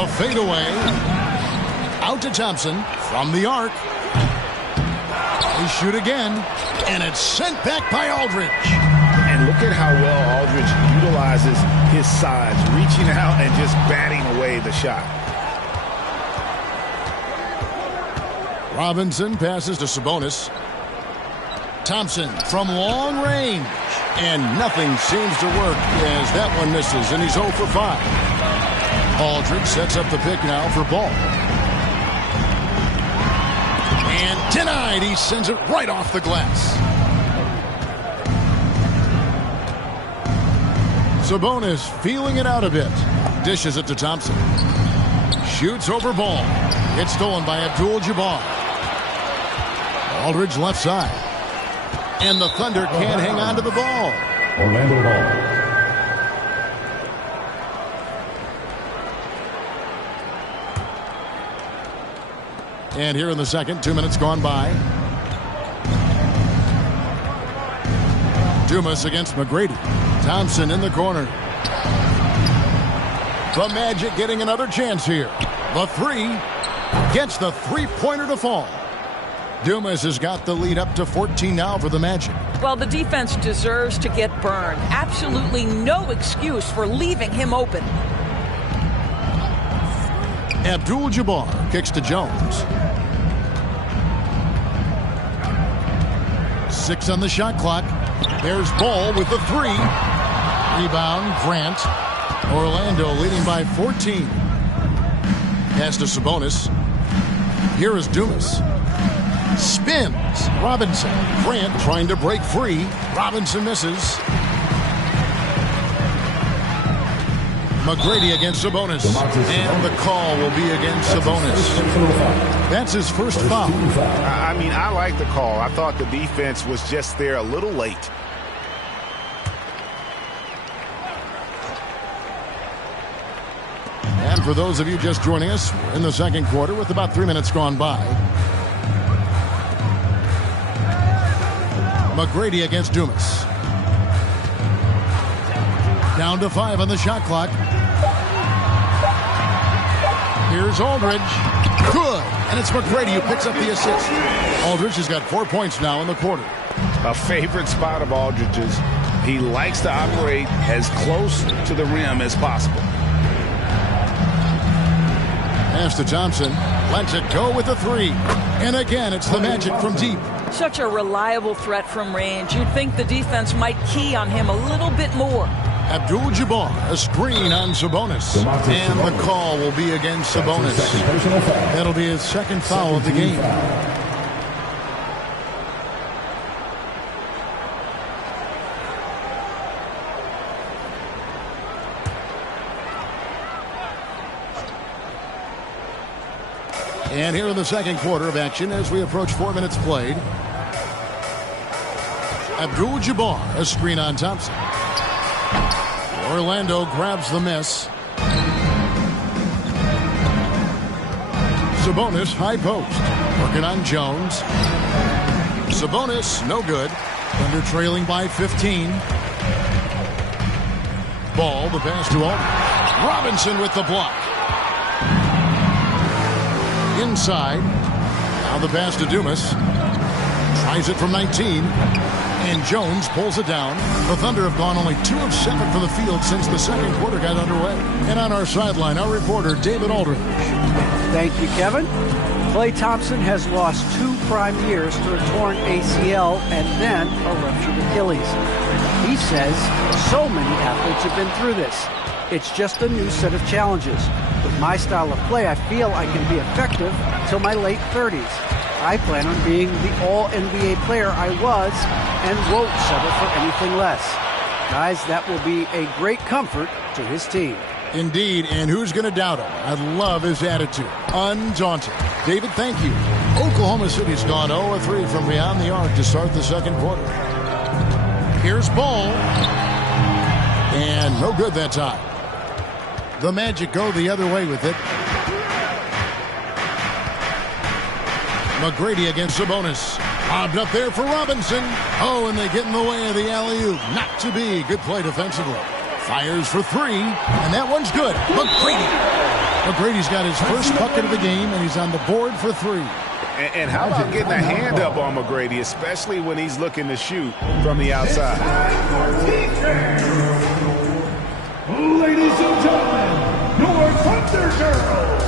A fadeaway. Out to Thompson from the arc. They shoot again. And it's sent back by Aldridge. And look at how well Aldridge utilizes his size, reaching out and just batting away the shot. Robinson passes to Sabonis. Thompson from long range. And nothing seems to work as that one misses, and he's 0 for 5. Aldridge sets up the pick now for Ball. And denied. He sends it right off the glass. Sabonis feeling it out a bit. Dishes it to Thompson. Shoots over Ball. It's stolen by Abdul-Jabbar. Aldridge left side. And the Thunder can't hang on to the ball. Orlando ball. And here in the second, 2 minutes gone by. Dumas against McGrady. Thompson in the corner. The Magic getting another chance here. The three gets the three-pointer to fall. Dumas has got the lead up to 14 now for the Magic. Well, the defense deserves to get burned. Absolutely no excuse for leaving him open. Abdul-Jabbar kicks to Jones. 6 on the shot clock. There's Ball with the three. Rebound, Grant. Orlando leading by 14. Pass to Sabonis. Here is Dumas. Spins. Robinson. Grant trying to break free. Robinson misses. McGrady against Sabonis. And the call will be against Sabonis. That's his first foul. I mean, I like the call. I thought the defense was just there a little late. And for those of you just joining us, we're in the second quarter with about 3 minutes gone by. McGrady against Dumas. Down to 5 on the shot clock. Here's Aldridge. Good. And it's McGrady who picks up the assist. Aldridge has got 4 points now in the quarter. A favorite spot of Aldridge's. He likes to operate as close to the rim as possible. Pass to Thompson. Lets it go with the three. And again, it's the Magic from deep. Such a reliable threat from range. You'd think the defense might key on him a little bit more. Abdul-Jabbar, a screen on Sabonis. And the call will be against Sabonis. That'll be his second foul of the game. And here in the second quarter of action as we approach 4 minutes played. Abdul-Jabbar, a screen on Thompson. Orlando grabs the miss. Sabonis, high post. Working on Jones. Sabonis, no good. Thunder trailing by 15. Ball, the pass to Aldridge. Robinson with the block. Inside. Now the pass to Dumas. Tries it from 19. And Jones pulls it down. The Thunder have gone only 2 of 7 for the field since the second quarter got underway. And on our sideline, our reporter, David Aldridge. Thank you, Kevin. Klay Thompson has lost 2 prime years to a torn ACL and then a ruptured Achilles. He says so many athletes have been through this. It's just a new set of challenges. With my style of play, I feel I can be effective till my late 30s. I plan on being the all-NBA player I was and won't settle for anything less. Guys, that will be a great comfort to his team. Indeed, and who's going to doubt him? I love his attitude. Undaunted. David, thank you. Oklahoma City's gone 0-3 from beyond the arc to start the second quarter. Here's Ball. And no good that time. The Magic go the other way with it. McGrady against Sabonis. Lobbed up there for Robinson. Oh, and they get in the way of the alley-oop. Not to be. Good play defensively. Fires for 3, and that one's good. McGrady's got his first bucket of the game, and he's on the board for 3. And how about getting a hand up on McGrady, especially when he's looking to shoot from the outside? Ladies and gentlemen, your Thunder Girls.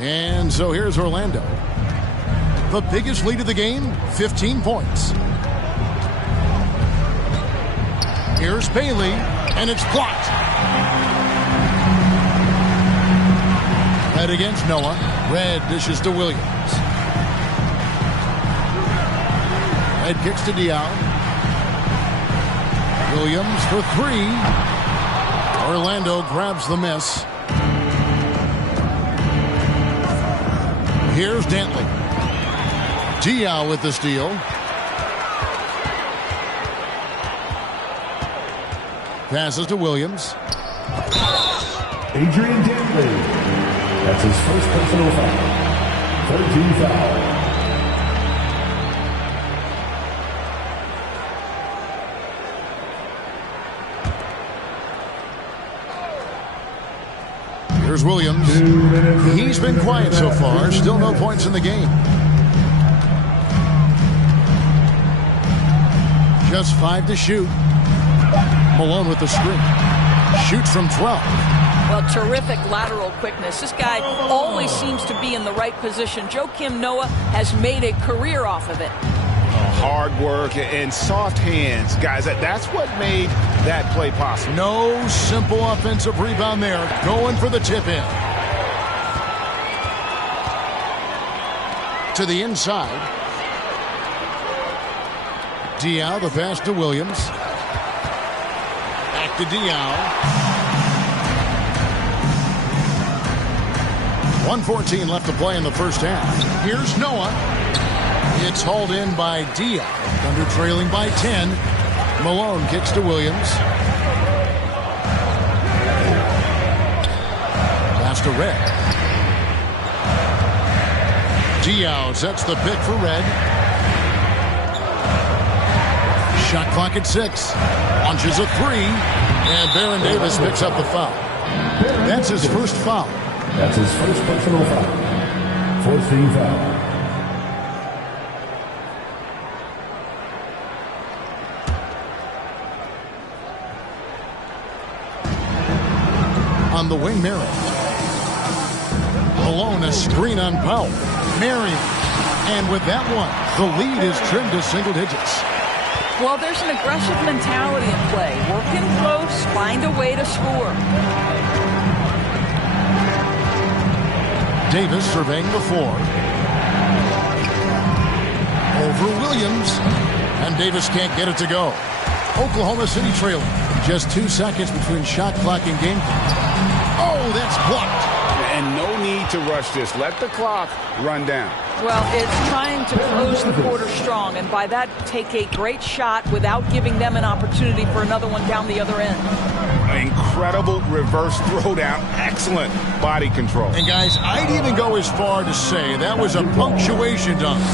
And so here's Orlando. The biggest lead of the game, 15 points. Here's Bailey, and it's blocked. Red against Noah. Red dishes to Williams. Red kicks to Diaw. Williams for three. Orlando grabs the miss. Here's Dantley. Diaw with the steal. Passes to Williams. Adrian Dantley. That's his first personal foul. 13 foul. Here's Williams. He's been quiet so far. Still no points in the game. Just 5 to shoot. Malone with the screen. Shoots from 12. Well, terrific lateral quickness. This guy always seems to be in the right position. Joakim Noah has made a career off of it. Hard work and soft hands. Guys, that's what made that play possible. No simple offensive rebound there. Going for the tip-in. To the inside. Diaw, the pass to Williams. Back to Diaw. 1:14 left to play in the first half. Here's Noah. It's hauled in by Diaw. Thunder trailing by 10. Malone kicks to Williams. Pass to Red. Diaw sets the pick for Red. Shot clock at 6. Launches a 3. And Baron Davis picks up the foul. That's his first foul. That's his first personal foul. 14 foul. On the wing, Marion. Malone, a screen on Powell. Marion. And with that one, the lead is trimmed to single digits. Well, there's an aggressive mentality in play. Work in close, find a way to score. Davis surveying the floor. Over Williams. And Davis can't get it to go. Oklahoma City trailing. Just 2 seconds between shot clock and game clock. Oh, that's blocked. And no need to rush this. Let the clock run down. Well, it's trying to close the quarter strong, and by that, take a great shot without giving them an opportunity for another one down the other end. Incredible reverse throwdown. Excellent body control. And guys, I'd even go as far to say that was a punctuation dunk.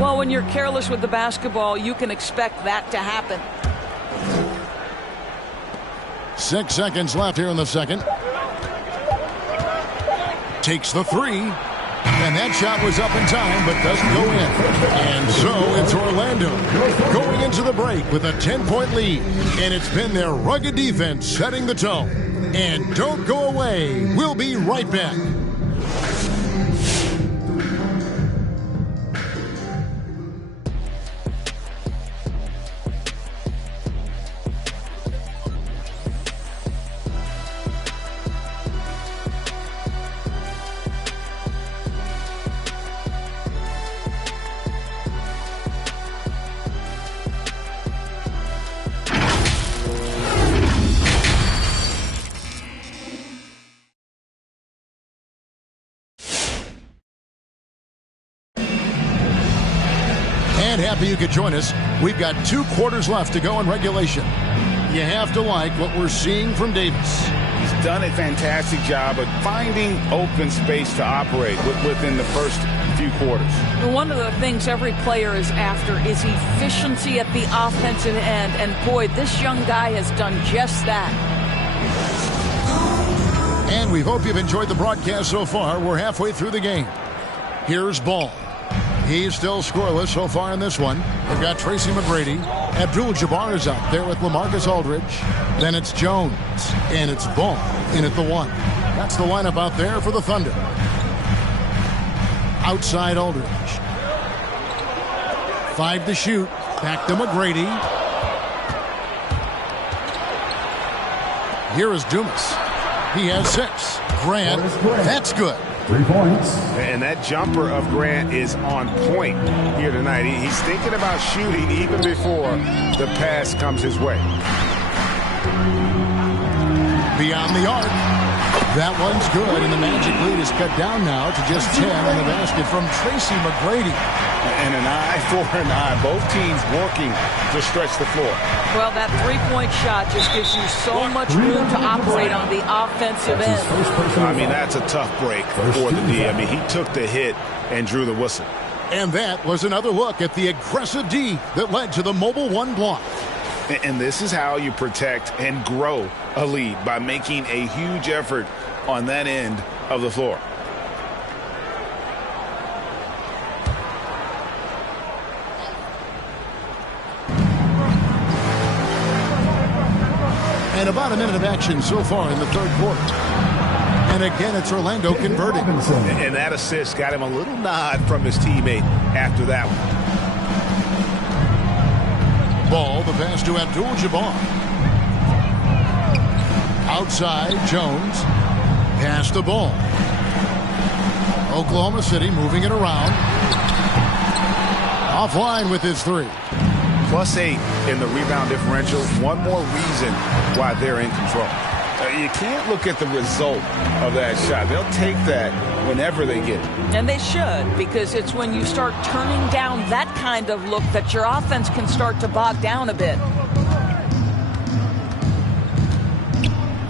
Well, when you're careless with the basketball, you can expect that to happen. 6 seconds left here in the second. Takes the 3. And that shot was up in time, but doesn't go in. And so it's Orlando going into the break with a 10-point lead. And it's been their rugged defense setting the tone. And don't go away. We'll be right back. And happy you could join us. We've got 2 quarters left to go in regulation. You have to like what we're seeing from Davis. He's done a fantastic job of finding open space to operate within the first few quarters. One of the things every player is after is efficiency at the offensive end. And boy, this young guy has done just that. And we hope you've enjoyed the broadcast so far. We're halfway through the game. Here's Ball. He's still scoreless so far in this one. They've got Tracy McGrady. Abdul-Jabbar is out there with LaMarcus Aldridge. Then it's Jones. And it's Ball in at the 1. That's the lineup out there for the Thunder. Outside Aldridge. 5 to shoot. Back to McGrady. Here is Dumas. He has 6. Grant. That's good. 3 points. And that jumper of Grant is on point here tonight. He's thinking about shooting even before the pass comes his way. Beyond the arc. That one's good, and the Magic lead is cut down now to just 10 on the basket from Tracy McGrady. And an eye for an eye. Both teams working to stretch the floor. Well, that three-point shot just gives you so much room to operate on the offensive end. I mean, that's a tough break for the D. I mean, he took the hit and drew the whistle. And that was another look at the aggressive D that led to the Mobile One block. And this is how you protect and grow a lead, by making a huge effort on that end of the floor. And about a minute of action so far in the third quarter. And again, it's Orlando converting. And that assist got him a little nod from his teammate after that one. Ball, the pass to Abdul-Jabbar. Outside, Jones. Pass the ball. Oklahoma City moving it around. Offline with his 3. +8 in the rebound differential. One more reason why they're in control. You can't look at the result of that shot. They'll take that whenever they get it. And they should, because it's when you start turning down that kind of look that your offense can start to bog down a bit.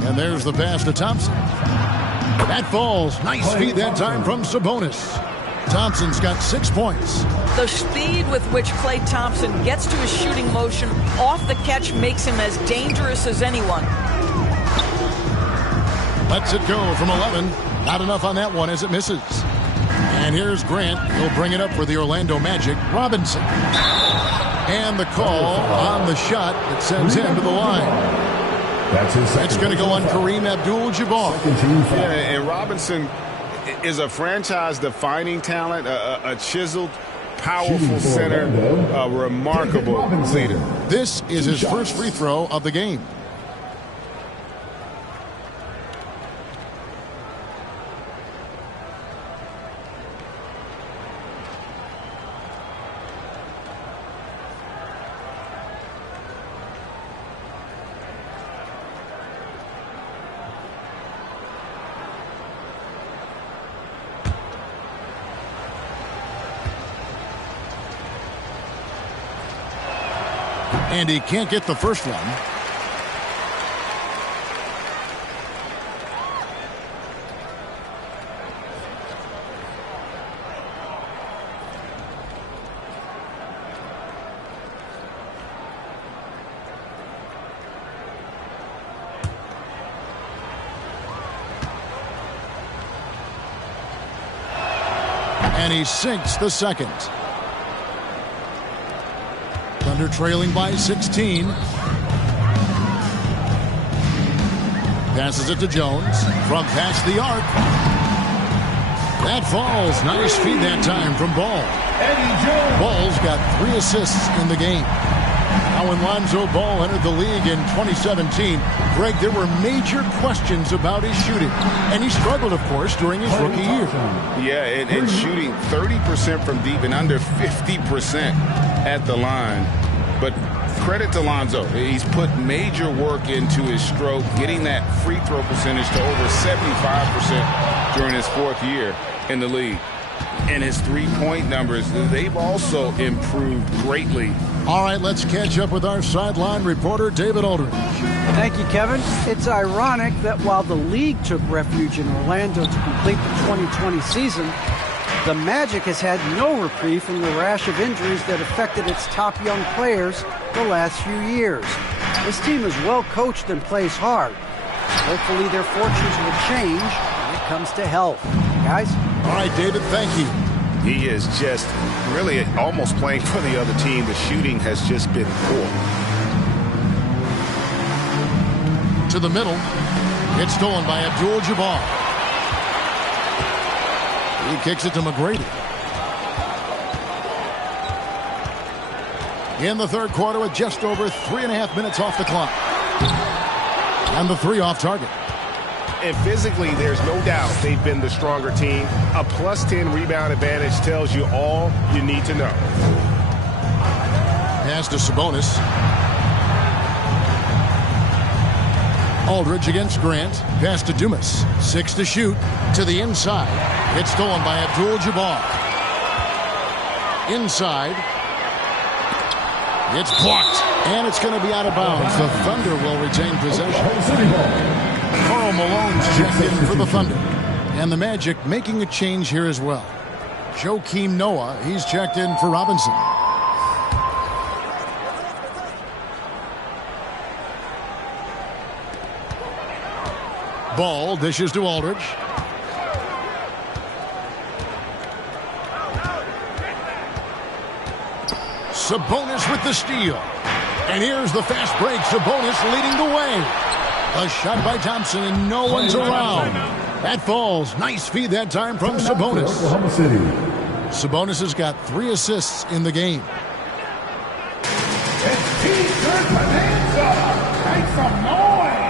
And there's the pass to Thompson. That falls. Nice feed that time from Sabonis. Thompson's got 6 points. The speed with which Klay Thompson gets to his shooting motion off the catch makes him as dangerous as anyone. Lets it go from 11. Not enough on that one as it misses. And here's Grant. He'll bring it up for the Orlando Magic. Robinson. And the call on the shot that sends him to the line. That's his second. It's going to go on Kareem Abdul-Jabbar. Yeah, and Robinson is a franchise-defining talent, a chiseled, powerful center, a remarkable leader. This is his first free throw of the game. And he can't get the first one. And he sinks the second. Thunder trailing by 16. Passes it to Jones from past the arc. That falls. Nice feed that time from Ball. Ball's got 3 assists in the game. Now when Lonzo Ball entered the league in 2017, Greg, there were major questions about his shooting. And he struggled, of course, during his rookie year. Yeah, and shooting 30% from deep and under 50% at the line. But credit to Lonzo. He's put major work into his stroke, getting that free throw percentage to over 75% during his 4th year in the league. And his three-point numbers, they've also improved greatly. All right, let's catch up with our sideline reporter, David Aldridge. Thank you, Kevin. It's ironic that while the league took refuge in Orlando to complete the 2020 season, the Magic has had no reprieve from the rash of injuries that affected its top young players the last few years. This team is well coached and plays hard. Hopefully their fortunes will change when it comes to health. Guys? All right, David, thank you. He is just really almost playing for the other team. The shooting has just been poor. To the middle. It's stolen by Abdul-Jabbar. He kicks it to McGrady. in the third quarter with just over 3.5 minutes off the clock. And the three off target. And physically, there's no doubt they've been the stronger team. A +10 rebound advantage tells you all you need to know. Pass to Sabonis. Aldridge against Grant. Pass to Dumas. 6 to shoot. To the inside. It's stolen by Abdul-Jabbar. Inside. It's blocked. And it's going to be out of bounds. The Thunder will retain possession. Karl Malone's checked in for the Thunder. And the Magic making a change here as well. Joakim Noah, he's checked in for Robinson. Ball dishes to Aldridge. Sabonis with the steal. And here's the fast break. Sabonis leading the way. A shot by Thompson, and no one's around. That falls. Nice feed that time from Sabonis. Sabonis has got 3 assists in the game. It's T-shirt Bonanza. Make some noise.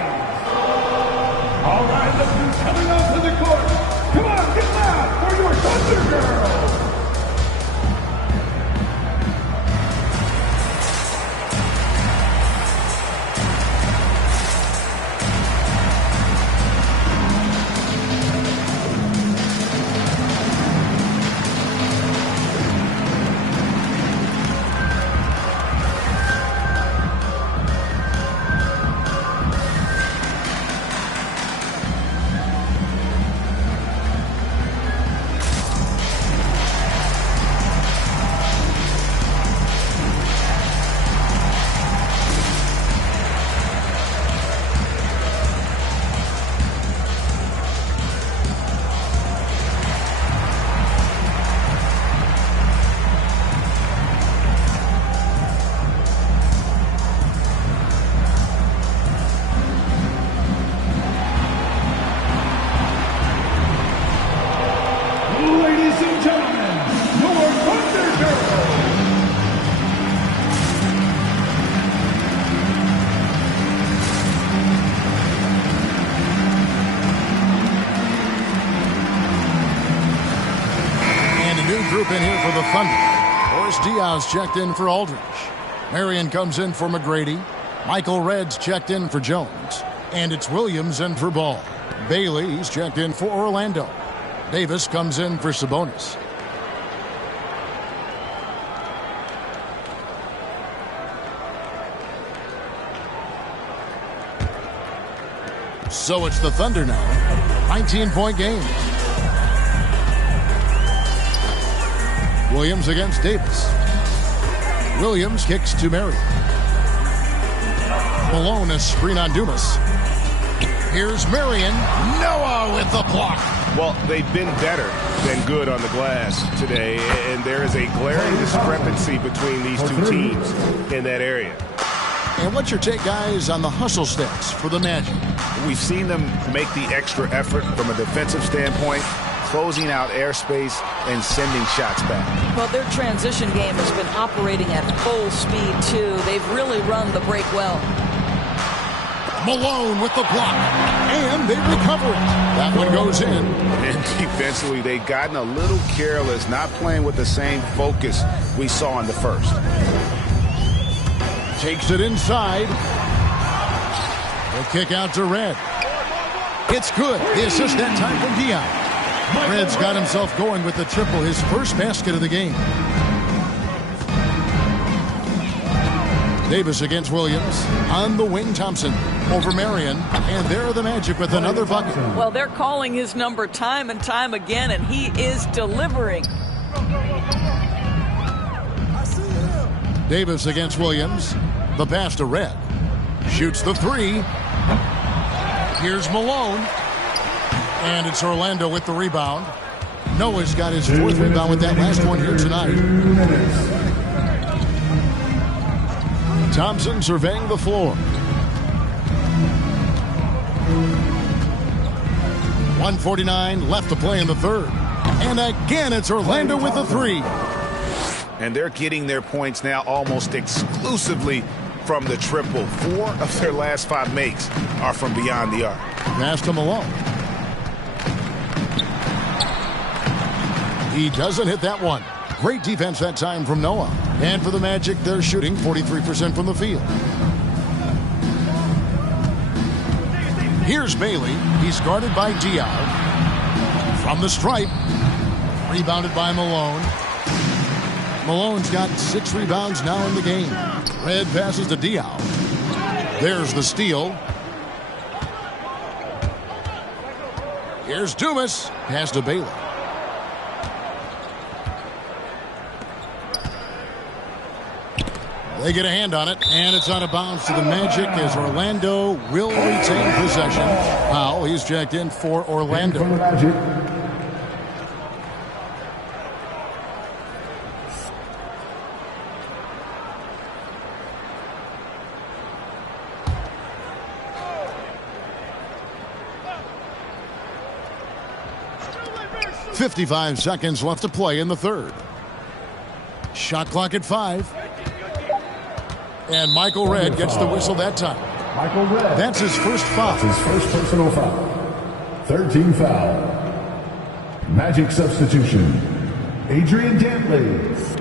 All right, look who's coming onto the court. Come on, get loud for your Thunder Girls. In here for the Thunder. Boris Diaz checked in for Aldridge. Marion comes in for McGrady. Michael Red's checked in for Jones. And it's Williams in for Ball. Bailey's checked in for Orlando. Davis comes in for Sabonis. So it's the Thunder now. 19-point game. Williams against Davis. Williams kicks to Marion. Malone, a screen on Dumas. Here's Marion. Noah with the block. Well, they've been better than good on the glass today, and there is a glaring discrepancy between these two teams in that area. And what's your take, guys, on the hustle stats for the Magic? We've seen them make the extra effort from a defensive standpoint, closing out airspace and sending shots back. Well, their transition game has been operating at full speed, too. They've really run the break well. Malone with the block, and they recover it. That one goes in. And defensively, they've gotten a little careless, not playing with the same focus we saw in the first. Takes it inside. The kick out to Red. It's good. The assist that time from Dion. Red's got himself going with the triple, his first basket of the game. Davis against Williams. On the wing, Thompson over Marion. And there are the Magic with another bucket. Well, they're calling his number time and time again, and he is delivering. Davis against Williams. The pass to Red. Shoots the three. Here's Malone. And it's Orlando with the rebound. Noah's got his 4th rebound with that last one here tonight. Thompson surveying the floor. 1:49 left to play in the third. And again, it's Orlando with the three. and they're getting their points now almost exclusively from the triple. 4 of their last 5 makes are from beyond the arc. Pass to Malone. He doesn't hit that one. Great defense that time from Noah. And for the Magic, they're shooting 43% from the field. Here's Bailey. He's guarded by Diaw. From the stripe. Rebounded by Malone. Malone's got 6 rebounds now in the game. Red passes to Diaw. There's the steal. Here's Dumas. Pass to Bailey. They get a hand on it, and it's out of bounds to the Magic as Orlando will retain possession. Powell, he's checked in for Orlando. And for the Magic, 55 seconds left to play in the third. Shot clock at 5. And Michael Redd gets the whistle that time. Michael Redd. That's his first foul. That's his first personal foul. 13 foul. Magic substitution. Adrian Dantley.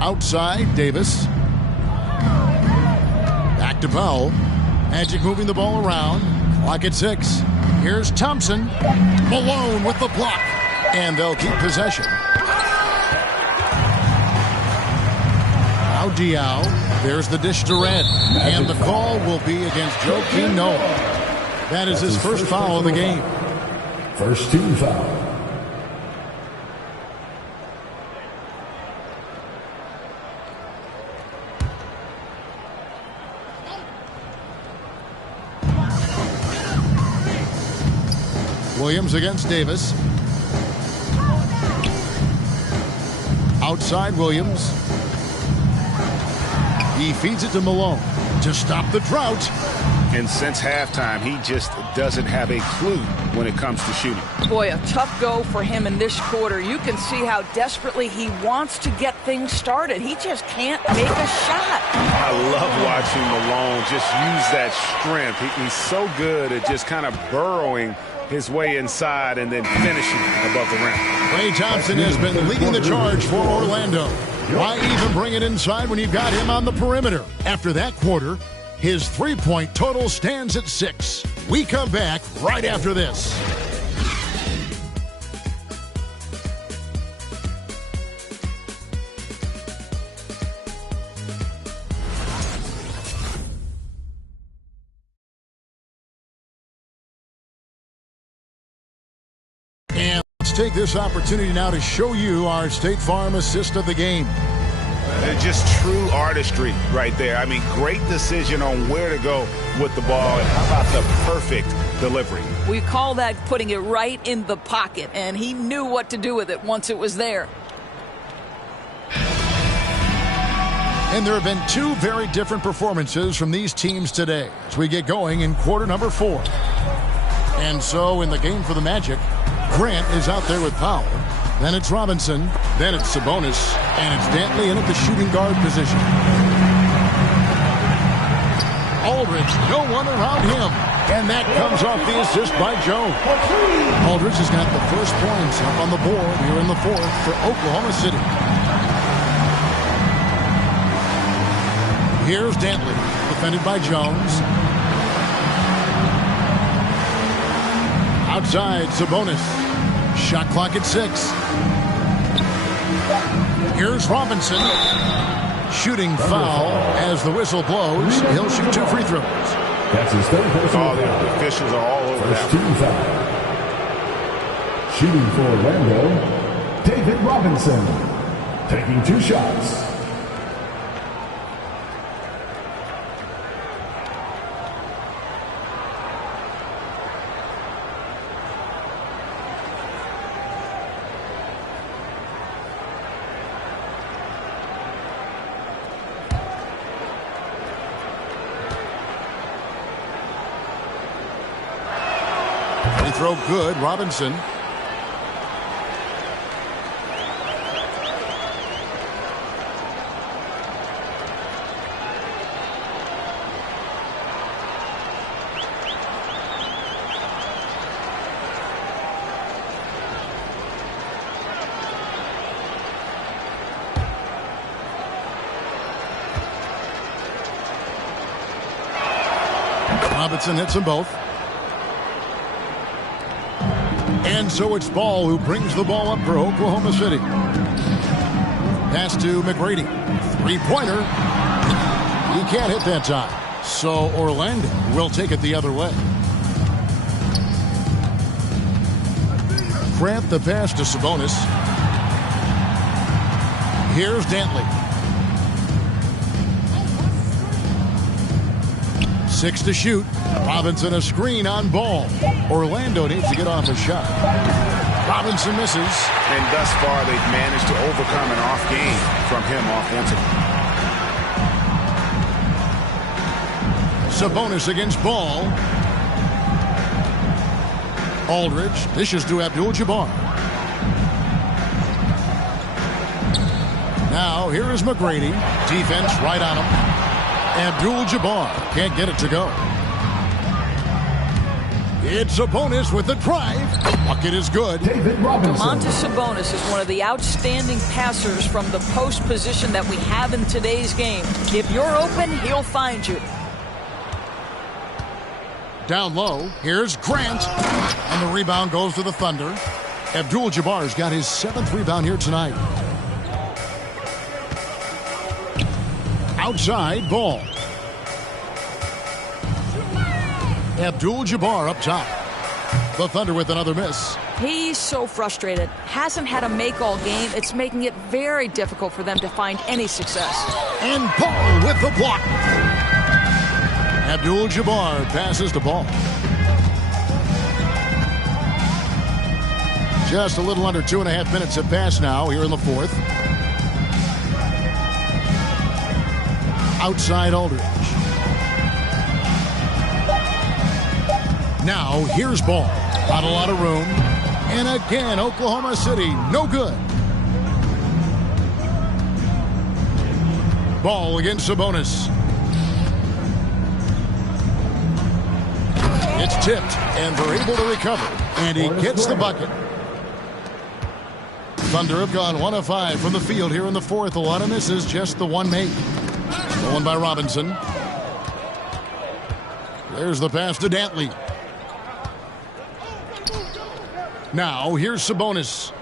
Outside, Davis. Back to Powell. Magic moving the ball around. Clock at 6. Here's Thompson. Malone with the block. And they'll keep possession. Now Diaw. There's the dish to Red. And the call will be against Joakim Noah. That is his first foul of the game. First team foul. Williams against Davis. Outside Williams. He feeds it to Malone to stop the drought. And since halftime, he just doesn't have a clue when it comes to shooting. Boy, a tough go for him in this quarter. You can see how desperately he wants to get things started. He just can't make a shot. I love watching Malone just use that strength. He's so good at just kind of burrowing his way inside and then finishing above the rim. Klay Thompson has been leading the charge for Orlando. Why even bring it inside when you've got him on the perimeter? After that quarter, his three-point total stands at 6. We come back right after this. And let's take this opportunity now to show you our State Farm assist of the game. Just true artistry right there. I mean, great decision on where to go with the ball. And how about the perfect delivery? We call that putting it right in the pocket, and he knew what to do with it once it was there. And there have been 2 very different performances from these teams today as we get going in quarter number 4. And so in the game for the Magic, Grant is out there with Powell. Then it's Robinson. Then it's Sabonis. And it's Dantley in at the shooting guard position. Aldridge, no one around him. And that comes off the assist by Jones. Aldridge has got the first points up on the board here in the 4th for Oklahoma City. Here's Dantley, defended by Jones. Outside, Sabonis. Shot clock at 6. Here's Robinson. Shooting foul as the whistle blows. He'll shoot 2 free throws. That's his third personal foul. The officials are all over First that. team foul. Shooting for Orlando, David Robinson. Taking 2 shots. Free throw good. Robinson. Robinson hits them both. And so it's Ball who brings the ball up for Oklahoma City. Pass to McGrady. Three-pointer. He can't hit that time. So Orlando will take it the other way. Grant the pass to Sabonis. Here's Dantley. 6 to shoot. Robinson a screen on Ball. Orlando needs to get off a shot. Robinson misses. And thus far, they've managed to overcome an off game from him offensively. Sabonis against Ball. Aldridge dishes to Abdul-Jabbar. Now here is McGrady. Defense right on him. Abdul-Jabbar can't get it to go. It's Sabonis with the drive. Bucket is good. Domantas Sabonis is one of the outstanding passers from the post position that we have in today's game. If you're open, he'll find you. Down low, here's Grant. And the rebound goes to the Thunder. Abdul-Jabbar's got his 7th rebound here tonight. Outside, Ball. Abdul-Jabbar up top. The Thunder with another miss. He's so frustrated. Hasn't had a make all game. It's making it very difficult for them to find any success. And Ball with the block. Abdul-Jabbar passes the Ball. Just a little under 2.5 minutes have passed now here in the fourth. Outside Aldridge. Now here's Ball. Not a lot of room. And again, Oklahoma City, no good. Ball against Sabonis. It's tipped, and they're able to recover. And he gets the bucket. Thunder have gone 1 of 5 from the field here in the fourth. A lot of misses, just the one made. Stolen by Robinson. There's the pass to Dantley. Now, here's Sabonis.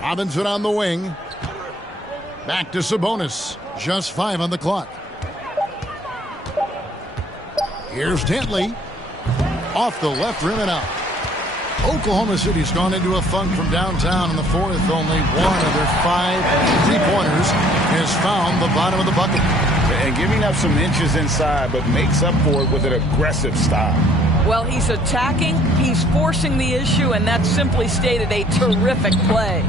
Robinson on the wing. Back to Sabonis. Just 5 on the clock. Here's Dantley. Off the left rim and out. Oklahoma City's gone into a funk from downtown in the fourth. Only one of their 5 3-pointers has found the bottom of the bucket. And giving up some inches inside, but makes up for it with an aggressive style. Well, he's attacking, he's forcing the issue, and that simply stated a terrific play.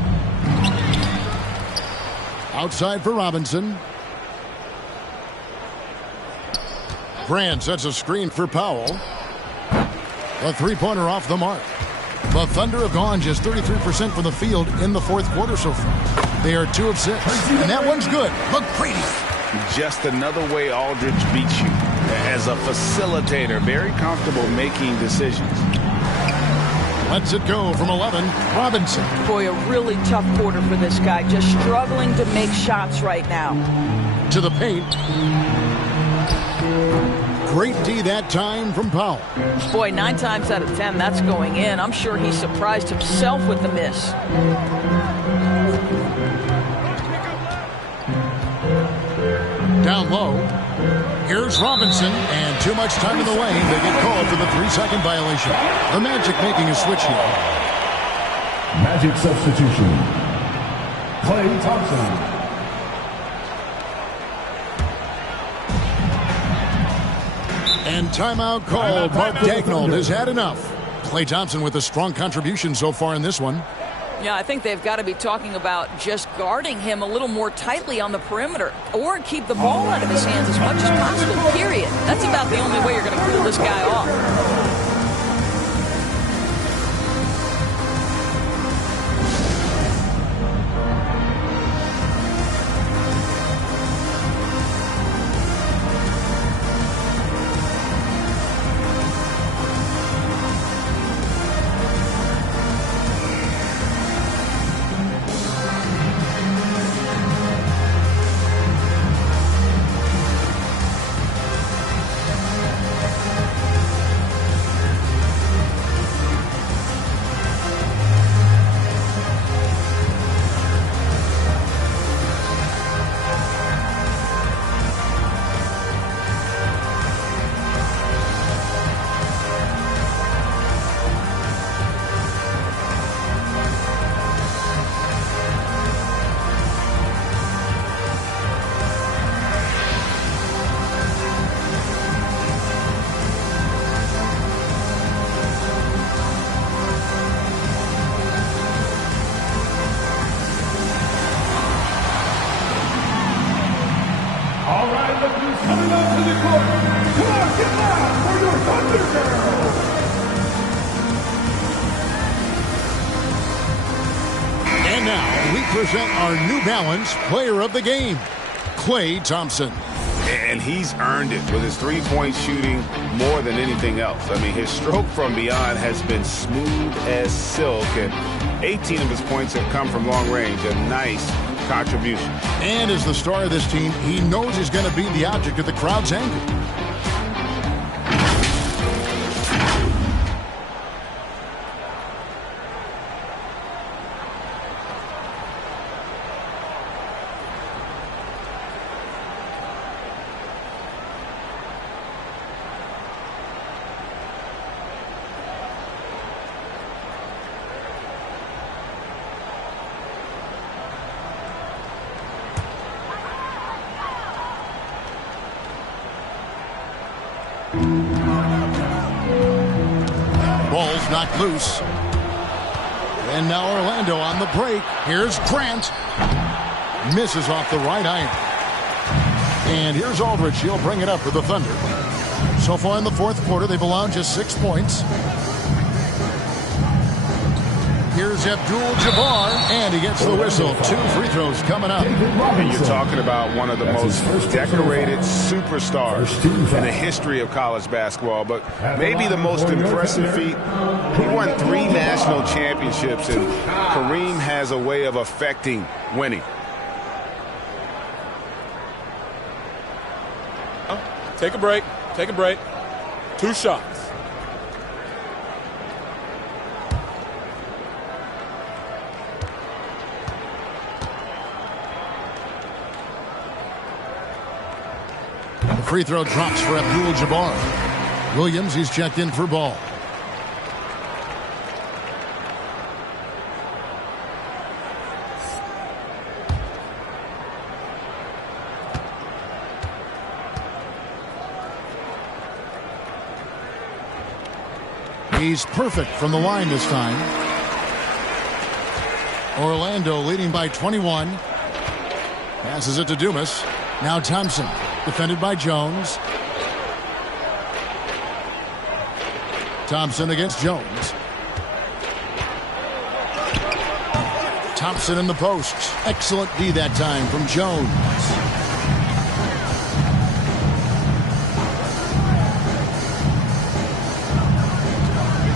Outside for Robinson. Grant sets a screen for Powell. A 3-pointer off the mark. The Thunder have gone just 33% from the field in the fourth quarter so far. They are 2 of 6. And that one's good. McGrady. Just another way Aldridge beats you. As a facilitator, very comfortable making decisions. Lets it go from 11. Robinson. Boy, a really tough quarter for this guy. Just struggling to make shots right now. To the paint. Great D that time from Powell. Boy, 9 times out of 10, that's going in. I'm sure he surprised himself with the miss. Down low. Here's Robinson, and too much time in the lane. They get called for the 3-second violation. The Magic making a switch here. Magic substitution. Klay Thompson. And timeout called. Mark Daigneault has had enough. Klay Thompson with a strong contribution so far in this one. Yeah, I think they've got to be talking about just guarding him a little more tightly on the perimeter or keep the ball out of his hands as much as possible, period. That's about the only way you're going to cool this guy off. And now we present our New Balance Player of the Game, Klay Thompson. And he's earned it with his three-point shooting more than anything else. I mean, his stroke from beyond has been smooth as silk, and 18 of his points have come from long range. A nice contribution. And as the star of this team, he knows he's going to be the object of the crowd's anger. Ball's knocked loose. And now Orlando on the break. Here's Grant. Misses off the right iron. And here's Aldridge. He'll bring it up for the Thunder. So far in the fourth quarter, they've allowed just 6 points. Here's Abdul-Jabbar, and he gets the whistle. 2 free throws coming up. You're talking about one of the most decorated superstars in the history of college basketball, but maybe the most impressive feat. He won 3 national championships, and Kareem has a way of affecting winning. Take a break. Take a break. 2 shots. Free throw drops for Abdul-Jabbar. Williams, he's checked in for ball. He's perfect from the line this time. Orlando leading by 21. Passes it to Dumas. Now Thompson. Defended by Jones. Thompson against Jones. Thompson in the post. Excellent D that time from Jones.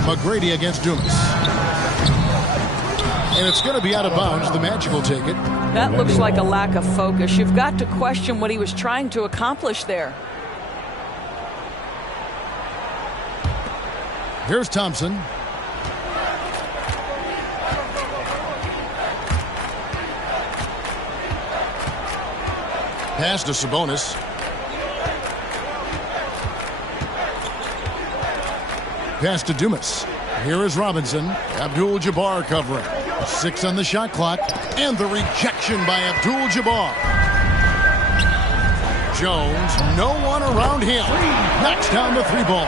McGrady against Dumas. And it's going to be out of bounds. The Magic will take it. That looks like a lack of focus. You've got to question what he was trying to accomplish there. Here's Thompson. Pass to Sabonis. Pass to Dumas. Here is Robinson. Abdul-Jabbar covering. 6 on the shot clock. And the rejection by Abdul-Jabbar. Jones, no one around him. Knocks down the 3 ball.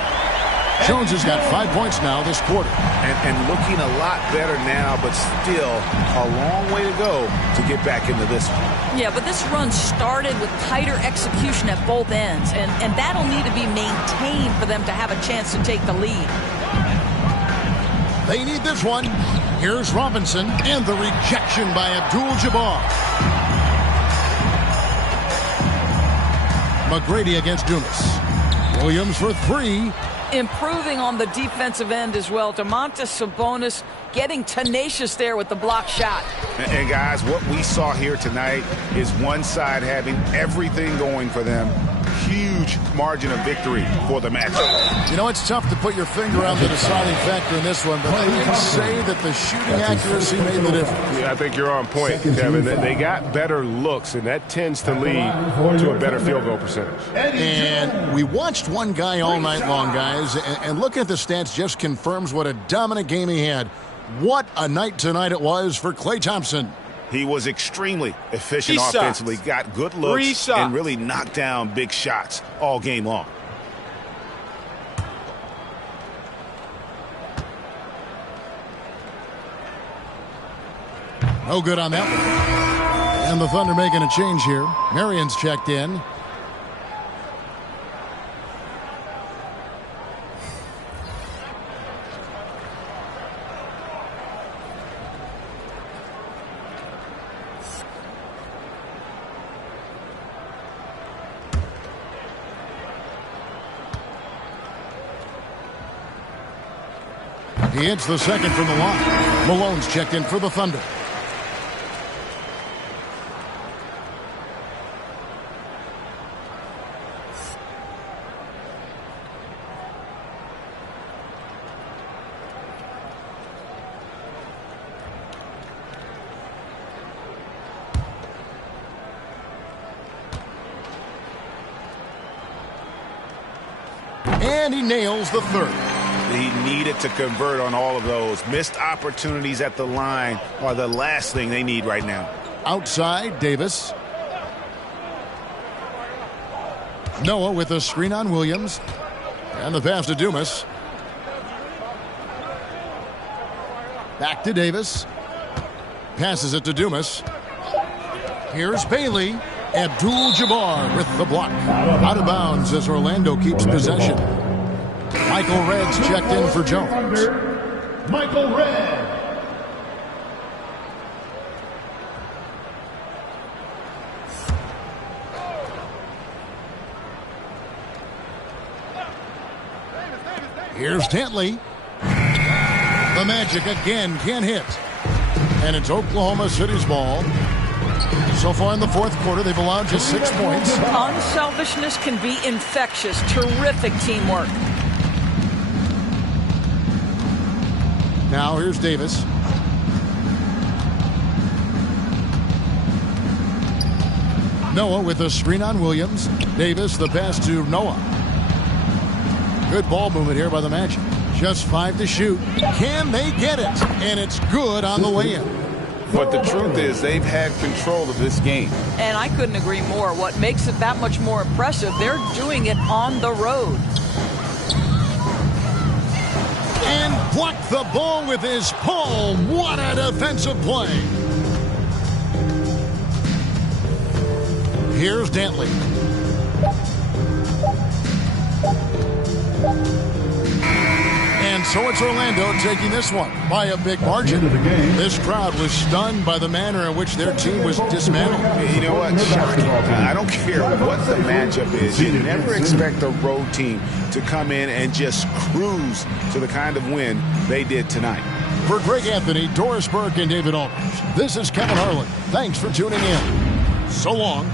Jones has got 5 points now this quarter. And looking a lot better now, but still a long way to go to get back into this one. Yeah, but this run started with tighter execution at both ends, and that'll need to be maintained for them to have a chance to take the lead. They need this one. Here's Robinson, and the rejection by Abdul-Jabbar. McGrady against Dumas. Williams for 3. Improving on the defensive end as well. Domantas Sabonis getting tenacious there with the block shot. And guys, what we saw here tonight is one side having everything going for them. Huge margin of victory for the matchup. You know, it's tough to put your finger on the deciding factor in this one, but I can say that the shooting accuracy made the difference. Yeah, I think you're on point, Kevin. They got better looks, and that tends to lead to a better field goal percentage. And we watched one guy all night long, guys, and looking at the stats just confirms what a dominant game he had. What a night tonight it was for Klay Thompson. He was extremely efficient offensively, got good looks, and really knocked down big shots all game long. No good on that one. And the Thunder making a change here. Marion's checked in. He hits the second from the line. Malone's checked in for the Thunder. And he nails the third. He needed to convert on all of those. Missed opportunities at the line are the last thing they need right now. Outside, Davis. Noah with a screen on Williams. And the pass to Dumas. Back to Davis. Passes it to Dumas. Here's Bailey. Abdul-Jabbar with the block. Out of bounds as Orlando keeps possession. Michael Redd's checked in for Jones. Michael Redd. Here's Tantley. The Magic again can't hit. And it's Oklahoma City's ball. So far in the fourth quarter, they've allowed just 6 points. Unselfishness can be infectious. Terrific teamwork. Now here's Davis. Noah with a screen on Williams. Davis, the pass to Noah. Good ball movement here by the Magic. Just 5 to shoot. Can they get it? And it's good on the way in. But the truth is they've had control of this game. And I couldn't agree more. What makes it that much more impressive, they're doing it on the road. And blocked the ball with his palm. What a defensive play. Here's Dantley. And so it's Orlando taking this one by a big margin. This crowd was stunned by the manner in which their team was dismantled. You know what? Shocking. I don't care what the matchup is. You never expect a road team to come in and just cruise to the kind of win they did tonight. For Greg Anthony, Doris Burke, and David Aldridge, this is Kevin Harlan. Thanks for tuning in. So long.